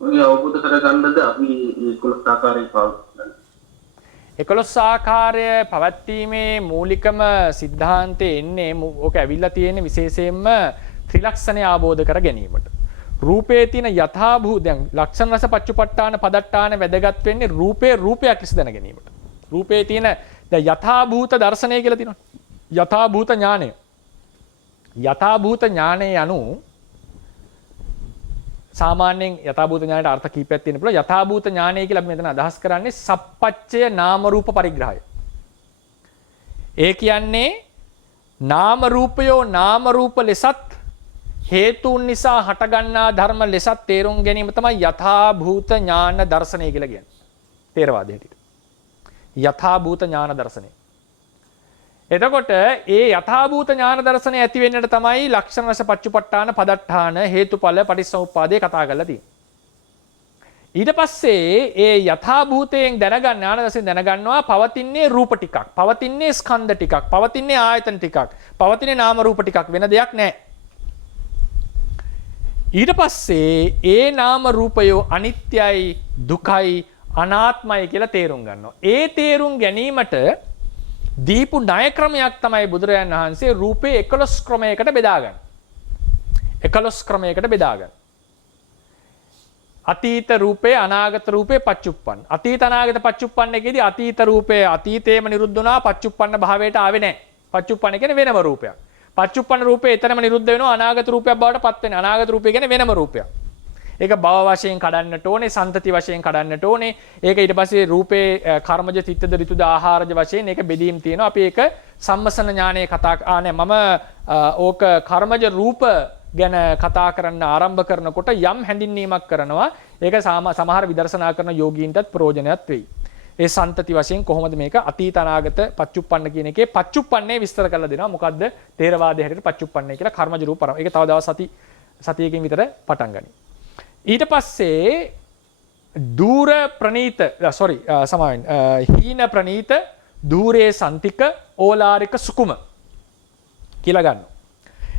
වගේ අවබෝධ කර ගන්නද අපි 11 ආකාරයෙන් පාවිච්චි කරන්නේ? 11 ආකාරය පවත්ීමේ මූලිකම સિદ્ધාන්තය එන්නේ ඕක ඇවිල්ලා තියෙන්නේ විශේෂයෙන්ම ත්‍රිලක්ෂණය අවබෝධ කර ගැනීමට. රූපේ තියෙන යථාභූත දැන් ලක්ෂණ රස පච්චුපට්ඨාන පදට්ඨාන වැදගත් වෙන්නේ රූපයක් ලෙස දැන ගැනීමට. රූපේ තියෙන දැන් යථාභූත දර්ශනය කියලා තියෙනවා. යථාභූත ඥානය. යථාභූත ඥානය යනු සාමාන්‍යයෙන් යථාභූත ඥානයට අර්ථ කීපයක් තියෙන පුළුවන්. යථාභූත ඥානය කියලා අපි මෙතන අදහස් කරන්නේ සප්පච්චය නාම රූප පරිග්‍රහය. ඒ කියන්නේ නාම රූපයෝ නාම රූප ලෙසත් හේතුන් නිසා හටගන්නා ධර්ම ලෙසත් තේරුම් ගැනීම තමයි යථාභූත ඥාන දර්ශනය කියලා කියන්නේ. තේරවාදයේ හැටියට. යථාභූත ඥාන දර්ශනය. එතකොට ඒ යථාභූත ඥාන දර්ශනය ඇති වෙන්නට තමයි ලක්ෂණ රස පච්චුපට්ඨාන පදට්ඨාන හේතුඵල පටිච්චසමුප්පාදේ කතා කරලා තියෙන්නේ. ඊට පස්සේ ඒ යථාභූතයෙන් දැනගන්න ඥාන දර්ශනයෙන් දැනගන්නවා පවතින්නේ රූප ටිකක්, පවතින්නේ ස්කන්ධ ටිකක්, පවතින්නේ ආයතන ටිකක්, පවතින්නේ නාම රූප ටිකක් වෙන දෙයක් නැහැ. ඊට පස්සේ ඒ නාම රූපය අනිත්‍යයි, දුකයි, අනාත්මයි කියලා තේරුම් ගන්නවා. ඒ තේරුම් ගැනීමට දීපු ණය ක්‍රමයක් තමයි බුදුරජාණන් වහන්සේ රූපේ 11 ක්‍රමයකට බෙදාගන්නේ. 11 ක්‍රමයකට බෙදාගන්නේ. අතීත රූපේ, අනාගත රූපේ, පච්චුප්පන්න. අතීත අනාගත පච්චුප්පන්න එකේදී අතීත රූපේ අතීතේම නිරුද්ධ වුණා, පච්චුප්පන්න භාවයට ආවේ නැහැ. පච්චුප්පන්න කියන්නේ වෙනම රූපයක්. පච්චුප්පන්න රූපේ එතරම් නිරුද්ධ වෙනවා, අනාගත රූපයක් බවට පත් වෙනවා. අනාගත රූපය කියන්නේ වෙනම රූපයක්. ඒක භව වශයෙන් කඩන්නට ඕනේ, සන්තති වශයෙන් කඩන්නට ඕනේ. ඒක ඊට පස්සේ රූපේ කර්මජ, තිත්තද, ඍතුද, ආහාරජ වශයෙන් ඒක බෙදීම් තියෙනවා. අපි ඒක සම්මසන ඥානයේ කතා මම ඕක කර්මජ රූප ගැන කතා කරන්න ආරම්භ කරනකොට යම් හැඳින්වීමක් කරනවා. ඒක සමහර විදර්ශනා කරන යෝගීන්ටත් ප්‍රයෝජනවත් වෙයි. ඒ සන්තති වශයෙන් කොහොමද මේක අතීත අනාගත පච්චුප්පන්න කියන එකේ පච්චුප්පන්නේ විස්තර කරලා දෙනවා. මොකද්ද තේරවාදයේ හැටියට පච්චුප්පන්නේ කියලා කර්මජ රූප පරම. ඒක තව දවස් සතියකින් විතර පටන් ගනි. ඊට පස්සේ දූර ප්‍රනීත හීන ප්‍රනීත දූරේ සන්තික ඕලාරික සුකුම කියලා ගන්නවා.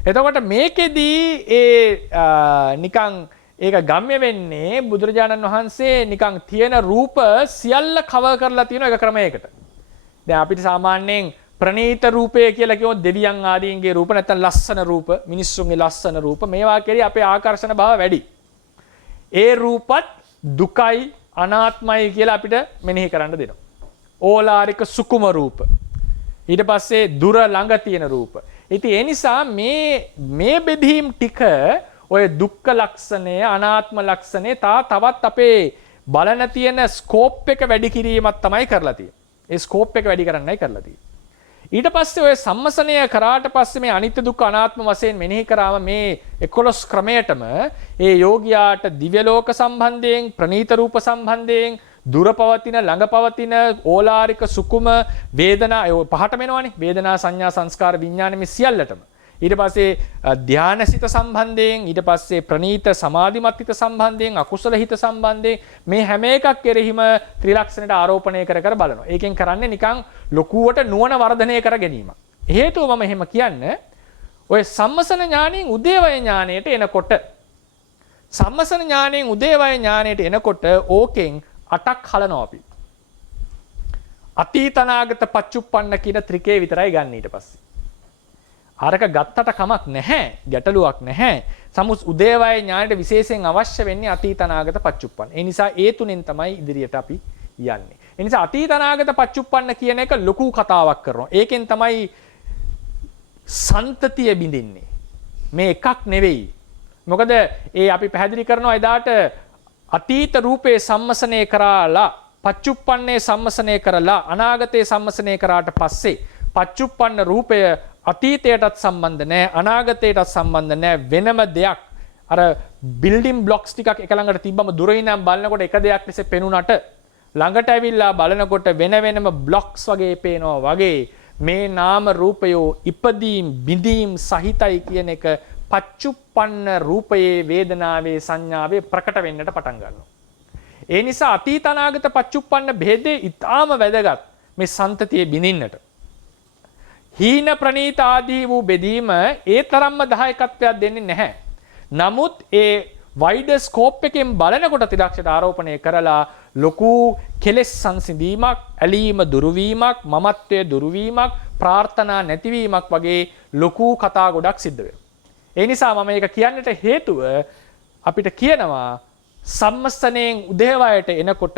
එතකොට මේකෙදී නිකන් ඒක ගම්ම්‍ය වෙන්නේ බුදුරජාණන් වහන්සේ නිකන් තියෙන රූප සියල්ල කවර් කරලා තියෙන එක ක්‍රමයකට. දැන් අපිට සාමාන්‍යයෙන් ප්‍රනීත රූපය කියලා කිව්වොත් දෙවියන් ආදීන්ගේ රූප නැත්නම් ලස්සන රූප, මිනිස්සුන්ගේ ලස්සන රූප මේවා කෙරෙහි අපේ ආකර්ෂණ භාව වැඩි. ඒ රූපත් දුකයි අනාත්මයි කියලා අපිට මෙනෙහි කරන්න දෙනවා. ඕලාරික සුකුම රූප. ඊට පස්සේ දුර ළඟ තියෙන රූප. ඉතින් ඒ නිසා මේ බෙදීම් ටික ඔය දුක්ඛ ලක්ෂණය, අනාත්ම ලක්ෂණය තවත් අපේ බලන තියෙන ස්කෝප් එක වැඩි කිරීමක් තමයි කරලා තියෙන්නේ. ඒ ස්කෝප් එක වැඩි කරන්නයි කරලා තියෙන්නේ. ඊට පස්සේ ඔය සම්මසනය කරාට පස්සේ මේ අනිත්‍ය දුක්ඛ අනාත්ම වශයෙන් මෙනෙහි කරාම මේ 11 ක්‍රමයටම ඒ යෝගියාට දිව්‍ය ලෝක සම්බන්ධයෙන්, ප්‍රනීත රූප සම්බන්ධයෙන්, දුර පවතින, ළඟ පවතින, ඕලාරික සුකුම, වේදනා ඒ පහටම එනවනේ. වේදනා, සංඥා, සංස්කාර, විඥාන මේ සියල්ලටම. ඊට පස්සේ ධානසිත සම්බන්ධයෙන්, ඊට පස්සේ ප්‍රනීත සමාධිමත් හිත සම්බන්ධයෙන්, අකුසල හිත සම්බන්ධයෙන් මේ හැම එකක් කෙරෙහිම ත්‍රිලක්ෂණයට ආරෝපණය කර බලනවා. ඒකෙන් කරන්නේ නිකන් ලොකුවට නුවණ වර්ධනය කර ගැනීම. හේතුව මම එහෙම කියන්නේ ඔය සම්මසන ඥාණයෙන් උදේවය ඥාණයට එනකොට සම්මසන ඥාණයෙන් උදේවය ඥාණයට එනකොට ඕකෙන් 8ක් හලනවා අපි. අතීත අනාගත පච්චුප්පන්න කියන ත්‍රිකේ විතරයි ගන්න ඊට පස්සේ. අරක ගත්තට කමක් නැහැ, ගැටලුවක් නැහැ. සමුස් උදේවය ඥාණයට විශේෂයෙන් අවශ්‍ය වෙන්නේ අතීත අනාගත පච්චුප්පන්න. ඒ නිසා ඒ තුනෙන් තමයි ඉදිරියට අපි යන්නේ. ඒ නිසා අතීත අනාගත පච්චුප්පන්න කියන එක ලොකු කතාවක් කරනවා. ඒකෙන් තමයි සන්තතිය බිඳින්නේ. මේ එකක් නෙවෙයි. මොකද අපි පැහැදිලි කරනවා එදාට අතීත රූපේ සම්මසනය කරලා, පච්චුප්පන්නේ සම්මසනය කරලා, අනාගතේ සම්මසනය කරාට පස්සේ පච්චුප්පන්න රූපය අතීතයටත් සම්බන්ධ නැහැ, අනාගතයටත් සම්බන්ධ නැහැ, වෙනම දෙයක්. අර බිල්ඩින් බ්ලොක්ස් ටිකක් එක ළඟට තිබ්බම දුරින් ඉඳන් බලනකොට එක දෙයක් ලෙස පෙනුනට ළඟට ඇවිල්ලා බලනකොට වෙන වෙනම බ්ලොක්ස් වගේ පේනවා වගේ මේ නාම රූපයෝ ඉපදීම් බිඳීම් සහිතයි කියන එක පච්චුප්පන්න රූපයේ, වේදනාවේ, සංඥාවේ ප්‍රකට වෙන්නට පටන් ගන්නවා. ඒ නිසා අතීත අනාගත පච්චුප්පන්න භේදේ ඊටාම වැදගත් මේ සන්තතියේ බිඳින්නට. හීන ප්‍රනීත ආදී වූ බෙදීම ඒ තරම්ම දහයකත්වයක් දෙන්නේ නැහැ. නමුත් ඒ වයිඩර් ස්කෝප් එකෙන් බලනකොට ත්‍රිලක්ෂයට ආරෝපණය කරලා ලොකු කෙලෙස් සංසිඳීමක්, ඇලීම දුරුවීමක්, මමත්වයේ දුරුවීමක්, ප්‍රාර්ථනා නැතිවීමක් වගේ ලොකු කතා ගොඩක් සිද්ධ වෙනවා. ඒ නිසා මම මේක කියන්නට හේතුව අපිට කියනවා සම්මස්තණයෙන් උදේවයට එනකොට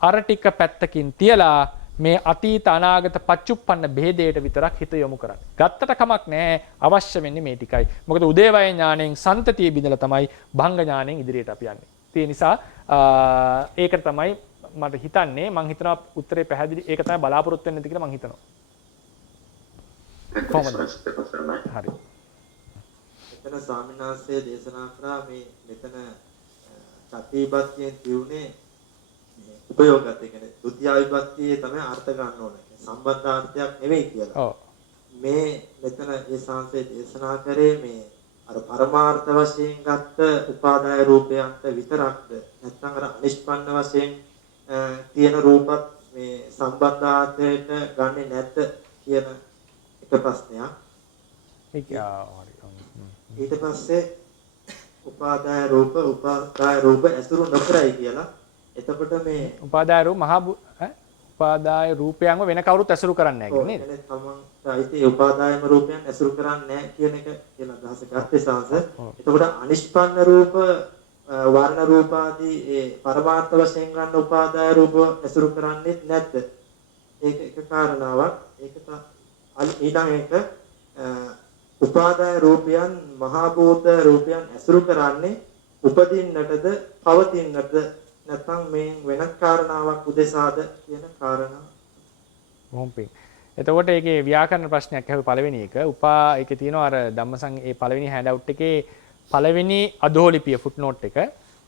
අර ටික පැත්තකින් තියලා මේ අතීත අනාගත පච්චුප්පන්න භේදයට විතරක් හිත යොමු කරන්න. ගත්තට කමක් නැහැ, අවශ්‍ය වෙන්නේ මේ ටිකයි. මොකද උදේවය ඥාණයෙන් සන්තතිය බිඳලා තමයි භංග ඥාණයෙන් ඉදිරියට අපි යන්නේ. ඒ නිසා ඒකට තමයි මට හිතන්නේ, මම හිතනවා උත්තරේ පැහැදිලි, ඒක තමයි බලාපොරොත්තු වෙන්නේ කියලා මම හිතනවා. හරි. එතන ස්වාමීන් වහන්සේ දේශනා කරා මේ මෙතන සතිපත්තියෙන් කියුනේ උපයෝගත් කියන්නේ ဒုတိ ය විභක්තියේ තමයි අර්ථ ගන්න ඕනේ. සම්බන්ධාර්ථයක් නෙවෙයි කියලා. ඔව්. මේ මෙතන ඒ සංසේ දේශනා කරේ මේ අර පරමාර්ථ වශයෙන් ගත්ත උපාදාය රූපයන්ට විතරක්ද නැත්නම් අර අනිෂ්පන්න වශයෙන් තියෙන රූපත් මේ සම්බන්ධාර්ථයට ගන්නෙ නැද්ද කියන එක ප්‍රශ්නයක්. ඊට පස්සේ උපාදාය රූප ඇසුරු නොකරයි කියලා. එතකොට මේ උපාදාය රූප උපාදාය රූපයන්ව වෙන කවුරුත් ඇසුරු කරන්නේ නැහැ නේද? ඔව්. තමන්ට අයිති උපාදායම රූපයන් ඇසුරු කරන්නේ නැහැ කියන එක කියලා අදහස ගත්තේ සංස. එතකොට අනිෂ්පන්න රූප, වර්ණ රූප ආදී ඒ පරමාර්ථ වශයෙන් ගන්න උපාදාය රූප ඇසුරු කරන්නේ නැද්ද? ඒක එක කාරණාවක්. ඒක ඊළඟ එක උපාදාය රූපයන් මහා භූත රූපයන් ඇසුරු කරන්නේ උපදින්නටද පවතින්නටද නැත්නම් මේ වෙනත් කාරණාවක් උදෙසාද කියන කාරණා. බොහොම පිං. එතකොට ඒකේ ව්‍යාකරණ ප්‍රශ්නයක් ඇහුවේ පළවෙනි එක. උපා ඒකේ තියෙනවා අර ධම්මසං ඒ පළවෙනි හෑන්ඩ් අවුට් එකේ පළවෙනි අධෝලිපිය ෆුට්නෝට් එක.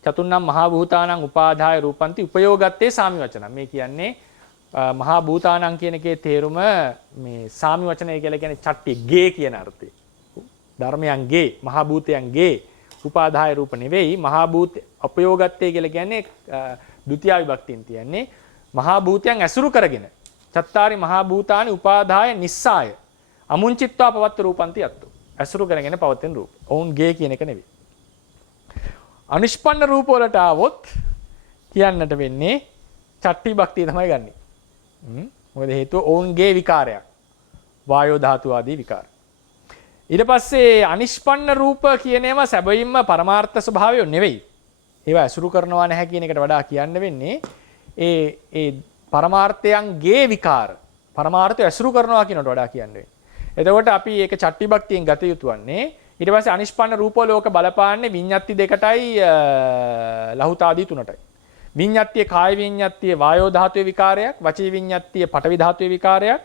චතුන්නම් මහා භූතානං උපාදාය රූපන්ති උපයෝගත්තේ සාමි වචන. මේ කියන්නේ මහා භූතානං කියන එකේ තේරුම මේ සාමි වචනය කියලා කියන්නේ චට්ටි ගේ කියන අර්ථය. ධර්මයන්ගේ මහා භූතයන්ගේ උපාදාය රූප නෙවෙයි මහා භූත අපයෝගත්තේ කියලා කියන්නේ ဒုတိ ය විභක්තියෙන් තියන්නේ මහා භූතයන් ඇසුරු කරගෙන චත්තාරි මහා භූතානි උපාදාය නිස්සාය අමුංචිත්වා පවත්ත රූපන්ති අත්තු ඇසුරු කරගෙන පවතින රූප. ඔවුන්ගේ කියන එක නෙවෙයි. අනිෂ්පන්න රූප වලට આવොත් කියන්නට වෙන්නේ චට්ටි භක්තිය තමයි ගන්නෙ. මොකද හේතුව ඔවුන්ගේ විකාරයක්. වායෝ ධාතු ආදී විකාර. ඊට පස්සේ අනිෂ්පන්න රූප කියන ඒවා සැබවින්ම පරමාර්ථ ස්වභාවය නෙවෙයි. ඒවා ඇසුරු කරනවා නැහැ කියන එකට වඩා කියන්න වෙන්නේ ඒ පරමාර්ථයන්ගේ විකාර. පරමාර්ථය ඇසුරු කරනවා කියනට වඩා කියන්නේ. එතකොට අපි ඒක චට්ටි භක්තියෙන් ගත යුතු වන්නේ ඊට පස්සේ අනිෂ්පන්න රූප ලෝක බලපාන්නේ විඤ්ඤාති දෙකටයි ලහුතාදී තුනටයි. විඤ්ඤාතිය කාය විඤ්ඤාතිය වායෝ ධාතුවේ විකාරයක්, වචී විඤ්ඤාතිය පඨවි ධාතුවේ විකාරයක්,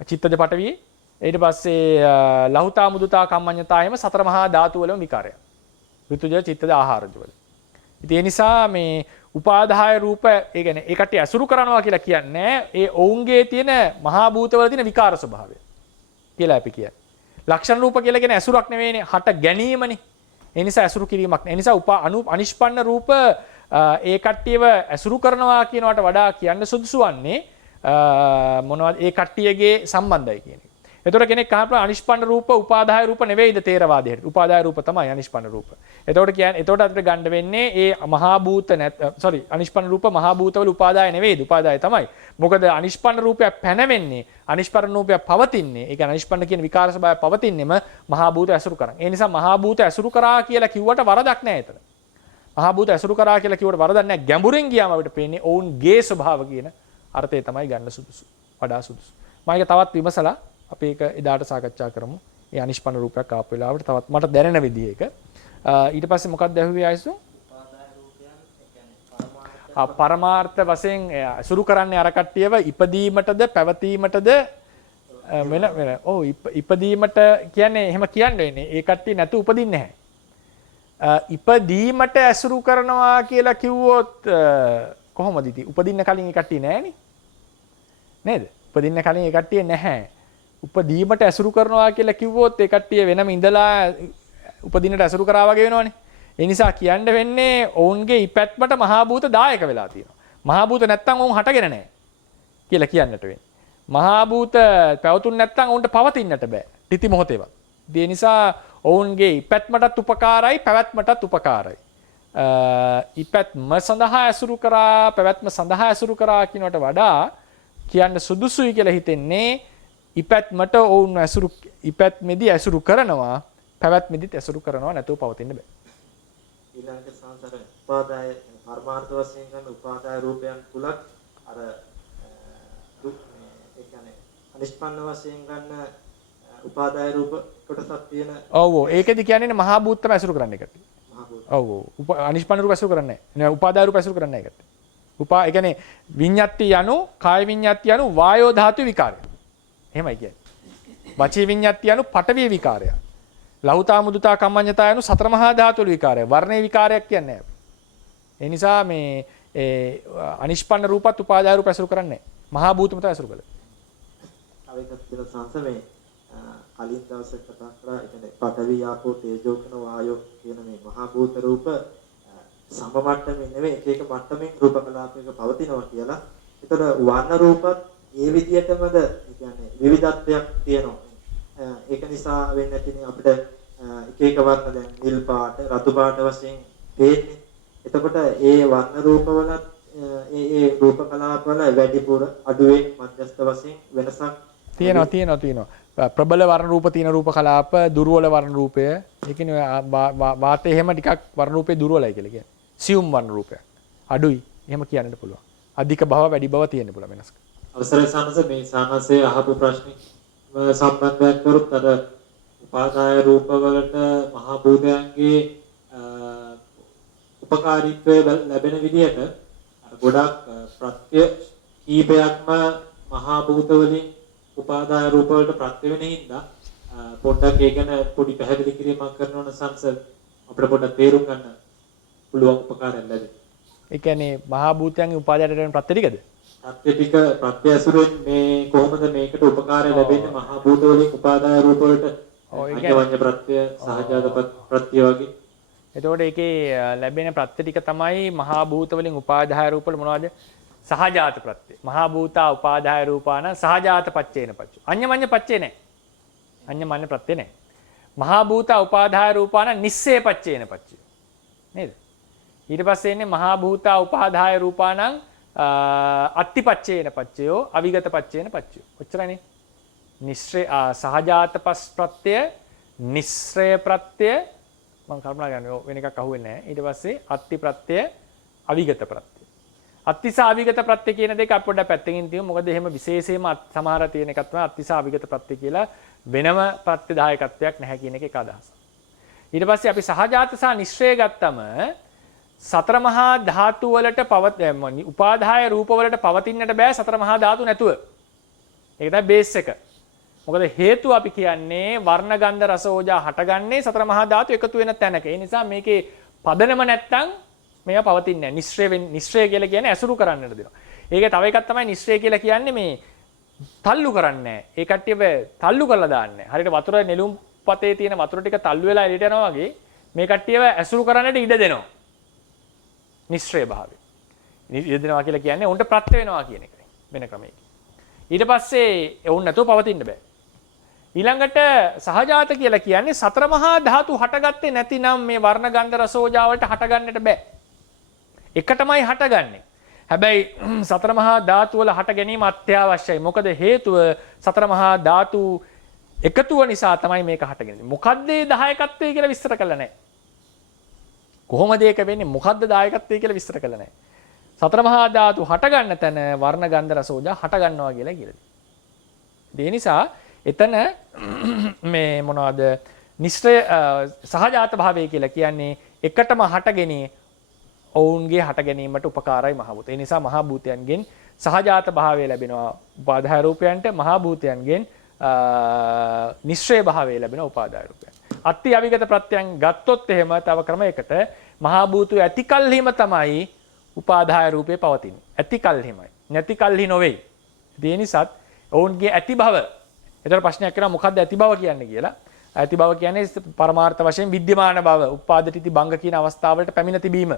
චිත්තජ පඨවි. ඊට පස්සේ ලහුතා මුදුතා කම්මඤ්ඤතා එහෙම සතර මහා ධාතු වලම විකාරයක්. ඍතුජ චිත්තජ ආහාරජ වල. ඉතින් ඒ නිසා මේ උපාදාය රූප ඒ කියන්නේ ඒ කට්ටිය ඇසුරු කරනවා කියලා කියන්නේ ඒ ඔවුන්ගේ තියෙන මහා භූතවල තියෙන විකාර ස්වභාවය කියලා අපි කියන්නේ. ලක්ෂණ රූප කියලා කියන්නේ ඇසුරක් නෙවෙයිනේ හට ගැනීමනේ. ඒ නිසා ඇසුරු කිරීමක් නෑ. ඒ නිසා අනිෂ්පන්න රූප ඒ කට්ටියව ඇසුරු කරනවා කියනවට වඩා කියන්න සුදුසු වන්නේ මොනවද ඒ කට්ටියගේ සම්බන්ධයි කියන එක. එතකොට කෙනෙක් අහනවා අනිෂ්පන්න රූප උපාදාය රූප නෙවෙයිද තේරවාදයට. උපාදාය රූප තමයි අනිෂ්පන්න රූප. එතකොට කියන්නේ එතකොට අපිට ගන්න වෙන්නේ ඒ මහා භූත අනිෂ්පන්න රූප මහා භූතවල උපාදාය නෙවෙයිද? උපාදාය තමයි. මොකද අනිෂ්පන්න රූපයක් පැනවෙන්නේ අනිෂ්පන්න රූපයක් පවතින්නේ. ඒ කියන්නේ අනිෂ්පන්න කියන විකාර ස්වභාවය පවතින්නේම මහා භූත ඇසුරු කරන්. ඒ නිසා මහා භූත ඇසුරු කරා කියලා කිව්වට වරදක් නැහැ එතන. මහා භූත ඇසුරු කරා කියලා කිව්වට වරදක් නැහැ. ගැඹුරින් ගියාම අපිට පේන්නේ ඔවුන්ගේ ස්වභාව කියන අර්ථය තමයි ගන්න සුදුසු. වඩා සුදුසු. මම ඒක තවත් විමසලා අපි ඒක එදාට සාකච්ඡා කරමු. ඒ අනිෂ්පන්න රූපයක් ආපු වෙලාවට තවත් මට දැනෙන විදිහ එක. ඊට පස්සේ මොකක්ද ඇහුවේ ආයසු? පරමාර්ථ වශයෙන් අසුරු කරන්නේ අර කට්ටියව ඉපදීමටද පැවතීමටද වෙන ඉපදීමට කියන්නේ එහෙම කියන්න වෙන්නේ. ඒ කට්ටිය නැතු උපදින්නේ නැහැ. ඉපදීමට අසුරු කරනවා කියලා කිව්වොත් කොහොමද ඉතින්? උපදින්න කලින් ඒ කට්ටිය නැහැනේ. නේද? උපදින්න කලින් ඒ කට්ටිය නැහැ. උපදීමට ඇසුරු කරනවා කියලා කිව්වොත් ඒ කට්ටිය වෙනම ඉඳලා උපදින්නට ඇසුරු කරා වගේ වෙනවනේ. ඒ නිසා කියන්න වෙන්නේ ඔවුන්ගේ ඉපැත්මට මහා භූත දායක වෙලා තියෙනවා. මහා භූත නැත්තම් ඔවුන් හටගෙන නැහැ කියලා කියන්නට වෙන්නේ. මහා භූත පැවතුන් නැත්තම් ඔවුන්ට පවතින්නට බෑ. තිති මොහොතේවත්. ඒ නිසා ඔවුන්ගේ ඉපැත්මටත් උපකාරයි පැවැත්මටත් උපකාරයි. ඉපැත්ම සඳහා ඇසුරු කරා පැවැත්ම සඳහා ඇසුරු කරා කියනට වඩා කියන්න සුදුසුයි කියලා හිතෙන්නේ ඉපැත්මට ඔවුන් ඇසුරු ඉපැත්මෙදී ඇසුරු කරනවා පැවැත්මෙදිත් ඇසුරු කරනවා නැතුව පවතින්න බෑ. ඊළඟට සංසාර උපාදාය පරමාර්ථ වශයෙන් ගන්න උපාදාය රූපයන් තුලත් අර ඒ කියන්නේ අනිෂ්පන්න වශයෙන් ගන්න උපාදාය රූප කොටසක් තියෙන. ඔව් ඒකෙදි කියන්නේ මහා භූතම ඇසුරු කරන්න එකට. මහා භූත. ඔව් අනිෂ්පන්න රූප ඇසුරු කරන්නේ නැහැ. උපාදාය රූප ඇසුරු කරන්නේ නැහැ එකට. ඒ කියන්නේ විඤ්ඤාති යනු කාය විඤ්ඤාති යනු වායෝ ධාතු විකාරය. එහෙමයි කියන්නේ. වචී විඤ්ඤාති යනු පඨවි විකාරය. ලහුතා මුදුතා කම්මඤ්ඤතා යනු සතර මහා ධාතු වල විකාරය. වර්ණේ විකාරයක් කියන්නේ නැහැ. ඒ නිසා මේ අනිෂ්පන්න රූපත් උපාදාය රූප ඇසුරු කරන්නේ නැහැ. මහා භූතම තමයි ඇසුරු කරන්නේ. තව එකක් තියෙන සංසමේ කලින් දවසේ කතා කරා ඒ කියන්නේ පඨවි ආපෝ තේජෝ කියන වායෝ කියන මේ මහා භූත රූප සම මට්ටමේ නෙවෙයි එක එක මට්ටමින් රූප කලාපයක පවතිනවා කියලා. ඒතර වර්ණ රූපත් ඒ විදිහටමද ඒ කියන්නේ විවිධත්වයක් තියෙනවා. ඒක නිසා වෙන්නේ නැතිනේ අපිට එක එක වර්ණ දැන් නිල් පාට, රතු පාට වශයෙන් පේන්නේ. එතකොට ඒ වර්ණ රූපවලත් ඒ රූප කලාපවල වැඩිපුර අඩුවෙන් මධ්‍යස්ථ වශයෙන් වෙනසක් තියෙනවා. ප්‍රබල වර්ණ රූප තියෙන රූප කලාප, දුර්වල වර්ණ රූපය. ඒ කියන්නේ වාතයේ එහෙම ටිකක් වර්ණ රූපේ දුර්වලයි කියලා කියන්නේ. සියුම් වර්ණ රූපයක්. අඩුයි. එහෙම කියන්නත් පුළුවන්. අධික බව වැඩි බව තියෙන්න පුළුවන් වෙනස්ක. අවසරයි සානස මේ සානසේ අහපු ප්‍රශ්නේ සම්බන්ධයක් කරොත් අර උපාදාය රූපවලට මහා භූතයන්ගේ උපකාරීත්වය ලැබෙන විදිහට ගොඩක් ප්‍රත්‍ය කීපයක්ම මහා භූත වලින් උපාදාය රූප වලට ප්‍රත්‍ය වෙන හින්දා පොඩ්ඩක් ඒ ගැන පොඩි පැහැදිලි කිරීමක් කරනවා නම් සංස අපිට පොඩ්ඩක් තේරුම් ගන්න පුළුවන් උපකාරයක් ලැබෙයි. ඒ කියන්නේ මහා භූතයන්ගේ උපාදායට වෙන ප්‍රත්‍ය ටිකද? ප්‍රත්‍ය ටික ප්‍රත්‍ය ඇසුරෙන් මේ කොහොමද මේකට උපකාරය ලැබෙන්නේ මහා භූත වලින් උපාදාය රූප වලට? අඤ්ඤවඤ්ඤ ප්‍රත්‍ය සහජාත ප්‍රත්‍ය වගේ. එතකොට ඒකේ ලැබෙන ප්‍රත්‍ය ටික තමයි මහා භූත වලින් උපාදාය රූප වල මොනවද? සහජාත ප්‍රත්‍ය. මහා භූතා උපාදාය රූපාන සහජාත පච්චේන පච්ච. අඤ්ඤමඤ්ඤ පච්චේ නැහැ. අඤ්ඤමඤ්ඤ ප්‍රත්‍ය නැහැ. මහා භූතා උපාදාය රූපාන නිස්සේ පච්චේන පච්චය. නේද? ඊට පස්සේ එන්නේ මහා භූතා උපාදාය රූපානං අත්තිපච්චේන පච්චයෝ අවිගත පච්චේන පච්චයෝ. ඔච්චරනේ. නිශ්‍රේ සහජාත ප්‍රත්‍ය නිශ්‍රය ප්‍රත්‍ය මම කල්පනා කරන්නේ වෙන එකක් අහුවෙන්නේ නැහැ. ඊට පස්සේ අත්ති ප්‍රත්‍ය අවිගත ප්‍රත්‍ය. අත්තිසා අවිගත ප්‍රත්‍ය කියන දෙක අපි පොඩ්ඩක් පැත්තකින් තියමු. මොකද එහෙම විශේෂයෙන්ම සමහර තියෙන එකක් තමයි අත්තිසා අවිගත ප්‍රත්‍ය කියලා වෙනම ප්‍රත්‍ය දායකත්වයක් නැහැ කියන එක අදහස. ඊට පස්සේ අපි සහජාත සහ නිශ්‍රය ගත්තම සතර මහා ධාතු වලට උපාදාය රූප වලට පවතින්නට බෑ සතර මහා ධාතු නැතුව. ඒක තමයි බේස් එක. මොකද හේතුව අපි කියන්නේ වර්ණ ගන්ධ රස ඕජා හටගන්නේ සතර මහා ධාතු එකතු වෙන තැනක. ඒ නිසා මේකේ පදනම නැත්තම් මේවා පවතින්නේ නැහැ. නිශ්‍රය කියලා කියන්නේ ඇසුරු කරන්නට දෙනවා. ඒකේ තව එකක් තමයි නිශ්‍රය කියලා කියන්නේ මේ තල්ලු කරන්නේ නැහැ. ඒ කට්ටියව තල්ලු කරලා දාන්නේ නැහැ. හරියට වතුර නෙළුම් පතේ තියෙන වතුර ටික තල්ලු වෙලා එළියට යනවා වගේ මේ කට්ටියව ඇසුරු කරන්නට ඉඩ දෙනවා. නිශ්‍රය භාවය. ඉඩ දෙනවා කියලා කියන්නේ උන්ට ප්‍රත්‍ය වෙනවා කියන එකයි වෙන ක්‍රමයකින්. ඊට පස්සේ උන් නැතුව පවතින්න බෑ. ඊළඟට සහජාත කියලා කියන්නේ සතර මහා ධාතු හටගත්තේ නැතිනම් මේ වර්ණ ගන්ධ රස ඕජා වලට හටගන්නට බෑ. එකටමයි හටගන්නේ. හැබැයි සතර මහා ධාතු වල හට ගැනීම අත්‍යවශ්‍යයි. මොකද හේතුව සතර මහා ධාතු එකතුව නිසා තමයි මේක හටගන්නේ. මොකද්ද ඒ දායකත්වය කියලා විස්තර කළා නැහැ. කොහොමද ඒක වෙන්නේ? මොකද්ද දායකත්වය කියලා විස්තර කළා නැහැ. සතර මහා ධාතු හට ගන්න තැන වර්ණ ගන්ධ රස ඕජා හට ගන්නවා කියලා කියලාදී. ඒ නිසා එතන මේ මොනවද නිශ්චය සහජාත භාවය කියලා කියන්නේ එකටම හටගෙන ඔවුන්ගේ හට ගැනීමට උපකාරයි මහ භූත. ඒ නිසා මහ භූතයන්ගෙන් සහජාත භාවය ලැබෙනවා උපාදාය රූපයන්ට, මහ භූතයන්ගෙන් නිශ්චය භාවය ලැබෙනවා උපාදාය රූපයන්ට. අත්ති අවිගත ප්‍රත්‍යයන් ගත්තොත් එහෙම තව ක්‍රමයකට මහ භූතය ඇති කල්හිම තමයි උපාදාය රූපේ පවතින්නේ. ඇති කල්හිමයි. නැති කල්හි නොවේ. ඒ නිසාත් ඔවුන්ගේ ඇති භව. ඒතර ප්‍රශ්නයක් කරනවා මොකද්ද ඇති භව කියන්නේ කියලා. ඇති භව කියන්නේ පරමාර්ථ වශයෙන් විද්‍යමාන භව, උපාදිතී භංග කියන අවස්ථාවලට පැමිණ තිබීම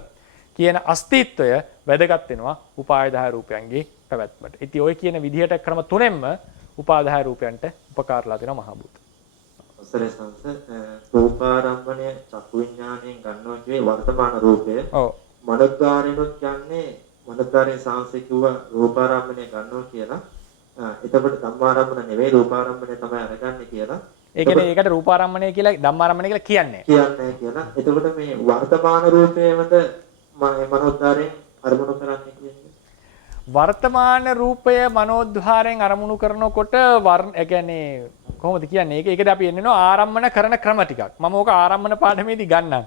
කියන අස්තිත්වය වැදගත් වෙනවා උපාදාය රූපයන්ගේ පැවැත්මට. ඉතින් ඔය කියන විදිහට ක්‍රම තුනෙන්ම උපාදාය රූපයන්ට උපකාරලා දෙනවා මහ භූත. අවසරයි සංස රූපාරම්භණය චක්කු විඥාණයෙන් ගන්නවා කියේ වර්තමාන රූපය. ඔව්. මනෝද්වාරයෙන්ොත් කියන්නේ මනෝද්වාරයේ සංසය කිව්ව රූපාරම්භණය ගන්නවා කියලා. එතකොට ධම්මාරම්භන නෙවෙයි රූපාරම්භණය තමයි අරගන්නේ කියලා. ඒ කියන්නේ ඒකට රූපාරම්මණය කියලා ධම්මාරම්මණය කියලා කියන්නේ. කියන්නේ කියලා. එතකොට මේ වර්තමාන රූපයේමද මනෝද්වාරයෙන් අරමුණු කරන්නේ කියන්නේ. වර්තමාන රූපය මනෝද්වාරයෙන් අරමුණු කරනකොට ඒ කියන්නේ කොහොමද කියන්නේ? ඒකද අපි එන්නේනෝ ආරම්මන කරන ක්‍රම ටිකක්. මම ඕක ආරම්මන පාඩමේදී ගන්නම්.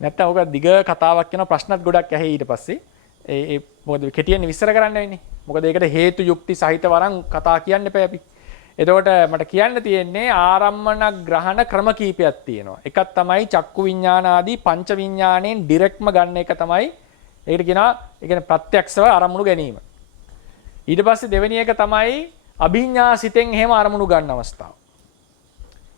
නැත්තම් ඕක දිග කතාවක් වෙනවා ප්‍රශ්නත් ගොඩක් ඇහි ඊට පස්සේ. ඒ මොකද කෙටියෙන් විස්තර කරන්න වෙන්නේ. මොකද ඒකට හේතු යුක්ති සහිත වරන් කතා කියන්න එපා අපි. එතකොට මට කියන්න තියෙන්නේ ආරම්මන ග්‍රහණ ක්‍රම කීපයක් තියෙනවා. එකක් තමයි චක්කු විඥාන ආදී පංච විඥාණයෙන් ඩිරෙක්ට්ම ගන්න එක තමයි. ඒකට කියනවා ඒ කියන්නේ ප්‍රත්‍යක්ෂව අරමුණු ගැනීම. ඊට පස්සේ දෙවෙනි එක තමයි අභිඥා සිතෙන් එහෙම අරමුණු ගන්න අවස්ථාව.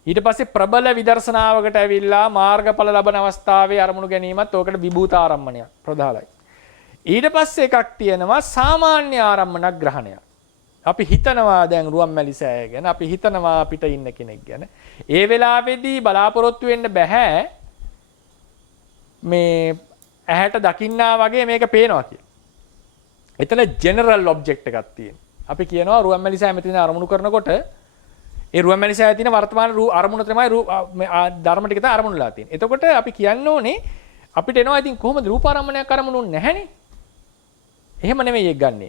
ඊට පස්සේ ප්‍රබල විදර්ශනාවකට ඇවිල්ලා මාර්ගඵල ලබන අවස්ථාවේ අරමුණු ගැනීමත් ඕකට විභූත ආරම්මණයක් ප්‍රධානයි. ඊට පස්සේ එකක් තියෙනවා සාමාන්‍ය ආරම්මන ග්‍රහණයක්. අපි හිතනවා දැන් රුවන්මැලි සෑය ගැන, අපි හිතනවා පිට ඉන්න කෙනෙක් ගැන. ඒ වෙලාවේදී බලාපොරොත්තු වෙන්න බෑ මේ ඇහැට දකින්නා වගේ මේක පේනවා කියලා. එතන ජෙනරල් ඔබ්ජෙක්ට් එකක් තියෙනවා. අපි කියනවා රුවන්මැලි සෑය මෙතන අරමුණු කරනකොට ඒ රුවන්මැලි සෑය තියෙන වර්තමාන අරමුණ තමයි ධර්ම ටික තමයි අරමුණුලා තියෙන්නේ. එතකොට අපි කියන්න ඕනේ අපිට එනවා ඉතින් කොහොමද රූපාරම්මණයක් අරමුණු නැහැනේ. එහෙම නෙමෙයි ඒක ගන්නෙ.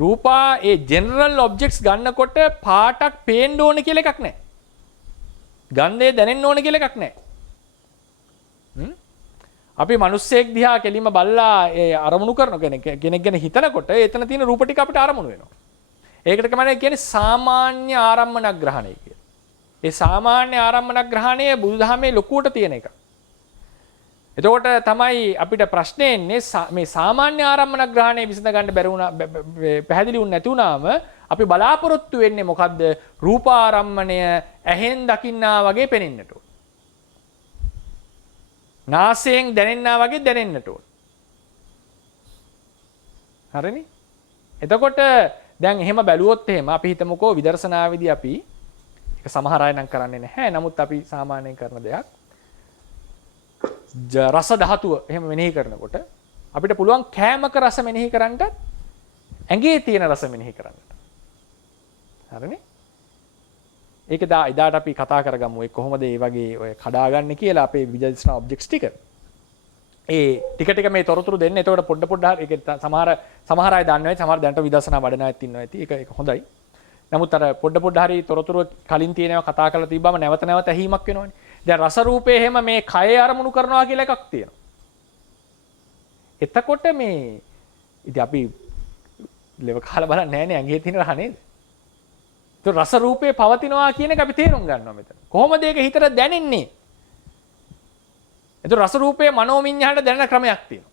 රූපා ඒ ජෙනරල් ඔබ්ජෙක්ට්ස් ගන්නකොට පාටක් පේන්න ඕනේ කියලා එකක් නැහැ. ගන්ධය දැනෙන්න ඕනේ කියලා එකක් නැහැ. අපි මිනිස්සෙක් දිහා කෙලින්ම බල්ලා ඒ අරමුණු කරන කෙනෙක් ගැන හිතනකොට එතන තියෙන රූප ටික අපිට අරමුණු වෙනවා. ඒකට තමයි කියන්නේ සාමාන්‍ය ආරම්මන ග්‍රහණය කියලා. ඒ සාමාන්‍ය ආරම්මන ග්‍රහණය බුදුදහමේ ලොකුවට තියෙන එක. එතකොට තමයි අපිට ප්‍රශ්නේ එන්නේ මේ සාමාන්‍ය ආරම්මන ග්‍රහණය විසඳ ගන්න බැරි වුණා පැහැදිලි වුණ නැති වුණාම අපි බලාපොරොත්තු වෙන්නේ මොකද්ද? රූපාරම්මණය ඇහෙන් දකින්නා වගේ පෙනෙන්නට ඕන. නාසයෙන් දැනෙන්නා වගේ දැනෙන්නට ඕන. හරිනේ? එතකොට දැන් එහෙම බැලුවොත් එහෙම අපි හිතමුකෝ විදර්ශනාවේදී අපි ඒක සමහර අය නම් කරන්නේ නැහැ. නමුත් අපි සාමාන්‍යයෙන් කරන දෙයක්. රස ධාතුව එහෙම මෙනෙහි කරනකොට අපිට පුළුවන් කෑමක රස මෙනෙහි කරන්නත් ඇඟේ තියෙන රස මෙනෙහි කරන්නත්. හරිනේ? ඒක එදාට අපි කතා කරගමු ඒ කොහොමද මේ වගේ ඔය කඩාගන්නේ කියලා අපේ විදර්ශනා ඔබ්ජෙක්ට්ස් ටික. ඒ ටික මේ තොරතුරු දෙන්න. එතකොට පොඩ ඒක සමහර අය දන්නවා. සමහර දැනට විදර්ශනා වඩන අයත් ඉන්නවා ඇති. ඒක හොඳයි. නමුත් අර පොඩ හරි තොරතුරු කලින් තියෙනවා කතා කරලා තිබ්බම නැවත ඇහිීමක් වෙනවනේ. දැන් රස රූපේ එහෙම මේ කය අරමුණු කරනවා කියලා එකක් තියෙනවා. එතකොට මේ ඉතින් අපි ලෙව කාලා බලන්නේ නැහැ නේ ඇඟේ තියෙන රහ නේද? તો රස රූපේ පවතිනවා කියන එක අපි තේරුම් ගන්නවා මෙතන. කොහොමද ඒක හිතට දැනෙන්නේ? ඒතර රස රූපේ මනෝවිඤ්ඤාණයට දැනෙන ක්‍රමයක් තියෙනවා.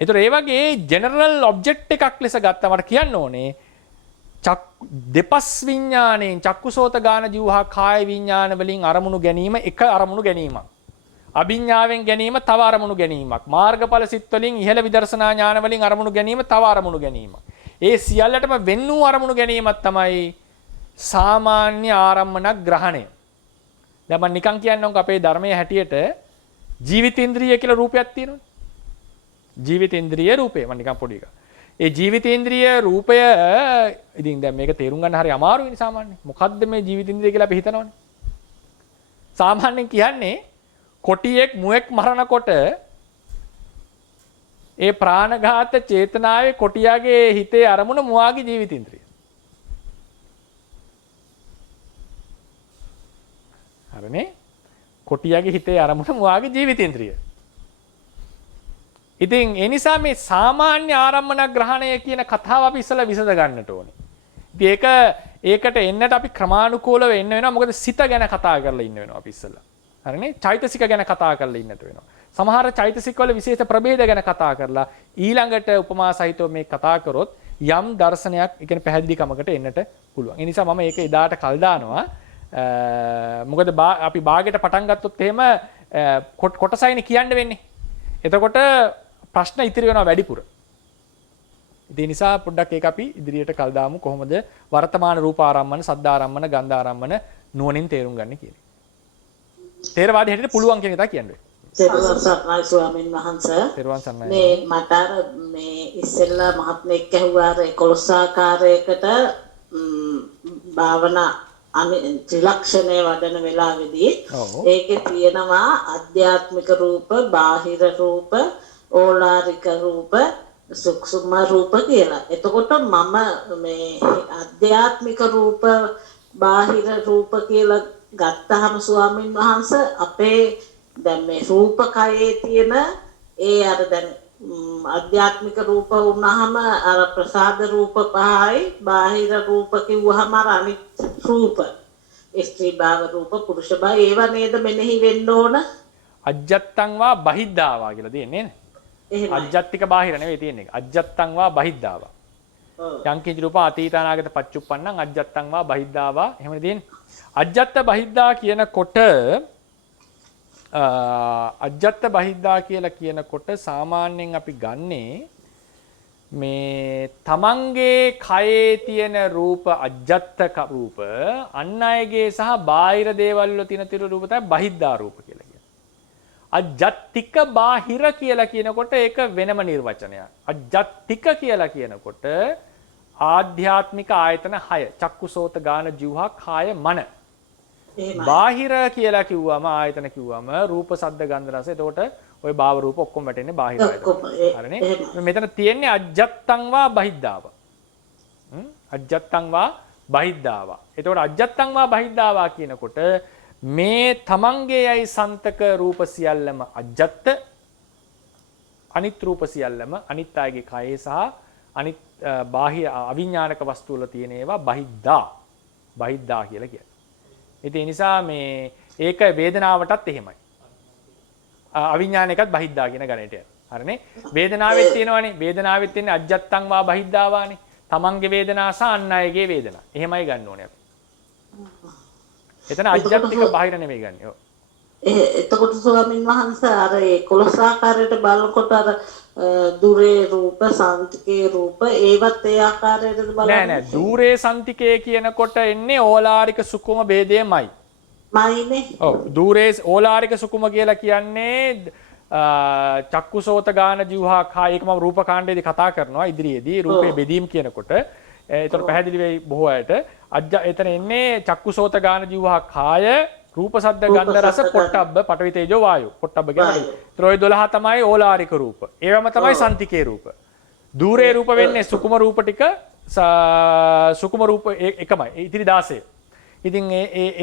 ඒතර ඒ වගේ ජෙනරල් ඔබ්ජෙක්ට් එකක් ලෙස ගත්තම මට කියන්න ඕනේ දෙපස් විඥාණයෙන් චක්කුසෝත ගාන ජීවහා කාය විඥාන වලින් අරමුණු ගැනීම එක අරමුණු ගැනීමක්. අභිඥාවෙන් ගැනීම තව අරමුණු ගැනීමක්. මාර්ගඵල සිත් වලින් ඉහළ විදර්ශනා ඥාන වලින් අරමුණු ගැනීම තව අරමුණු ගැනීමක්. ඒ සියල්ලටම වෙන් වූ අරමුණු ගැනීමක් තමයි සාමාන්‍ය ආරම්මන ග්‍රහණය. දැන් මම නිකන් කියන්නම්කෝ අපේ ධර්මයේ හැටියට ජීවිතේන්ද්‍රිය කියලා රූපයක් තියෙනවනේ. ජීවිතේන්ද්‍රිය රූපය මම නිකන් පොඩි එකක්. ඒ ජීවිතේන්ද්‍රිය රූපය ඉතින් දැන් මේක තේරුම් ගන්න හරි අමාරුයිනේ සාමාන්‍යයෙන්. මොකද්ද මේ ජීවිතේන්ද්‍රිය කියලා අපි හිතනවනේ. සාමාන්‍යයෙන් කියන්නේ කොටියෙක් මුවෙක් මරනකොට ඒ ප්‍රාණඝාත චේතනාවේ කොටියාගේ හිතේ අරමුණ මුවාගේ ජීවිතේන්ද්‍රිය. හරිනේ? කොටියාගේ හිතේ අරමුණ මුවාගේ ජීවිතේන්ද්‍රිය. ඉතින් ඒ නිසා මේ සාමාන්‍ය ආරම්මන ග්‍රහණය කියන කතාව අපි ඉස්සලා විසඳ ගන්නට ඕනේ. ඉතින් ඒකට එන්නට අපි ක්‍රමානුකූලව එන්න වෙනවා. මොකද සිත ගැන කතා කරලා ඉන්න වෙනවා අපි ඉස්සලා. හරිනේ? චෛතසික ගැන කතා කරලා ඉන්නට වෙනවා. සමහර චෛතසික වල විශේෂ ප්‍රභේද ගැන කතා කරලා ඊළඟට උපමා සහිතව මේ කතා කරොත් යම් දර්ශනයක් ඒ කියන්නේ පැහැදිලිකමකට එන්නට පුළුවන්. ඒ නිසා මම ඒක එදාට කල් දානවා. මොකද අපි භාගයට පටන් ගත්තොත් එහෙම කොටසයිනේ කියන්න වෙන්නේ. එතකොට ප්‍රශ්න ඉතිරි වෙනවා වැඩිපුර. ඒ නිසා පොඩ්ඩක් ඒක අපි ඉදිරියට කල් දාමු කොහොමද වර්තමාන රූපාරම්මන, සද්දාරම්මන, ගන්ධාරම්මන නුවණින් තේරුම් ගන්න කියලා. තේරවාදී හැටියට පුළුවන් කියන එක කියන්නේ. තෙරුවන් සරණයි ස්වාමීන් වහන්සේ. තෙරුවන් සරණයි. මේ මට අර මේ ඉස්සෙල්ලා මහත්මෙක් ඇහුවා 11 ආකාරයකට භාවනා ත්‍රිලක්ෂණය වඩන වෙලාවේදී ඒකේ තියෙනවා අධ්‍යාත්මික රූප, බාහිර රූප, ඕලාරික රූප, සුක්ෂම රූප කියලා. එතකොට මම මේ අධ්‍යාත්මික රූප, බාහිර රූප කියලා ගත්තාම ස්වාමීන් වහන්සේ අපේ දැන් මේ රූපකයේ තියෙන ඒ අර දැන් අධ්‍යාත්මික රූප වුණාම අර ප්‍රසාද රූප පහයි බාහිර රූප කිව්වහම අර අනිත් රූප ස්ත්‍රී භාව රූප පුරුෂ භාව ඒවා නේද මෙනෙහි වෙන්න ඕන අජ්ජත්තං වා බහිද්ධාවා කියලා තියෙන්නේ නේ. අජ්ජත්තික බාහිර නෙවෙයි තියෙන්නේ. අජ්ජත්තං වා බහිද්ධාවා. යංකින්ච රූප අතීත අනාගත පච්චුප්පන්නං අජ්ජත්තං වා බහිද්ධාවා එහෙමනේ තියෙන්නේ. අජ්ජත්ත බහිද්ධා කියනකොට අජ්ජත්ත බහිද්ධා කියලා කියනකොට සාමාන්‍යයෙන් අපි ගන්නේ මේ තමන්ගේ කයේ තියෙන රූප අජ්ජත්ත රූප අන් අයගේ සහ බාහිර දේවල් වල තියෙන තිර රූප තමයි බහිද්ධා රූප කියලා කියන්නේ. අජ්ජත්තික බාහිර කියලා කියනකොට ඒක වෙනම නිර්වචනයක්. අජ්ජත්තික කියලා කියනකොට ආධ්‍යාත්මික ආයතන 6 චක්කුසෝත ගාන ජීවහා කාය මන. බාහිර කියලා කිව්වම ආයතන කිව්වම රූප සද්ද ගන්ධ රස. එතකොට ওই භාව රූප ඔක්කොම වැටෙන්නේ බාහිර ආයතන. හරිනේ? මෙතන තියෙන්නේ අජ්ජත්තං වා බහිද්ධාව. අජ්ජත්තං වා බහිද්ධාව. එතකොට අජ්ජත්තං වා බහිද්ධාව කියනකොට මේ තමන්ගේ යයි සන්තක රූප සියල්ලම අජ්ජත් අනිත් රූප සියල්ලම අනිත් අයගේ කයේ සහ අනිත් බාහිර අවිඥානික වස්තු වල තියෙන ඒවා බහිද්දා කියලා කියන්නේ. ඉතින් ඒ නිසා මේ ඒක වේදනාවටත් එහෙමයි. අවිඥානිකත් බහිද්දා කියන ගණයට යනවා. හරිනේ? වේදනාවෙත් තියෙනවනේ. වේදනාවෙත් තියෙන්නේ අජ්ජත්තං වා බහිද්දාවානේ. තමන්ගේ වේදනා සහ අන් අයගේ වේදනා. එහෙමයි ගන්න ඕනේ අපි. එතන අජ්ජත්තික බාහිර නෙමෙයි ගන්න. ඔව්. එතකොට ස්වාමීන් වහන්සේ අර 11 ආකාරයට බලනකොට අර දුරේ රූප, සාන්තිකේ රූප ඒවත් ඒ ආකාරයටද බලන්නේ? නෑ දුරේ සාන්තිකේ කියනකොට එන්නේ ඕලාරික සුකුම ભેදයමයි. මයිනේ. ඔව් දුරේ ඕලාරික සුකුම කියලා කියන්නේ චක්කුසෝත ගාන ජීවහා කා ඒක මම රූප කාණ්ඩයේදී කතා කරනවා ඉදිරියේදී රූපේ බෙදීම් කියනකොට ඒතර පැහැදිලි වෙයි බොහෝ අයට එතන එන්නේ චක්කුසෝත ගාන ජීවහා කාය රූප සද්ද ගන්ධ රස පොට්ටබ්බ පඨවි තේජෝ වායෝ පොට්ටබ්බ කියන්නේ ත්‍රොය 12 තමයි ඕලාරික රූප ඒවම තමයි සන්තිකේ රූප දුරේ රූප වෙන්නේ සුකුම රූප ටික සුකුම රූප එකමයි ඉතිරි 16 ඉතින්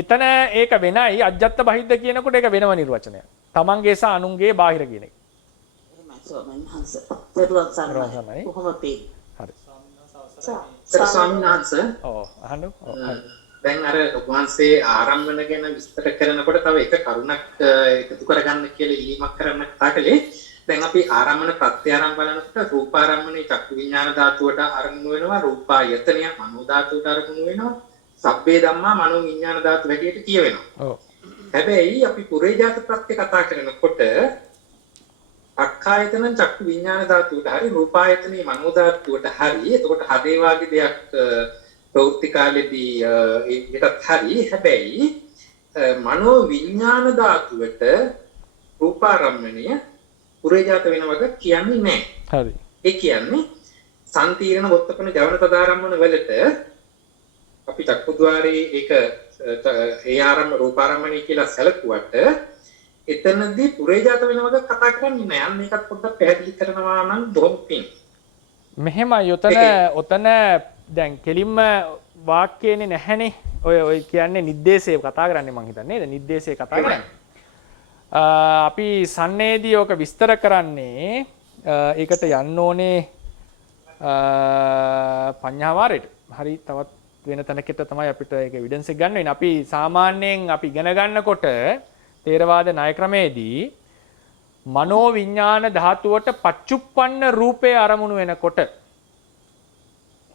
එතන ඒක වෙනයි අජ්ජත් බහිද්ද කියනකොට ඒක වෙනම නිර්වචනයක් තමන්ගේ සහ අනුන්ගේ බාහිර කියන එක. එහෙමයි ස්වාමීන් වහන්සේ. දරුවන් සරණයි. කොහොමද පේන්නේ? හරි. ස්වාමීන් වහන්සේ. ඔව් අහන්න. දැන් අර වහන්සේ ආරම්භන ගැන විස්තර කරනකොට තව එක කරුණක් එකතු කරගන්න කියලා ඉල්ලීමක් කරන්න කතා කළේ. දැන් අපි ආරම්භන ප්‍රත්‍යාරම්භ බලනකොට රූපාරම්භනේ චක්කු විඥාන ධාතුවට අරමුණු වෙනවා රූපායතනය මනෝ ධාතුවට අරමුණු වෙනවා සබ්බේ ධම්මා මනෝ විඥාන ධාතු හැටියට කියවෙනවා. ඔව්. හැබැයි අපි පුරේජාත ප්‍රත්‍ය කතා කරනකොට අක්ඛායතන චක්කු විඥාන ධාතුවට හරි රූපායතනේ මනෝ ධාතුවට හරි එතකොට හදේ වාගේ දෙයක් ප්‍රවෘත්ති කාලෙදී ඒකත් හරි හැබැයි මනෝ විඥාන ධාතුවට රූපාරම්මණය පුරේජාත වෙනවද කියන්නේ නැහැ. හරි. ඒ කියන්නේ සම්තිරණ වොත්තපන ජවන තදාරම්මන වලට අපි චක්කුද්්වාරේ ඒක ඒ ආරම්භ රූපාරම්මණය කියලා සැලකුවට එතනදී පුරේජාත වෙනවද කතා කරන්නේ නැහැ. අන්න ඒකත් පොඩ්ඩක් පැහැදිලි කරනවා නම් බොහොම පිං. මෙහෙමයි ඔතන දැන් කෙලින්ම වාක්‍යනේ නැහැනේ. ඔය කියන්නේ නිर्देशේ කතා කරන්නේ මං හිතන්නේ නේද? නිर्देशේ කතා කරන්නේ. අපි සන්නේදී ඔක විස්තර කරන්නේ ඒකට යන්න ඕනේ පඤ්ඤාවාරයට. හරි තවත් වෙන තැනකට තමයි අපිට ඒක එවිඩන්ස් එක ගන්න වෙන්නේ. අපි සාමාන්‍යයෙන් අපි ඉගෙන ගන්නකොට තේරවාද ණය ක්‍රමයේදී මනෝ විඥාන ධාතුවට පච්චුප්පන්න රූපේ අරමුණු වෙනකොට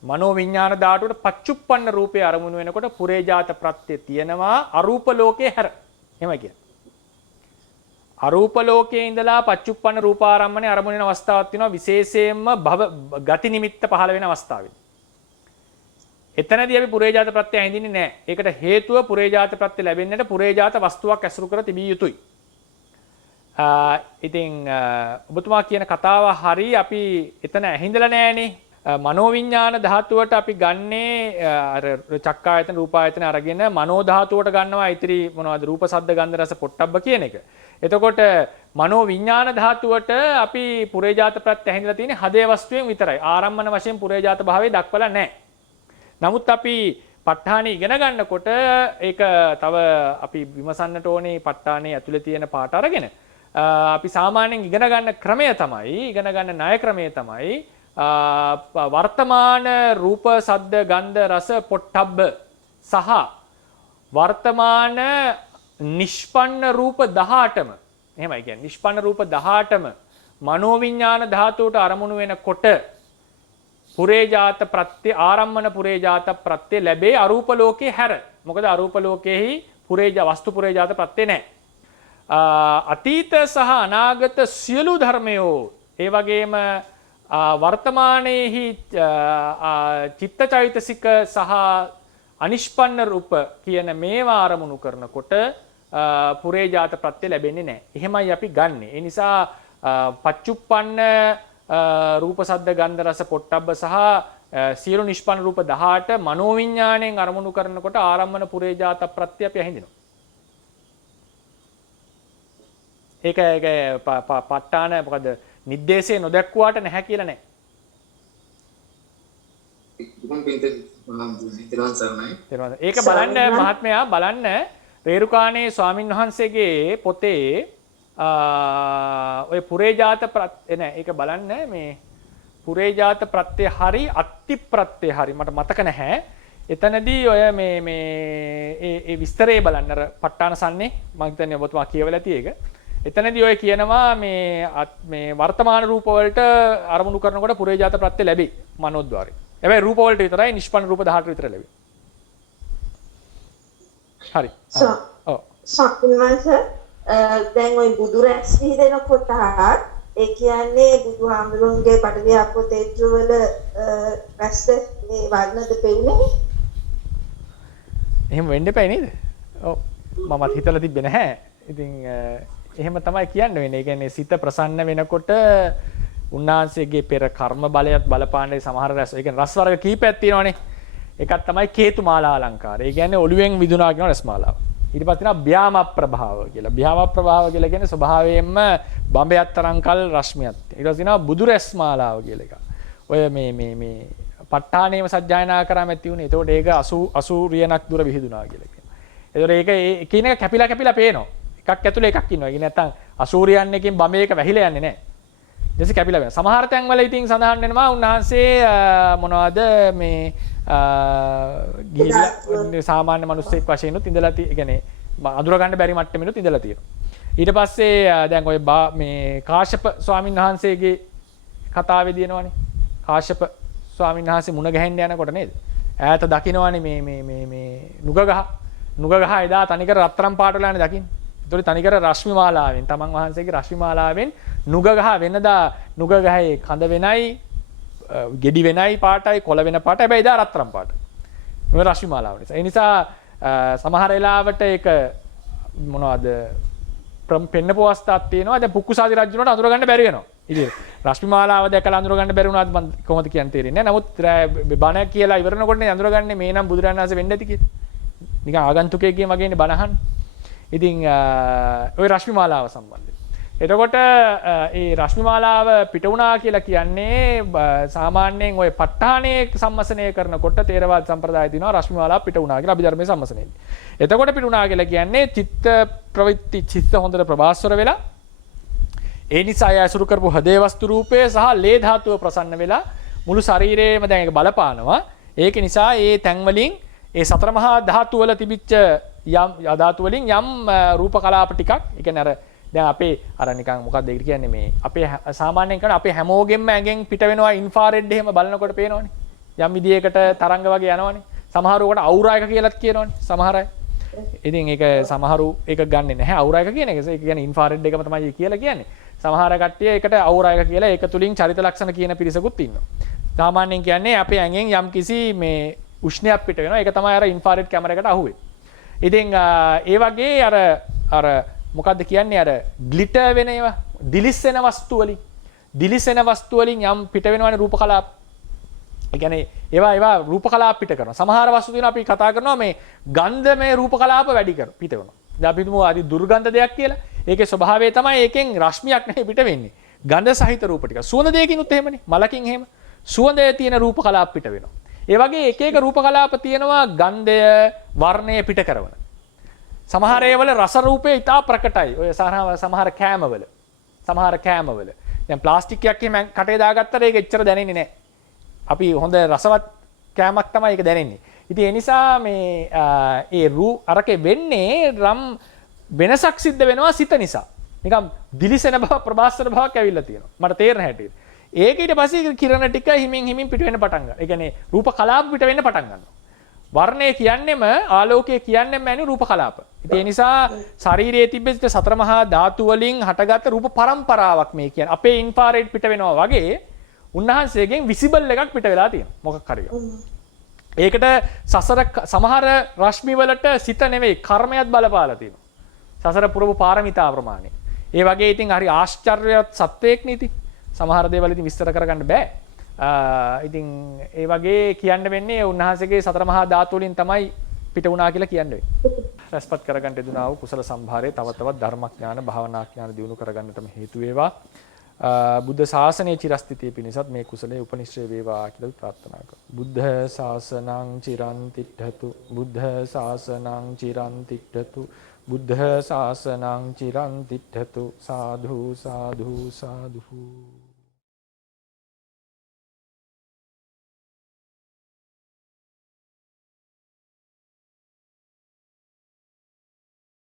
මනෝ විඥාන ධාතුවට පච්චුප්පන්න රූපේ අරමුණු වෙනකොට පුරේජාත ප්‍රත්‍ය තියෙනවා අරූප ලෝකේ හැර. එහෙමයි කියන්නේ. අරූප ලෝකයේ ඉඳලා පච්චුප්පන්න රූපාරම්මනේ අරමුණු වෙන අවස්ථාවක් තියෙනවා විශේෂයෙන්ම ගති නිමිත්ත පහළ වෙන අවස්ථාවේ. එතනදී අපි පුරේජාත ප්‍රත්‍ය හැඳින්නේ නැහැ. ඒකට හේතුව පුරේජාත ප්‍රත්‍ය ලැබෙන්නට පුරේජාත වස්තුවක් ඇසුරු කර තිබිය යුතුයි. ඉතින් ඔබතුමා කියන කතාව හරි අපි එතන ඇහිඳලා නැහනේ. මනෝවිඤ්ඤාණ ධාතුවට අපි ගන්නේ අර චක්කායතන රූපායතන අරගෙන මනෝ ධාතුවට ගන්නවා ඉතිරි මොනවද රූප සද්ද ගන්ධ රස පොට්ටබ්බ කියන එක. එතකොට මනෝවිඤ්ඤාණ ධාතුවට අපි පුරේජාත ප්‍රත්‍ය ඇහිඳලා තියෙන්නේ හදේ වස්තුවෙන් විතරයි. ආරම්මන වශයෙන් පුරේජාත භාවයේ දක්වලා නැහැ. නමුත් අපි ප ဋ ාණේ ඉගෙන ගන්නකොට ඒක තව අපි විමසන්නට ඕනේ ප ဋ ාණේ ඇතුලේ තියෙන පාට අරගෙන අපි සාමාන්‍යයෙන් ඉගෙන ගන්න ක්‍රමය තමයි ඉගෙන ගන්න ණය ක්‍රමය තමයි වර්තමාන රූප සද්ද ගන්ධ රස පොට්ටබ්බ සහ වර්තමාන නිෂ්පන්න රූප 18ම එහෙමයි කියන්නේ නිෂ්පන්න රූප 18ම මනෝවිඤ්ඤාණ ධාතුවට අරමුණු වෙනකොට පුරේජාත ප්‍රත්‍ය ආරම්මන පුරේජාත ප්‍රත්‍ය ලැබේ අරූප ලෝකේ හැර. මොකද අරූප ලෝකෙහි වස්තු පුරේජාත ප්‍රත්‍ය නැහැ. අතීත සහ අනාගත සියලු ධර්මයෝ ඒ වගේම වර්තමානයේහි චිත්තචෛතසික සහ අනිෂ්පන්න රූප කියන මේවා ආරමුණු කරනකොට පුරේජාත ප්‍රත්‍ය ලැබෙන්නේ නැහැ. එහෙමයි අපි ගන්නෙ. ඒ නිසා පච්චුප්පන්න රූප සද්ද ගන්ධ රස පොට්ටබ්බ සහ සියලු නිෂ්පන්න රූප 18 මනෝවිඤ්ඤාණයෙන් අරමුණු කරනකොට ආරම්මන පුරේජාත ප්‍රත්‍ය අපි අහින්දිනවා. ඒක ප ဋ ාණ මොකද නිर्देशේ නොදැක්කුවාට නැහැ කියලා නෑ. ඒක බලන්න මහත්මයා බලන්න රේරුකාණේ ස්වාමින් වහන්සේගේ පොතේ ඔය පුරේජාත ප්‍රත්‍ය නෑ ඒක බලන්න මේ පුරේජාත ප්‍රත්‍ය හරි අත්ති ප්‍රත්‍ය හරි මට මතක නැහැ. එතනදී ඔය මේ විස්තරේ බලන්න අර ප ဋ ාණ සන්නේ මම හිතන්නේ ඔබතුමා කියවලා ඇති ඒක. එතනදී ඔය කියනවා මේ වර්තමාන රූප වලට අරමුණු කරනකොට පුරේජාත ප්‍රත්‍ය ලැබේ මනෝද්වාරේ. හැබැයි රූප වලට විතරයි නිෂ්පන්න රූප 18 විතර ලැබේ. හරි. ඔව්. සක්මන්ස දැන් ওই බුදුරැස් විහිදෙනකොට ඒ කියන්නේ බුදුහාමුදුරන්ගේ පටවිය අපෝ තේජෝ වල රැස් මේ වර්ණද පෙන්නේ. එහෙම වෙන්න එපා නේද? ඔව්. මමත් හිතලා තිබ්බේ නැහැ. ඉතින් එහෙම තමයි කියන්න වෙන්නේ. ඒ කියන්නේ සිත ප්‍රසන්න වෙනකොට උන්වහන්සේගේ පෙර කර්ම බලයත් බලපාන්නේ සමහර රස. ඒ කියන්නේ රස වර්ග කීපයක් තියෙනවානේ. එකක් තමයි කේතු මාලා අලංකාරය. ඒ කියන්නේ ඔළුවෙන් විදුනා කියන රස මාලාව. ඊට පස්සේ තියෙනවා භ්‍යාම ප්‍රභාව කියලා. භ්‍යාම ප්‍රභාව කියලා කියන්නේ ස්වභාවයෙන්ම බඹයක් තරම්කල් රශ්මියක්. ඊට පස්සේ තියෙනවා බුදු රැස් මාලාව කියලා එකක්. ඔය මේ ප ဋ ාණේම සජ්ජායනා කරාම ඇති උනේ. එතකොට ඒක 80 රියනක් දුර විහිදුනා කියලා කියනවා. එතකොට ඒක එකින් එක කැපිලා පේනවා. එකක් ඇතුලේ එකක් ඉන්නවා. ඒ කියන්නේ නැත්තම් 80 රියන් එකකින් බඹයක වැහිලා යන්නේ නැහැ. ඊටසේ කැපිලා වෙනවා. සමහර තැන්වල ඉතින් සඳහන් වෙනවා උන්වහන්සේ මොනවද මේ ගිහිල්ලා සාමාන්‍ය මිනිස්සෙක් වශයෙන් උත් ඉඳලා කියන්නේ අඳුර ගන්න බැරි මට්ටමෙනුත් ඉඳලා තියෙනවා. ඊට පස්සේ දැන් ඔය මේ කාශ්‍යප ස්වාමීන් වහන්සේගේ කතාවේදී එනවනේ. කාශ්‍යප ස්වාමීන් වහන්සේ මුණ ගැහෙන්න යනකොට නේද? ඈත දකින්නවනේ මේ නුග ගහ එදා තනිකර රත්තරන් පාට වල යන්නේ දකින්න. ඒතකොට තනිකර රශ්මි මාලාවෙන් තමන් වහන්සේගේ රශ්මි මාලාවෙන් නුග ගහ වෙනදා නුග ගහේ කඳ වෙනයි ගෙඩි වෙනයි පාටයි කොළ වෙන පාට හැබැයි එදා රත්තරන් පාට. මේ රශ්මි මාලාව නිසා. ඒ නිසා සමහර වෙලාවට ඒක මොනවද පෙන්නපු අවස්ථාවක් තියෙනවා. දැන් පුක්කුසාදි රජුණට අඳුර ගන්න බැරි වෙනවා. ඉතින් රශ්මි මාලාව දැකලා අඳුර ගන්න බැරි වුණාද මම කොහොමද කියන්න තේරෙන්නේ නැහැ. නමුත් බණ කියලා ඉවරනකොට නේ අඳුරගන්නේ මේ නම් බුදුරජාණන් වහන්සේ වෙන්න ඇති කියලා. නිකන් ආගන්තුකයෙක්ගේ මගේනේ බණ අහන්නේ. ඉතින් ওই රශ්මි මාලාව සම්බන්ධයෙන්. එතකොට ඒ රශ්මි මාලාව පිට වුණා කියලා කියන්නේ සාමාන්‍යයෙන් ওই ප ဋ ාණේ සම්මසනය කරනකොට තේරවාද සම්ප්‍රදායේ තියෙනවා රශ්මි මාලාව පිට වුණා කියලා අභිධර්මයේ සම්මසනයේදී. එතකොට පිට වුණා කියලා කියන්නේ චිත්ත ප්‍රවෘත්ති චිත්ත හොඳට ප්‍රභාස්වර වෙලා ඒ නිසා අය අසුරු කරපු හදේ වස්තු රූපය සහ ලේ ධාතුව ප්‍රසන්න වෙලා මුළු ශරීරයේම දැන් ඒක බලපානවා. ඒක නිසා ඒ තැන් වලින් ඒ සතර මහා ධාතු වල තිබිච්ච යම් ධාතු වලින් යම් රූප කලාප ටිකක් ඒ කියන්නේ අර දැන් අපේ අර නිකන් මොකක්ද ඒකට කියන්නේ මේ අපේ සාමාන්‍යයෙන් කරන අපේ හැමෝගෙම ඇඟෙන් පිට වෙනවා ඉන්ෆ්‍රාරෙඩ් එහෙම බලනකොට පේනවනේ. යම් විදියකට තරංග වගේ යනවනේ. සමහරවට අවුරා එක කියලාත් කියනවනේ සමහර අය. ඉතින් ඒක සමහරු ඒක ගන්නෙ නැහැ අවුරා එක කියන එක. ඒක කියන්නේ ඉන්ෆ්‍රාරෙඩ් එකම තමයි කියලා කියන්නේ. සමහර කට්ටිය ඒකට අවුරා එක කියලා ඒක තුලින් චරිත ලක්ෂණ කියන පිරිසකුත් ඉන්නවා. සාමාන්‍යයෙන් කියන්නේ අපේ ඇඟෙන් යම් කිසි මේ උෂ්ණයක් පිට වෙනවා. ඒක තමයි අර ඉන්ෆ්‍රාරෙඩ් කැමරයකට අහුවෙන්නේ. ඉතින් ඒ වගේ අර මොකද්ද කියන්නේ අර ග්ලිටර් වෙන ඒවා දිලිසෙන වස්තු වලින් යම් පිට වෙනවනේ රූප කලාප. ඒ කියන්නේ ඒවා රූප කලාප පිට කරනවා. සමහර වස්තු තියෙනවා අපි කතා කරනවා මේ ගන්ධමය රූප කලාප වැඩි කරන පිට වෙනවා. දැන් අපි හිතමු අදි දුර්ගන්ධ දෙයක් කියලා. ඒකේ ස්වභාවය තමයි ඒකෙන් රශ්මියක් නැහැ පිට වෙන්නේ. ගන්ධ සහිත රූප ටික. සුවඳ දෙයකිනුත් එහෙමනේ. මලකින් එහෙම. සුවඳයේ තියෙන රූප කලාප පිට වෙනවා. ඒ වගේ එක එක රූප කලාප තියෙනවා ගන්ධය වර්ණය පිට කරන. සමහර ඒවල රස රූපේ ඉතා ප්‍රකටයි. ඔය සමහර කෑමවල. දැන් ප්ලාස්ටික් එකක් එහෙම කටේ දාගත්තට ඒක එච්චර දැනෙන්නේ නැහැ. අපි හොඳ රසවත් කෑමක් තමයි ඒක දැනෙන්නේ. ඉතින් ඒ නිසා මේ ඒ අරකේ වෙන්නේ රම් වෙනසක් සිද්ධ වෙනවා සිත නිසා. නිකම් දිලිසෙන බව ප්‍රබාස්තර බවක් ඇවිල්ලා තියෙනවා. මට තේරෙන හැටියට. ඒක ඊට පස්සේ කිරණ ටික හිමින් පිට වෙන්න පටන් ගන්නවා. ඒ කියන්නේ රූප කලාප පිට වෙන්න පටන් ගන්නවා. වර්ණය කියන්නේම ආලෝකය කියන්නේම ඇනි රූප කලාප. ඒ නිසා ශරීරයේ තිබෙච්ච සතර මහා ධාතු වලින් හටගත්ත රූප පරම්පරාවක් මේ කියන්නේ. අපේ ඉන්ෆ්‍රාරෙඩ් පිට වෙනවා වගේ උන්වහන්සේගෙන් විසිබල් එකක් පිට වෙලා තියෙනවා. මොකක් හරි. ඒකට සමහර රශ්මි වලට සිත නෙවෙයි කර්මයක් බලපාලා තියෙනවා. සසර පුරපු පාරමිතා ප්‍රමාණය. ඒ වගේ ඉතින් හරි ආශ්චර්යවත් සත්වයක් නේ ඉතින්. සමහර දේවල් ඉතින් විස්තර කරගන්න බෑ. ඉතින් ඒ වගේ කියන්න වෙන්නේ උන්වහන්සේගේ සතර මහා ධාතු වලින් තමයි පිට වුණා කියලා කියන්නේ. රැස්පත් කරගන්න දෙදුනා වූ කුසල සම්භාරයේ තව තවත් ධර්මඥාන භාවනා ඥාන දියුණු කරගන්නටම හේතු වේවා. බුද්ධ ශාසනයේ චිරස්ථිතිය පිණිසත් මේ කුසලයේ උපනිශ්‍රේ වේවා කියලා ප්‍රාර්ථනා කරමු. බුද්ධ ශාසනං චිරන් තිට්ඨතු. බුද්ධ ශාසනං චිරන් තිට්ඨතු. බුද්ධ ශාසනං චිරන් තිට්ඨතු. සාධු සාධු සාධු.